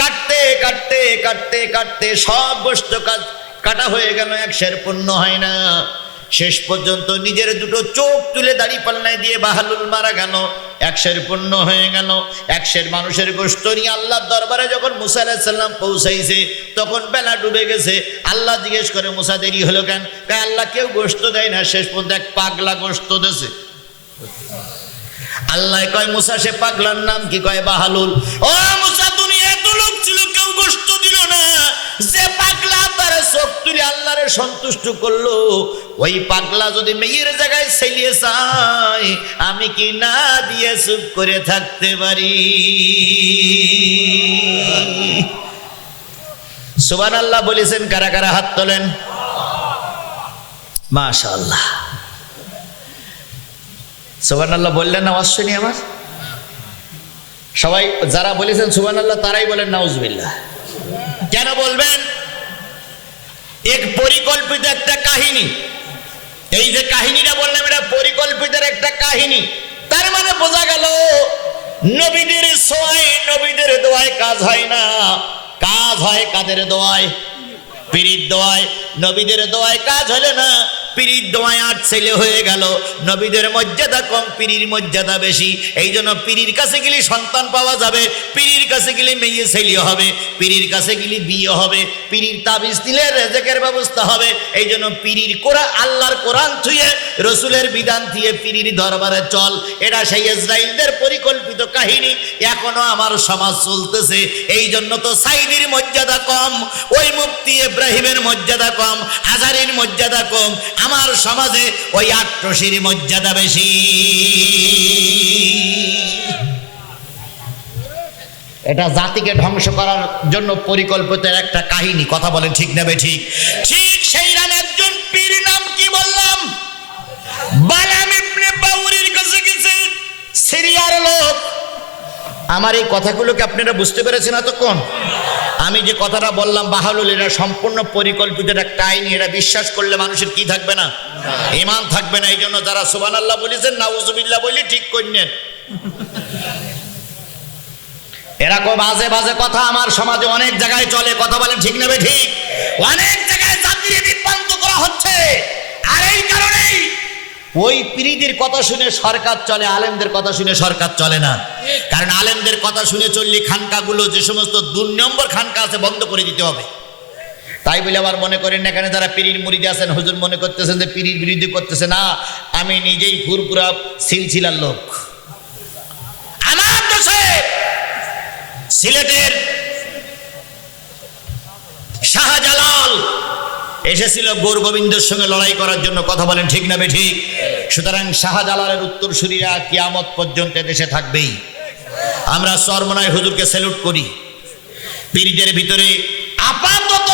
কাটতে কাটতে কাটতে কাটতে সব গোশত কাটা হয়ে গেল, এক সের পূর্ণ হয় না। শেষ পর্যন্ত নিজের দুটো চোখ তুলে দাড়ি পাল্লায় দিয়ে বাহালুল মারা গেল, এক সের পূর্ণ হয়ে গেল। এক সের মানুষের গোশত নিয়ে আল্লাহর দরবারে যখন মুসা আলাইহিস সালাম পৌঁছাইছে, তখন বেলা ডুবে গেছে। আল্লাহ জিজ্ঞেস করে, মুসা দেরি হলো কেন? কয় আল্লাহ কেউ গোশত দেয় না, শেষ পর্যন্ত এক পাগলা গোশত দেছে। আল্লাহ কয়, মুসা সে পাগলার নাম কি? কয় বাহালুল। ও মুসা, দুনিয়া এত লোক ছিল, কেউ গোশত দিল না। যে পাগলা তার চোখ তুলে আল্লাহরে সন্তুষ্ট করলো, ওই পাগলা যদি মেয়ের জায়গায় ছেলিয়ে চায়, আমি কি না দিয়ে চুপ করে থাকতে পারি? সুবহানাল্লাহ বলেছেন কারা কারা? হাত তোলেন। মাশাআল্লাহ। সুবহানাল্লাহ বললেন না? অশ্বনী আমার সবাই যারা বলেছেন সুবহানাল্লাহ, তারাই বলেন নাউজুবিল্লাহ। কেন বলবেন? এক পরিকল্পিত একটা কাহিনী। এই যে কাহিনীটা বললাম, এটা পরিকল্পিত একটা কাহিনী। তার মানে বোঝা গেল, নবীদের ছোঁয়ায়, নবীদের দোয়ায় কাজ হয় না। কাজ হয় কাদের দোয়ায়? পীরের দোয়ায়। নবীদের দোয়ায় কাজ হলো না, পীরের দোয়ায় আর ছেলে হয়ে গেল। নবীদের মর্যাদা কম, পীরের মর্যাদা বেশি। এই জন্য পীরের কাছে গেলে সন্তান পাওয়া যাবে, পীরের কাছে গেলে মেয়ে ছেলে হবে, পীরের কাছে গেলে বিয়ে হবে, পীরের তাবিজ দিলে রেজেকের ব্যবস্থা হবে। এই জন্য পীরের কোরআন, আল্লাহর কোরআন থুয়ে, রসুলের বিধান দিয়ে পীরের দরবারে চল। এটা সেই ইসরাইলদের পরিকল্পিত কাহিনী, এখনো আমার সমাজ চলতেছে। এই জন্য তো সাইদির মর্যাদা কম, ওই মুফতি ইব্রাহিমের মর্যাদা কম, আজারির মর্যাদা কম। আমার সমাজে ওই আট্রসির মর্যাদা বেশি। এটা জাতিকে ধ্বংস করার জন্য পরিকল্পিত একটা কাহিনী। কথা বলেন ঠিক না বেঠিক? ঠিক সেই রাম একজন পীর, নাম কি বললাম? বালাম ইবনে বাউরির কাছে গেছে, সিরিয়ার লোক। আমার এই কথাগুলোকে আপনারা বুঝতে পেরেছেন এতক্ষণ? আমি যে কথাটা বললাম বাহালুল, এটা সম্পূর্ণ পরিকল্পিত একটা কাহিনী। এটা বিশ্বাস করলে মানুষের কি থাকবে না? ঈমান থাকবে না। এই জন্য যারা সুবহানাল্লাহ বলেছেন, নাউজুবিল্লাহ বলি ঠিক করলেন। এরকম বাজে বাজে কথা আমার সমাজে অনেক জায়গায় চলে। কথা বলেন ঠিক নেবে ঠিক? অনেক জায়গায় জাতিকে বিভ্রান্ত করা হচ্ছে। আর এই কারণেই ওই পীরদের কথা শুনে সরকার চলে, আলেমদের কথা শুনে সরকার চলে না। কারণ আলেমদের কথা শুনে চললে খানকাগুলো, যে সমস্ত 2 নম্বর খানকা আছে, বন্ধ করে দিতে হবে। তাই বলে আবার মনে করেন এখানে যারা পীরের মুরিদ আছেন, হুজুর মনে করতেছেন যে পীরের বিরোধী করতেছে। না, আমি নিজেই ফুরপুরা সিলসিলার লোক। আমার দেশে সিলেটের এসেছিল গৌর গোবিন্দের সঙ্গে লড়াই করার জন্য। কথা বলেন ঠিক না বেঠিক? সুতরাং শাহজালালের উত্তরসূরিরা কিয়ামত পর্যন্ত দেশে থাকবেই। আমরা চরমনাই হুজুরকে স্যালুট করি। পীরদের ভিতরে আপাতত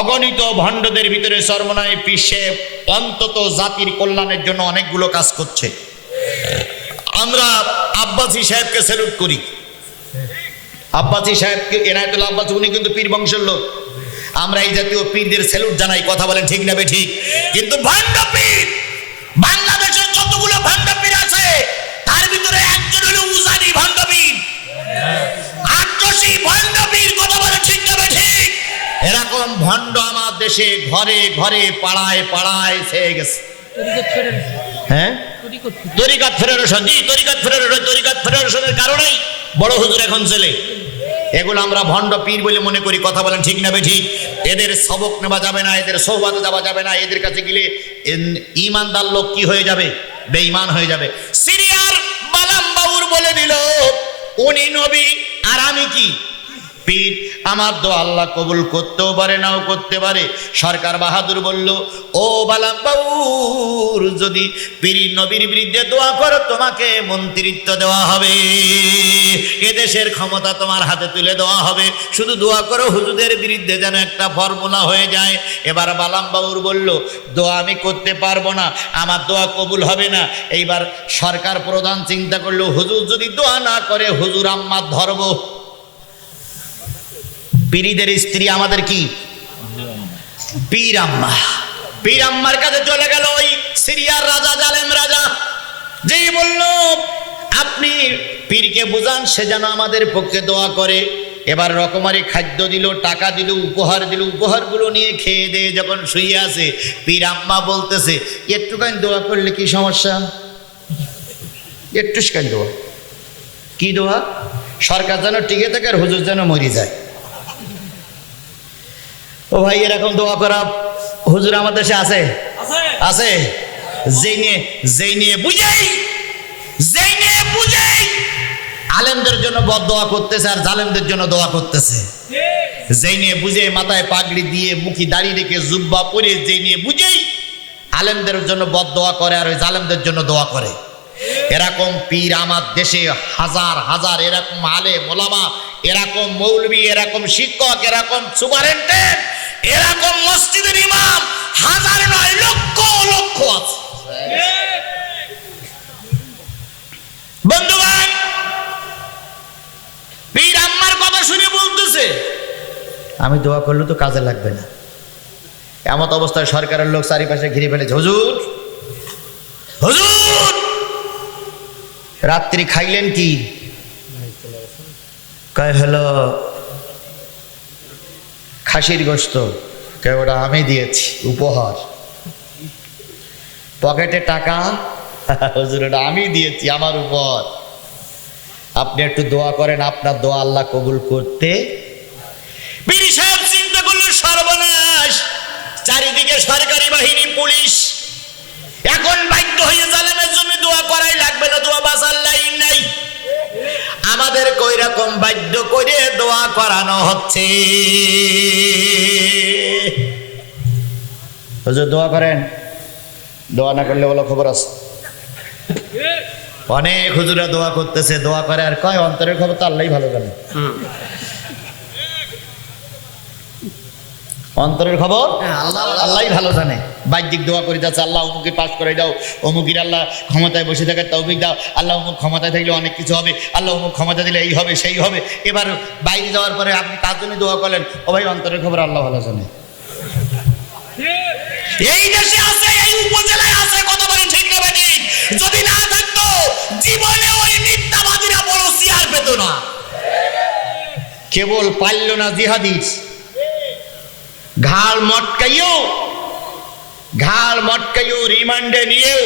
অগণিত ভণ্ডদের ভিতরে চরমনাই পীর সাহেব অন্তত জাতির কল্যাণের জন্য অনেকগুলো কাজ করছে। আমরা আব্বাসী সাহেবকে স্যালুট করি। আব্বাসী সাহেবকে, এনায়েতুল্লাহ আব্বাসী, উনি কিন্তু পীর বংশের লোক। আমরা এই জাতীয় পীরদের স্যালুট জানাই। কথা বলেন ঠিক না বেঠিক? কিন্তু ভণ্ড পীর, বাংলাদেশের যতগুলো ভণ্ড পীর আছে তার ভিতরে একজন হলো উজানি ভণ্ড পীর, আট্রসি ভণ্ড পীর। কথা বলেন ঠিক না বেঠিক? এরকম ভণ্ড আমার দেশে ঘরে ঘরে পাড়ায় পাড়ায় ছেয়ে গেছে। হ্যাঁ, তরিকাত ফেডারেশন, জি তরিকাত ফেডারেশন, তরিকাত ফেডারেশনের কারণেই বড় হুজুর এখন ছেলে। এগুলো আমরা ভণ্ড পীর বলে মনে করি। কথা বলেন ঠিক না বেঠিক? এদের সবক নেওয়া যাবে না, এদের সোহবাতে যাওয়া যাবে না। এদের কাছে গেলে ইমানদার লোক কি হয়ে যাবে? বেঈমান হয়ে যাবে। সিরিয়ার বালাম বাউর বলে দিল উনি নবী আর আমি কি পীর। আমার দোয়া আল্লাহ কবুল করতেও পারে, নাও করতে পারে। সরকার বাহাদুর বলল, ও বালাম বাউর, যদি পীর নবীর বিরুদ্ধে দোয়া করো তোমাকে মন্ত্রিত্ব দেওয়া হবে, এদেশের ক্ষমতা তোমার হাতে তুলে দেওয়া হবে। শুধু দোয়া করো হুজুরের বিরুদ্ধে যেন একটা ফর্মুলা হয়ে যায়। এবার বালাম বাউর বলল, দোয়া আমি করতে পারবো না, আমার দোয়া কবুল হবে না। এইবার সরকার প্রধান চিন্তা করলো, হুজুর যদি দোয়া না করে হুজুর আম্মার ধরব। পীরদের স্ত্রী আমাদের কি? পীর আম্মা। পীর আম্মার কাছে চলে গেল ওই সিরিয়ার রাজা, জালেম রাজা। যেই বলল আপনি পীরকে বুঝান সে যেন আমাদের পক্ষে দোয়া করে। এবার রকমারি খাদ্য দিল, টাকা দিল, উপহার দিল। উপহারগুলো নিয়ে খেয়ে দিয়ে যখন শুয়ে আছে, পীর আম্মা বলতেছে, একটুখানি দোয়া করলে কি সমস্যা? একটুখানি দোয়া। কি দোয়া? সরকার যেন টিকে থাকে আর হুজুর যেন মরে যায়। ও ভাই, এরকম দোয়া করা হুজুর আমার দেশে আছে? আছে। যেই নিয়ে বুঝেই আলেমদের জন্য বদদোয়া করতেছে আর জালেমদের জন্য দোয়া করতেছে। যেই নিয়ে বুঝে মাথায় পাগড়ি দিয়ে মুখি দাঁড়িয়ে রেখে জুব্বা পরে, যেই নিয়ে বুঝেই আলেমদের জন্য বদদোয়া করে আর ওই জালেমদের জন্য দোয়া করে। এরকম পীর আমার দেশে হাজার হাজার, এরকম আলেম ওলামা, এরকম মৌলবি, এরকম শিক্ষক, এরকম সুপারিনটেন্ডেন্ট, এরকম মসজিদের ইমাম হাজার নয়, লক্ষ লক্ষ আছে। বন্ধুগণ, পীর আম্মার কথা শুনে বলতেছে, আমি দোয়া করলে তো কাজে লাগবে না। এমত অবস্থায় সরকারের লোক চারিপাশে ঘিরে ফেলেছে, হুজুর হুজুর রাত্রি খাইলেন কি? কয় হলো খাসির গোশত। কয় ওটা আমি দিয়েছি উপহার। পকেটে টাকা, হুজুর ওটা আমি দিয়েছি আমার উপহার। আপনি একটু দোয়া করেন, আপনার দোয়া আল্লাহ কবুল করতে। পীর সাহেব চিন্তা করলেন, সর্বনাশ, চারিদিকে সরকারি বাহিনী, পুলিশ। এখন বাধ্য হয়ে জালেমের জন্য দোয়া করাই লাগবে না, দোয়া বাঁচার লাইন নাই। আমাদের কই রকম বাধ্য করে দোয়া করানো হচ্ছে। হুজুর দোয়া করেন, দোয়া না করলে বলো খবর আছে। অনেক হুজুরা দোয়া করতেছে, দোয়া করে আর কয় অন্তরের খবর তো আল্লাহই ভালো জানে। অন্তরের খবর আল্লাহই ভালো জানে। বাহ্যিক দোয়া করে যাচ্ছে, আল্লাহ অমুকে পাস করে দাও, অমুকের আল্লাহ ক্ষমতায় বসে থাকার তৌফিক দাও, আল্লাহ অমুক ক্ষমতায় থাকলে অনেক কিছু হবে, আল্লাহ অমুক ক্ষমতা দিলে এই হবে সেই হবে। এবার বাইরে যাওয়ার পরে আপনি তার জন্য দোয়া করলেন, ও ভাই অন্তরের খবর আল্লাহ ভালো জানে। এই দেশে আছে, এই উপজেলায় আছে, কথা বলেন ঠিক না বেঠিক? যদি না থাকতো জীবনে ওই মিথ্যাবাদীরা বড় চেয়ার পেত না। কেবল পারল না জিহাদিস, ঘাড় মটকাইও রিমান্ডে নিয়েও,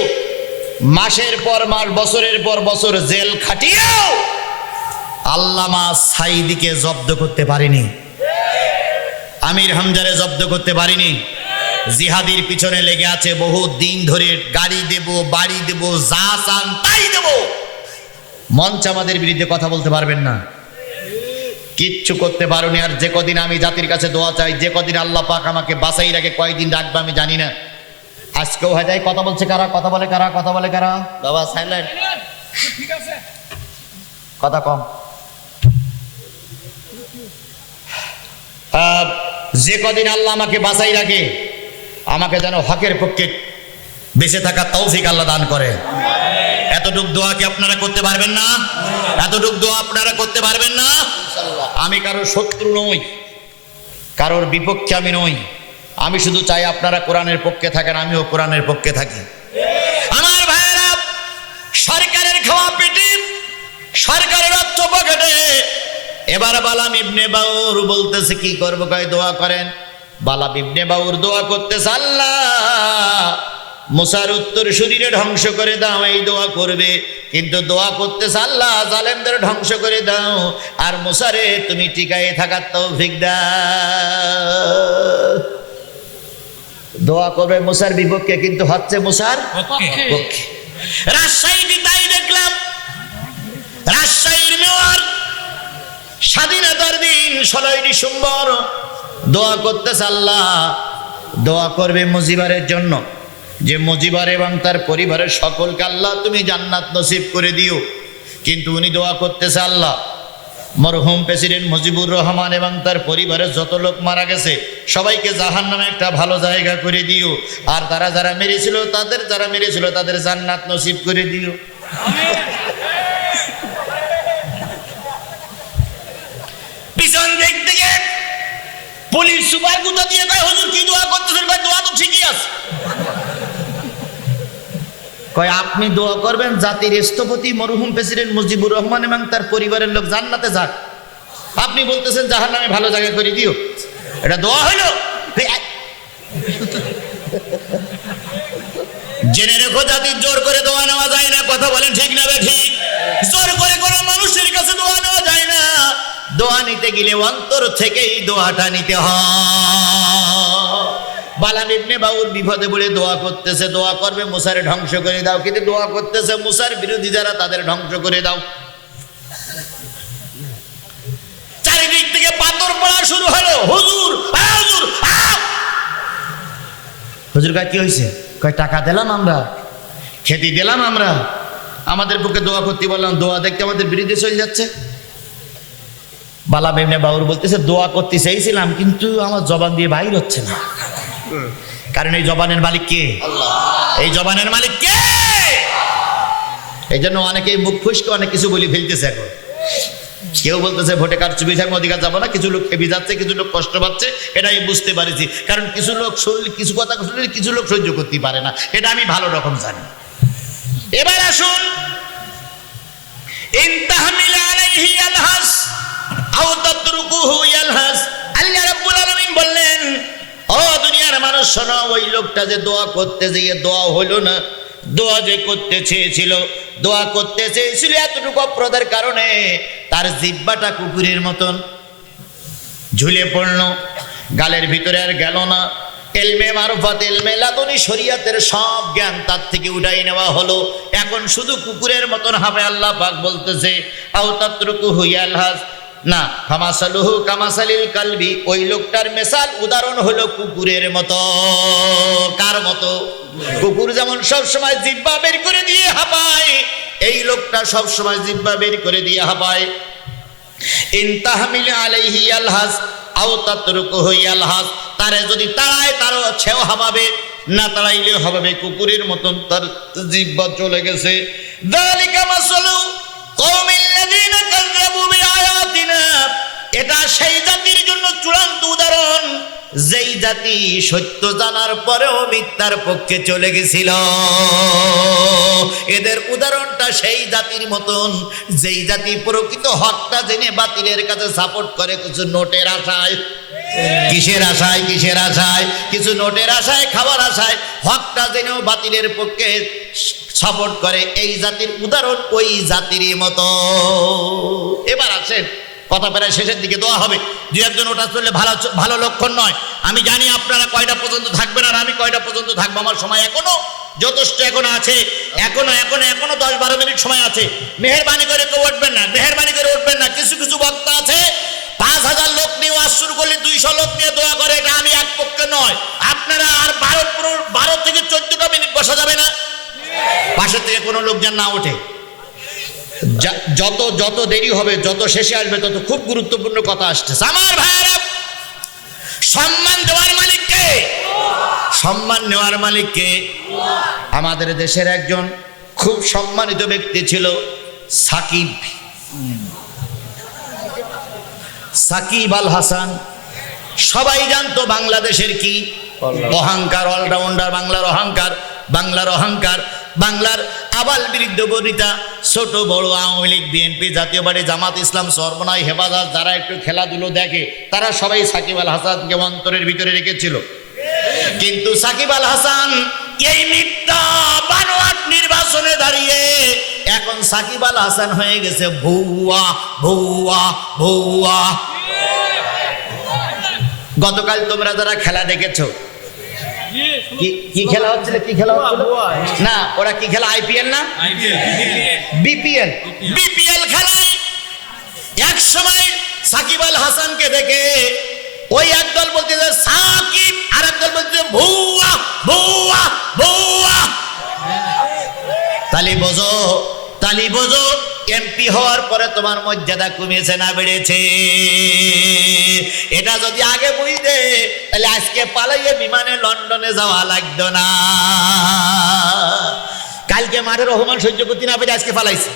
মাসের পর মাস, বছরের পর বছর জেল খাটিয়েও আল্লামা সাইদিকে জব্দ করতে পারেনি, আমির হামজারে জব্দ করতে পারেনি। জিহাদির পিছনে লেগে আছে বহু দিন ধরে, গাড়ি দেব, বাড়ি দেব, যা চান তাই দেব। মঞ্চ আমাদের বিরুদ্ধে কথা বলতে পারবেন না। কিচ্ছু করতে পারোনি। আর যে কদিন আমি জাতির কাছে দোয়া চাই, যে কদিন আল্লাহ পাক আমাকে বাঁচাই রাখে, কয়দিন রাখবে আমি জানি না। আজকেও হয় যায়। কথা বলছে কারা? কথা বলে কারা? কথা বলে কারা? বাবা সাইলেন্ট, কথা কম। যে কদিন আল্লাহ আমাকে বাঁচাই রাখে, আমাকে যেন হকের পক্ষে বেঁচে থাকার তৌফিক আল্লাহ দান করে। এতটুক দোয়া কি আপনারা করতে পারবেন না? এতটুক দোয়া আপনারা করতে পারবেন না? আমি কারোর শত্রু নই, কারোর বিপক্ষে আমি নই। আমি শুধু চাই আপনারা কোরআনের পক্ষে থাকেন, আমিও কোরআনের পক্ষে থাকি। আমার ভাইয়েরা, সরকারের খাওয়া পেটে, সরকারের অর্থ পকেটে। এবার বালাম ইবনে বাউর বলতেছে কি করবো? কয় দোয়া করেন। বালাম ইবনে বাউর দোয়া করতেছে, আল্লাহ মুসার উত্তর শরীরে ধ্বংস করে দাও, এই দোয়া করবে। কিন্তু দোয়া করতেছে, আল্লাহ জালেমদের ধ্বংস করে দাও, আর মুসারে তুমি টিকায় থাকার তৌফিক দাও। দোয়া করবে মুসার বিপক্ষে, কিন্তু হচ্ছে মুসার পক্ষে। রাজশাহীতে তাই দেখলাম। রাজশাহীর মেয়র স্বাধীনতার দিন 16 ডিসেম্বর দোয়া করতেছে, আল্লাহ দোয়া করবে মুজিবারের জন্য, যে মুজিবার এবং তার পরিবারের সকলকে আল্লাহ তুমি জান্নাত নসিব করে দিও। কিন্তু উনি দোয়া করতেছে, আল্লাহ মরহুম প্রেসিডেন্ট মুজিবুর রহমান এবং তার পরিবারের যত লোক মারা গেছে সবাইকে জাহান্নামে একটা ভালো জায়গা করে দিও, আর তারা যারা মেরেছিল তাদের জান্নাত নসিব করে দিও। পিছন দিক থেকে পুলিশ সুপার গুতা দিয়ে কয়, হুজুর কি দোয়া করতেছেন? কয় দোয়া তো ঠিকই আছে। কয় আপনি দোয়া করবেন জাতির স্থপতি মরহুম প্রেসিডেন্ট মুজিবুর রহমান এবং তার পরিবারের লোক জান্নাতে যাক, আপনি বলতেছেন জাহান্নামে ভালো জায়গা করে দিও। এটা দোয়া হইল? জেনে রেখো, জাতির জোর করে দোয়া নেওয়া যায় না। কথা বলেন ঠিক না ঠিক? জোর করে কোনো মানুষের কাছে দোয়া নেওয়া যায় না। দোয়া নিতে গেলে অন্তর থেকেই দোয়াটা নিতে হয়। বালাম ইবনে বাউর বিপদে পড়ে দোয়া করতেছে, দোয়া করবে মুসারে ধ্বংস করে দাও, কিন্তু দোয়া করতেছে মুসার বিরোধী যারা তাদের ধ্বংস করে দাও। চারিদিক থেকে পাথর পড়া শুরু হলো। হুজুর হুজুর হুজুর কয় কি হয়েছে? কয় টাকা দিলাম আমরা, খেতে দিলাম আমরা, আমাদের পক্ষে দোয়া করতে বললাম, দোয়া দেখতে আমাদের বিরুদ্ধে চলে যাচ্ছে। বালাম ইবনে বাউর বলতেছে, দোয়া করতে চাইছিলাম কিন্তু আমার জবান দিয়ে বাইর হচ্ছে না। কারণ এই জবানের মালিক কে? আল্লাহ। এই জবানের মালিক কে? এই জন্য অনেকে মুখ ফুসকে অনেক কিছু বলে ফেলতেছে। এখন কেউ বলতেছে ভোটে কার চুপি থাকবো, অধিকার যাবো না। কিছু লোক খেপে যাচ্ছে, কিছু লোক কষ্ট পাচ্ছে, এটা আমি বুঝতে পারছি। কারণ কিছু লোক শুনলে, কিছু কথা শুনলে কিছু লোক সহ্য করতে পারে না, এটা আমি ভালো রকম জানি। এবার আসুন, ইন তাহমিল আলাইহি ইয়ালহাস আও তাতরুকুহু ইয়ালহাস। আল্লাহ রাব্বুল আলামিন বললেন, ও দুনিয়ার মানুষ শোনো, ওই লোকটা যে দোয়া করতে গিয়ে দোয়া হলো না, দোয়া যে করতে চেয়েছিল এতটুকু অপরাধের কারণে তার জিহ্বাটা কুকুরের মতন ঝুলে পড়ল, গালের ভিতরে আর গেল না। এলমে মারফত, এলমে লাদুনি, শরীয়তের সব জ্ঞান তার থেকে উঠাই নেওয়া হলো। এখন শুধু কুকুরের মতন হবে। আল্লাহ পাক বলতেছে, আও তাতরুকুহু ইয়ালহাস না ফামাসালুহু কামাসালিল কালবি। ওই লোকটার মেসাল, উদাহরণ হলো কুকুরের মতো। কার মতো? কুকুর যেমন সব সময় জিহ্বা বের করে দিয়ে হাঁপায়, এই লোকটা সব সময় জিহ্বা বের করে দিয়ে হাঁপায়। ইন তাহমিল আলাইহি ইয়ালহাস আও তাতরুকুহু ইয়ালহাস। তারে যদি তাড়ায় তারও ছেও হাঁপাবে, না তাড়াইলে হাঁপাবে। কুকুরের মতন তার জিহ্বা চলে গেছে। যালিকা মাসালু কওমিল্লাযীনা কাযযাবু বিআয়াতিনা। এটা সেই জাতির জন্য চূড়ান্ত উদাহরণ, যেই জাতি সত্য জানার পরেও মিথ্যার পক্ষে চলে গেছিল। এদের উদাহরণটা সেই জাতির মতন, যেই জাতি প্রকৃত হকটা জেনে বাতিলের কাছে সাপোর্ট করে কিছু নোটের আশায়। কিসের আশায়? কিসের আশায়? কিছু নোটের আশায়, খাবার আশায়। হকটা জেনেও বাতিলের পক্ষে সাপোর্ট করে। এই জাতির উদাহরণ ওই জাতিরই মতো। এবার আসেন, কথা প্রায় শেষের দিকে, দোয়া হবে। দু একজন ওটা চললে ভালো লক্ষণ নয়। আমি জানি আপনারা কয়টা পর্যন্ত থাকবেন আর আমি কয়টা পর্যন্ত থাকবো। আমার সময় এখনো যথেষ্ট এখনো আছে, এখনো 10-12 মিনিট সময় আছে। মেহেরবানি করে কেউ উঠবেন না, মেহেরবানি করে উঠবেন না। কিছু কিছু বক্তা আছে শুরু করলে 200 লোক নিয়ে দোয়া করে, এটা আমি এক পক্ষে নয়। আপনারা আর 12 থেকে 14টা মিনিট বসা যাবে না? পাশে থেকে কোনো লোক যেন না ওঠে। যত যত দেরি হবে, যত শেষে আসবে, তত খুব গুরুত্বপূর্ণ কথা আসতেছে। আমার ভাইয়েরা, সম্মান দেওয়ার মালিক কে? সম্মান নেওয়ার মালিক কে? আমাদের দেশের একজন খুব সম্মানিত ব্যক্তি ছিল সাকিব আল হাসান। সবাই জানতো বাংলাদেশের কি অহংকার, অলরাউন্ডার, বাংলার অহংকার, বাংলার আবাল বৃদ্ধ বনিতা, ছোট বড়, আওয়ামী লীগ, বিএনপি, জাতীয় পার্টি, জামাত ইসলাম, সরবনাই, হেফাজত, যারা একটু খেলাধুলো দেখে, তারা সবাই সাকিব আল হাসানকে অন্তরের ভিতরে রেখেছিল। কিন্তু সাকিব আল হাসান এই মিথ্যা বানোয়াট নির্বাচনে দাঁড়িয়ে এখন সাকিব আল হাসান হয়ে গেছে ভুয়া ভুয়া ভুয়া। গতকাল তোমরা যারা খেলা দেখেছো, কি খেলা হচ্ছিল? কি খেলা হচ্ছিল না? ওরা কি খেলা? আইপিএল না বিপিএল খেলায় এক সময় সাকিব আল হাসানকে দেখে ওই একদল বলতেছে সাকিব, আর একদল বলতেছে ভুয়া ভুয়া ভুয়া। তালি বোঝো, এমপি হওয়ার পরে তোমার মর্যাদা কমেছে না বেড়েছে? এটা যদি আগে বুঝতে, তাহলে আজকে পালাইয়ে বিমানে লন্ডনে যাওয়া লাগতো না। কালকে মাঠের অপমান সহ্য করতে না পেরে আজকে পালাইছে,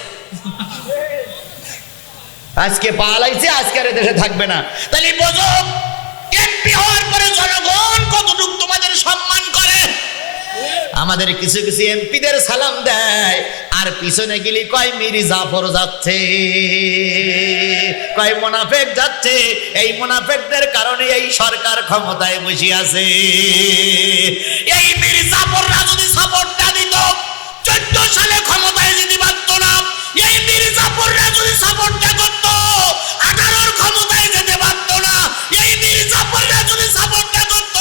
আজকে আর দেশে থাকবে না। তাহলে বোঝো, এমপি হওয়ার পরে জনগণ কতটুকু তোমাদের সম্মান করে। আমাদের কিছু কিছু এমপিদের সালাম দেয়, আর পিছনে গেলি কয় মীর জাফর যাচ্ছে, কয় মুনাফেক যাচ্ছে। এই মুনাফেকদের কারণে এই সরকার ক্ষমতায় বসে আছে। এই মীর জাফররা যদি সাপোর্টটা দিত, 14 সালে ক্ষমতায় যেতে পারত না। এই মীর জাফররা যদি সাপোর্টটা করত, 18 ক্ষমতায় যেতে পারত না। এই মীর জাফররা যদি সাপোর্টটা করত,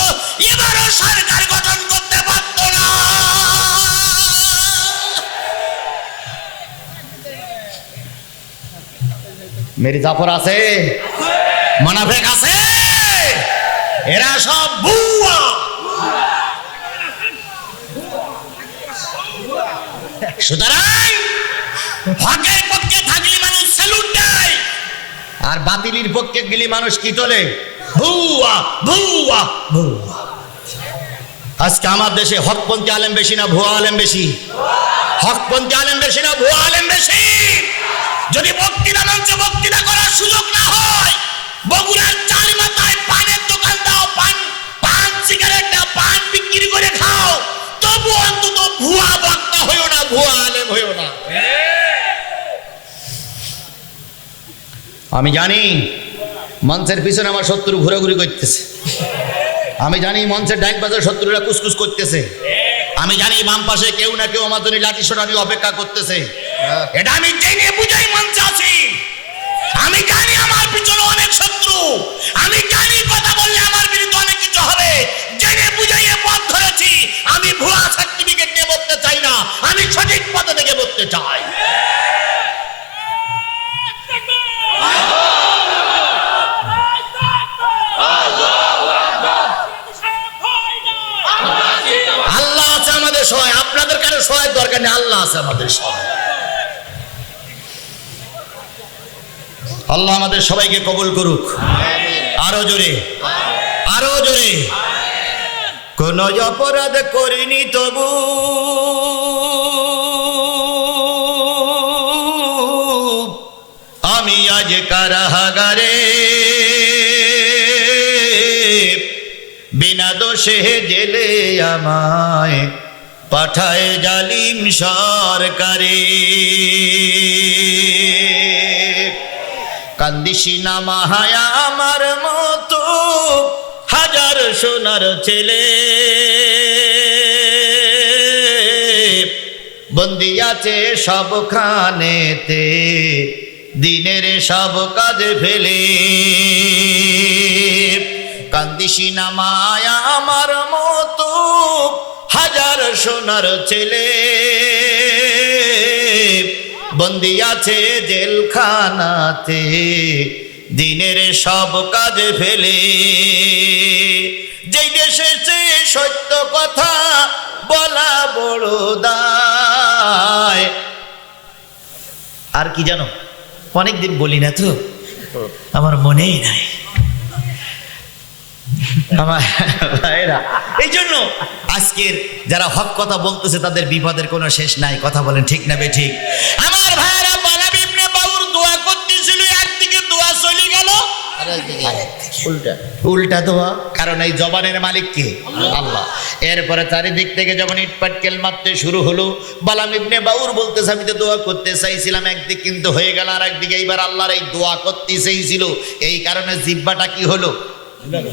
এবারও সরকার গঠন করতে পারত না। মীর জাফর আছে, মুনাফিক আছে, এরা সব ভুয়া। সুতরাং হকের পক্ষে থাকলে মানুষ স্যালুট দেয়, আর বাতিলের পক্ষে গেলে মানুষ কি তোলে? ভুয়া ভুয়া ভুয়া। আজকে আমার দেশে হকপন্থী আলেম বেশি না ভুয়া আলেম বেশি? হকপন্থী আলেম বেশি না ভুয়া আলেম বেশি? যদি বক্তৃতা মঞ্চে বক্তৃতা করার সুযোগ না হয়, বগুড়ার 4 মাথায় পানের দোকান দাও, পান সিগারেট দাও, পান বিক্রি করে খাও, তবু অন্তত ভুয়া বক্তা হইও না, ভুয়া আলেম হইও না। আমি জানি মঞ্চের পিছনে আমার শত্রু ঘোরাঘুরি করতেছে, আমি জানি মঞ্চের ডাইন পাশে শত্রুরা কুসকুস করতেছে, আমি জানি বাম পাশে কেউ না কেউ আমার জন্য লাঠি সোটা নিয়ে অপেক্ষা করতেছে। এটা আমি জেনে বুঝাই মঞ্চে আছি। আমি জানি আমার পিছনে অনেক শত্রু, আমি জানি কথা বললে আমার বিরুদ্ধে অনেক কিছু হবে। জেনে বুঝাইয়ে পথ ধরেছি। আমি ভুয়া সার্টিফিকেট নিয়ে বলতে চাই না, আমি সঠিক পথে থেকে বলতে চাই। আল্লাহ আছে আমাদের সহায়, আপনাদের কারো সহায় দরকার নেই, আল্লাহ আছে আমাদের সহায়। আল্লাহ আমাদের সবাইকে কবুল করুক। আরো জোরে, আরো জোরে। কোন অপরাধ করিনি তবু আমি আজ কারাগারে, বিনা দোষে জেলে আমায় পাঠায় জালিম সরকারে। কান্দিসি না মাহায়া আমার মতো হাজার সোনার ছেলে, বন্দি আছে সবখানেতে দিনের সব কাজ ফেলে। কান্দিসি না মায়া আমার মতো হাজার সোনার ছেলে, বন্দি আছে জেলখানাতে দিনের সব কাজ ফেলে, যেই দেশে সে সত্য কথা বলা বড় দায়। আর কি জানো, অনেকদিন বলি না তো, আমার মনেই নাই আমার ভাইরা। এই জন্য আজকের যারা হক কথা বলতেছে তাদের বিপদের কোনো শেষ নাই। কথা বলেন ঠিক না বেঠিক? আমার ভাইরা, বালাম ইবনে বাউর দোয়া করতেছিল, একদিকে দোয়া চলে গেল, উল্টা দোয়া। কারণ এই জবানের মালিক কে? আল্লাহ। এরপরে চারিদিক থেকে যখন ইটপাটকেল মারতে শুরু হলো, বালাম ইবনে বাউর বলতেছে আমি তো দোয়া করতে চাইছিলাম, একদিক কিন্তু হয়ে গেল, আর একদিকে এইবার আল্লাহর এই দোয়া করতে চাইছিল, এই কারণে জিহ্বাটা কি হলো?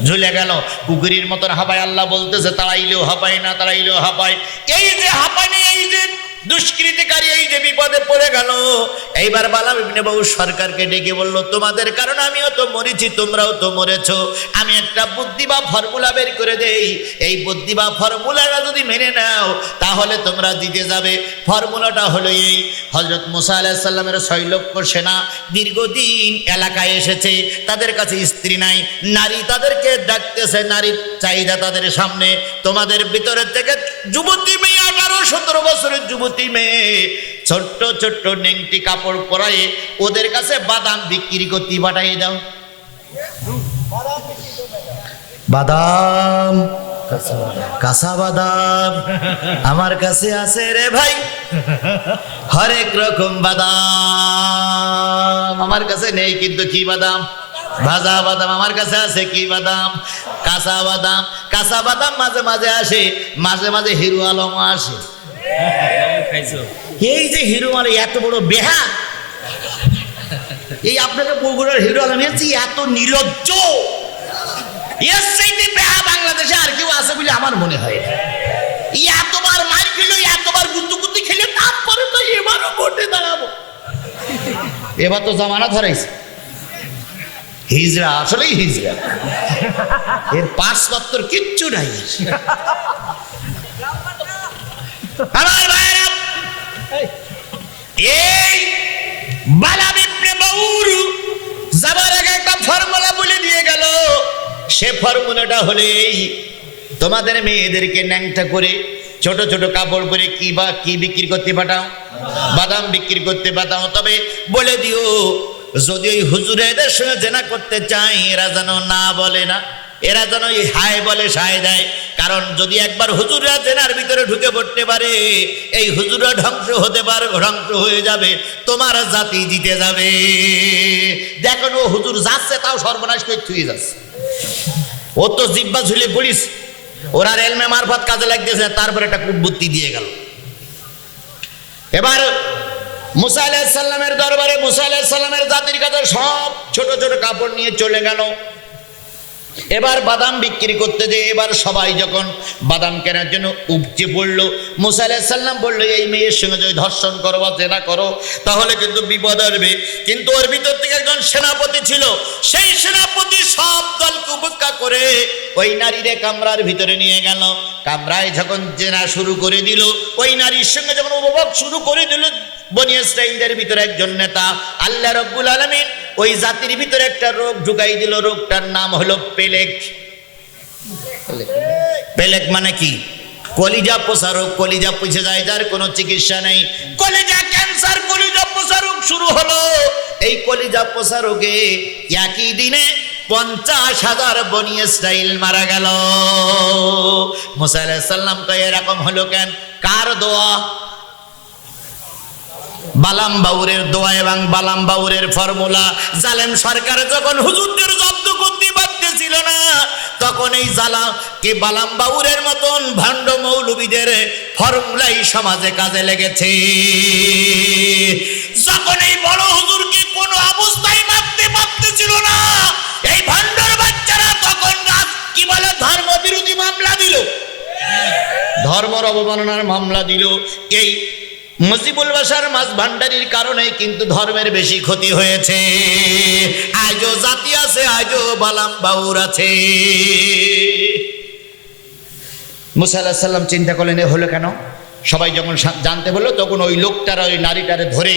ঝুলে গেল। কুকুরের মতন হাঁপায়। আল্লাহ বলতেছে তাড়াইলেও হাঁপায় না, তাড়াইলেও হাঁপায়। এই যে হাঁপানি, এই যে দুষ্কৃতিকারী, এই যে বিপদে পড়ে গেল। এইবার বালাম ইবনে বাউর সরকারকে ডেকে বলল, তোমাদের কারণে আমিও তো মরেছি, তোমরাও তো মরেছো, আমি একটা বুদ্ধি বা ফর্মুলা বের করে দেই, এই বুদ্ধি বা ফর্মুলাটা যদি মেনে নাও তাহলে তোমরা জিতে যাবে। ফর্মুলাটা হলো এই, হযরত মুসা আলাইহিস সালামের 6 লক্ষ সেনা দীর্ঘদিন এলাকায় এসেছে, তাদের কাছে স্ত্রী নাই, নারী তাদেরকে ডাকতেছে, নারীর চাহিদা তাদের সামনে। তোমাদের ভিতরে থেকে যুবতী মেয়ে, 18-17 বছরের যুবতী মেয়ে, ছোট্ট ছোট্ট নেংটি কাপড় পরায়ে ওদের কাছে বাদাম বিক্রি করতে পাঠাই দাও। বাদাম, কাঁচা বাদাম আমার কাছে আছে রে ভাই, হরেক রকম বাদাম আমার কাছে নেই, কিন্তু কি বাদাম? ভাজা বাদাম আমার কাছে আছে। কি বাদাম? কাঁচা বাদাম। কাঁচা বাদাম মাঝে মাঝে আসে, মাঝে মাঝে হিরো আলম আসে। এই যে হিরো আলম এত বড় বেহা, এই আপনাকে বগুড়ার হিরো আলম এত নির্লজ্জ, এর চাইতে বেহা বাংলাদেশে আর কেউ আছে বলে আমার মনে হয় না। এতবার মার খেলো, এতবার গুতুগুতি খেলে, তারপরে তো এবারও ভোটে দাঁড়াবো। এবার তো জামানা ধরাইছে, হিজড়া, আসলেই হিজড়া, এর পাঁচপত্র কিচ্ছু নাই। আমার ভাইরা, এই বালাম ইবনে বাউর যাবার আগে একটা ফর্মুলা বলে দিয়ে গেল। সে ফর্মুলাটা হলো এই, তোমাদের মেয়েদেরকে ন্যাংটা করে ছোট ছোট কাপড় পরে কি বিক্রি করতে পাঠাও? বাদাম বিক্রি করতে পাঠাও। তবে বলে দিও, যদি ওই হুজুর এদের সঙ্গে জেনা করতে চাই, এরা যেন না বলে না, এরা যেন হায় বলে সায় দেয়। কারণ যদি একবার হুজুররা জেনার ভিতরে ঢুকে পড়তে পারে, এই হুজুররা ধ্বংস হতে পারে, ধ্বংস হয়ে যাবে, তোমার জাতি জিতে যাবে। দেখুন, ও হুজুর যাচ্ছে তাও সর্বনাশ করে থুয়ে যাচ্ছে। ও তো জিব্বা ঝুলে পড়িস, ওরা রেলমে মারফত কাজে লাগতেছে, তারপরে একটা কুটবুত্তি দিয়ে গেল। এবার মুসা আলাইহিস সালামের দরবারে মুসা আলাইহিস সালামের জাতির কাছে সব ছোট ছোট কাপড় নিয়ে চলে গেল। এবার বাদাম বিক্রি করতে যে, এবার সবাই যখন বাদাম কেনার জন্য উপচে পড়লো, মুসা আলাইহিস সালাম বললো, এই মেয়ের সঙ্গে যদি ধর্ষণ করো বা জেনা করো তাহলে কিন্তু বিপদ আসবে। কিন্তু ওর ভিতর থেকে একজন সেনাপতি ছিল, সেই সেনাপতি সব দলকে উপেক্ষা করে ওই নারীরে কামরার ভিতরে নিয়ে গেল। কামরায় যখন জেনা শুরু করে দিল, ওই নারীর সঙ্গে যখন উপভোগ শুরু করে দিল, বনি ইসরাঈলদের ভিতরে একজন নেতা আল্লাহ রাব্বুল আলামিন ওই জাতির ভিতরে একটা রোগ ঢুকাই দিল। রোগটার নাম হলো পেলেক। পেলেক মানে কি? কলিজা পচা রোগ, কলিজা পচে যায়, যার কোনো চিকিৎসা নেই। কলিজা ক্যান্সার, কলিজা পচা রোগ শুরু হলো। এই কলিজা পচা রোগে একই দিনে 50,000 বনি ইসরাঈল মারা গেল। মুসা আলাইহিস সালাম কয়, এরকম হলো কেন? কার দোয়া? বালাম বাউরের দোয়া এবং বালাম বাউরের ফর্মুলা। জালেম সরকার যখন হুজুরদের জব্দ করতে পারতেছিল না, তখন এই কে বালাম বাউরের মতন ভণ্ড মৌলবীদের ফর্মুলাই সমাজে কাজে লেগেছে। যখন এই বড় হুজুরকে কোনো অবস্থায় মারতে পারতেছিল না, এই ভণ্ডর বাচ্চারা তখন কি বলে, ধর্ম বিরোধী মামলা দিল, ধর্মের অবমাননার মামলা দিল। এই মুজিবুল বাশার মাছ ভান্ডারির কারণে কিন্তু ধর্মের বেশি ক্ষতি হয়েছে। আজও জাতি আছে, আজও বালাম বাউর আছে। মুসা আলাইহিস সালাম চিন্তা করলেন, এ হলো কেন? সবাই যখন জানতে বললো, তখন ওই লোকটার ওই নারীটারে ধরে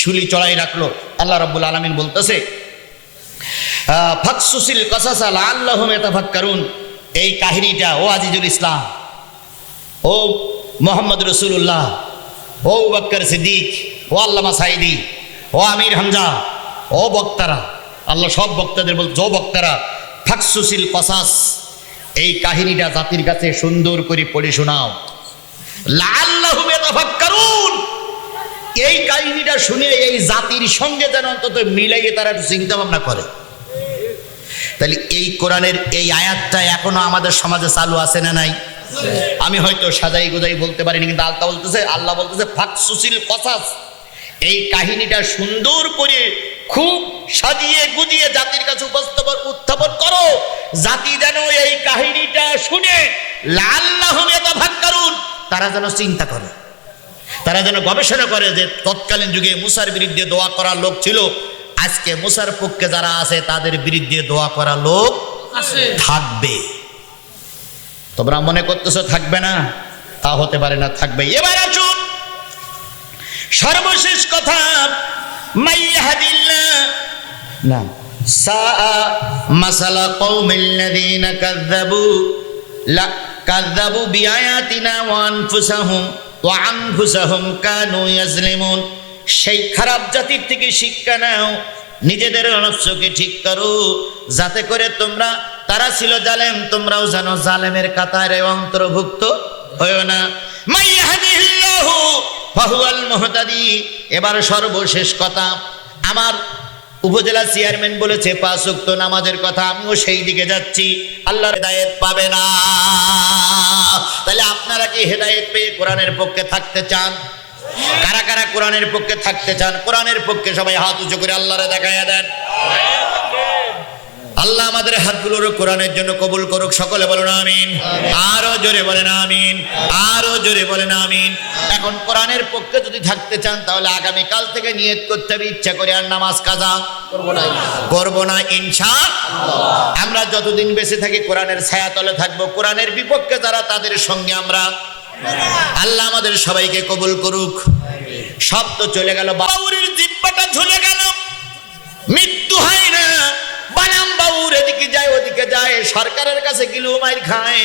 শুলি চড়াই রাখলো। আল্লাহ রাব্বুল আলামিন বলতেছে, ফাকসুসিল কাসাসা লাআল্লাহুম ইয়াতাফাক্কারুন। এই কাহিনীটা ও আজিজুল ইসলাম, ও মোহাম্মদ রসুল্লাহ, ও বকর সিদ্দিক, ও আল্লামা সাইদি, ও আমির হামজা, ও বক্তারা, আল্লাহ সব বক্তাদের বলছে ও বক্তারা, ফাকসুসিল কসাস, এই কাহিনীটা জাতির কাছে সুন্দর করে পড়ে শোনাও। লাআল্লাহুম ইয়াতাফাক্কারুন, এই কাহিনীটা শুনে এই জাতির সঙ্গে যেন অন্তত মিলাইয়ে তারা একটু চিন্তা ভাবনা করে। তাহলে এই কোরআনের এই আয়াতটা এখনো আমাদের সমাজে চালু আছে না নাই? আমি হয়তো সাজাই গোজাই বলতে পারিনি, কিন্তু আল্লাহ বলতেছে ফাকসুসিল কসাস, এই কাহিনীটা সুন্দর করে খুব সাজিয়ে গুজিয়ে জাতির কাছে উত্থাপন করো, জাতি যেন এই কাহিনীটা শুনে লাআল্লাহুম ইয়াতাফাক্কারুন, তারা যেন চিন্তা করে, তারা যেন গবেষণা করে যে তৎকালীন যুগে মুসার বিরুদ্ধে দোয়া করা লোক ছিল, আজকে মুসার পক্ষে যারা আছে তাদের বিরুদ্ধে দোয়া করা লোক থাকবে। তোমরা মনে করতেছো থাকবে না, তা হতে পারে না, থাকবে। এবার আসুন সর্বশেষ কথা, মাইয়াহদিল্লাহ না সাআ মাসালা কওমিল্লাযীনা কাযযাবু বিআয়াতিনা ওয়া আনফুসাহুম কানু ইয়াজলিমুন। সেই খারাপ জাতির থেকে শিক্ষা নাও, নিজেদের নফসকে ঠিক করো, যাতে করে তোমরা, তারা ছিল জালেম, তোমরাও জানো জালেমের কাতারে অন্তর্ভুক্ত হয়ো না। মাইয়াহদিল্লাহু ফাহুয়াল মুহতাদি। এবার সর্বশেষ কথা, আমার উপজেলা চেয়ারম্যান বলেছে 5 ওয়াক্ত নামাজের কথা, আমিও সেই দিকে যাচ্ছি, আল্লাহর হেদায়েত পাবে না। তাহলে আপনারা কি হেদায়েত পেয়ে কোরআনের পক্ষে থাকতে চান? কারা কারা কোরআনের পক্ষে থাকতে চান? কোরআনের পক্ষে সবাই হাত উঁচু করে আল্লাহরে দেখাইয়া দেন। আল্লাহ আমাদের হাতগুলোর কোরআনের জন্য কবুল করুক, সকলে বলুন আমিন। আরো জোরে বলেন আমিন, আরো জোরে বলেন আমিন। এখন কোরআনের পক্ষে যদি থাকতে চান তাহলে আগামীকাল থেকে নিয়ত করতে হবে, ইচ্ছা করে আর নামাজ কাজা করবো না ইনশাআল্লাহ। আমরা যতদিন বেঁচে থাকি কোরআনের ছায়াতলে থাকবো, কোরআনের বিপক্ষে যারা তাদের সঙ্গে আমরা, আল্লাহ আমাদের সবাইকে কবুল করুক। সব তো চলে গেল, বাউরের জিব্বাটা ঝুলে গেল, মৃত্যু হয় না। বানাম বাউর এদিকে যায় ওদিকে যায়, সরকারের কাছে গেলেও মাইর খায়,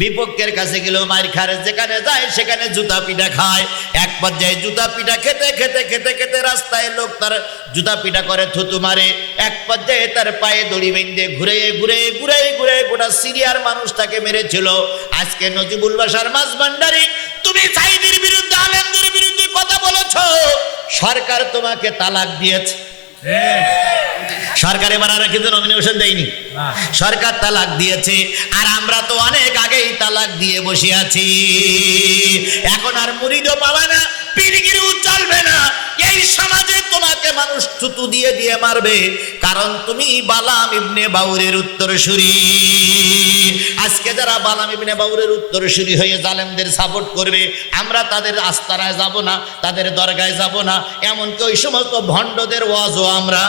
বিপক্ষের কাছে গেলেও মাইর খায়, যেখানে যায় সেখানে জুতা পিটা খায়। এক পর্যায়ে জুতা পিটা খেতে খেতে খেতে খেতে রাস্তায় লোক তার জুতা পিটা করে, থুতু মারে। এক পর্যায়ে তার পায়ে দড়ি বেঁধে ঘুরে ঘুরে ঘুরে ঘুরে গোটা সিরিয়ার মানুষটাকে মেরেছিল। আজকে নজিবুল বাশার মাঝভান্ডারী, তুমি সাইদির বিরুদ্ধে, আলেমদের বিরুদ্ধে কথা বলেছো, সরকার তোমাকে তালাক দিয়েছে। সরকার এবার আর কিন্তু নমিনেশন দেয়নি, সরকার তালাক দিয়েছে, আর আমরা তো অনেক আগেই তালাক দিয়ে বসে আছি। এখন আর মুরিদও পাবে না, পীরগিরিও চলবে না। এই সমাজে তোমাকে মানুষ থুতু দিয়ে দিয়ে মারবে, কারণ তুমি বালাম ইবনে বাউরের উত্তরসূরি। আজকে যারা বালাম ইবনে বাউরের উত্তরসূরি হয়ে জালেমদের সাপোর্ট করবে, আমরা তাদের আস্তানায় যাব না, তাদের দরগায় যাব না, এমনকি ওই সমস্ত ভণ্ডদের ওয়াজও আমরা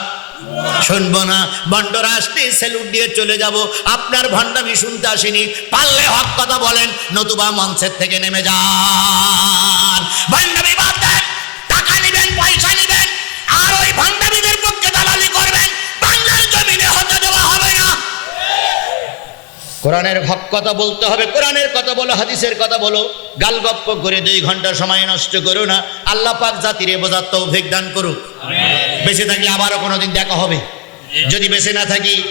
শুনবো না। ভণ্ডরা আসতে স্যালুট দিয়ে চলে যাব। আপনার ভণ্ডামি শুনতে আসিনি, পারলে হক কথা বলেন, নতুবা মঞ্চের থেকে নেমে যান। ভণ্ডামি বাদ দেন, টাকা নেবেন, পয়সা নেবেন, আর ওই ভণ্ডামিদের পক্ষে দালালি করবেন, বাংলার জমিনে হতে দেওয়া হবে না। কোরআনের হক কথা বলতে হবে, কোরআনের কথা বলো, হাদিসের কথা বলো। গালগপ্প করে 2 ঘন্টা সময় নষ্ট করো না। আল্লাহ পাক জাতিরে বোঝার তৌফিক দান করুক। বেঁচে থাকলে আবারও কোনোদিন দেখা হবে, যদি বেঁচে না থাকি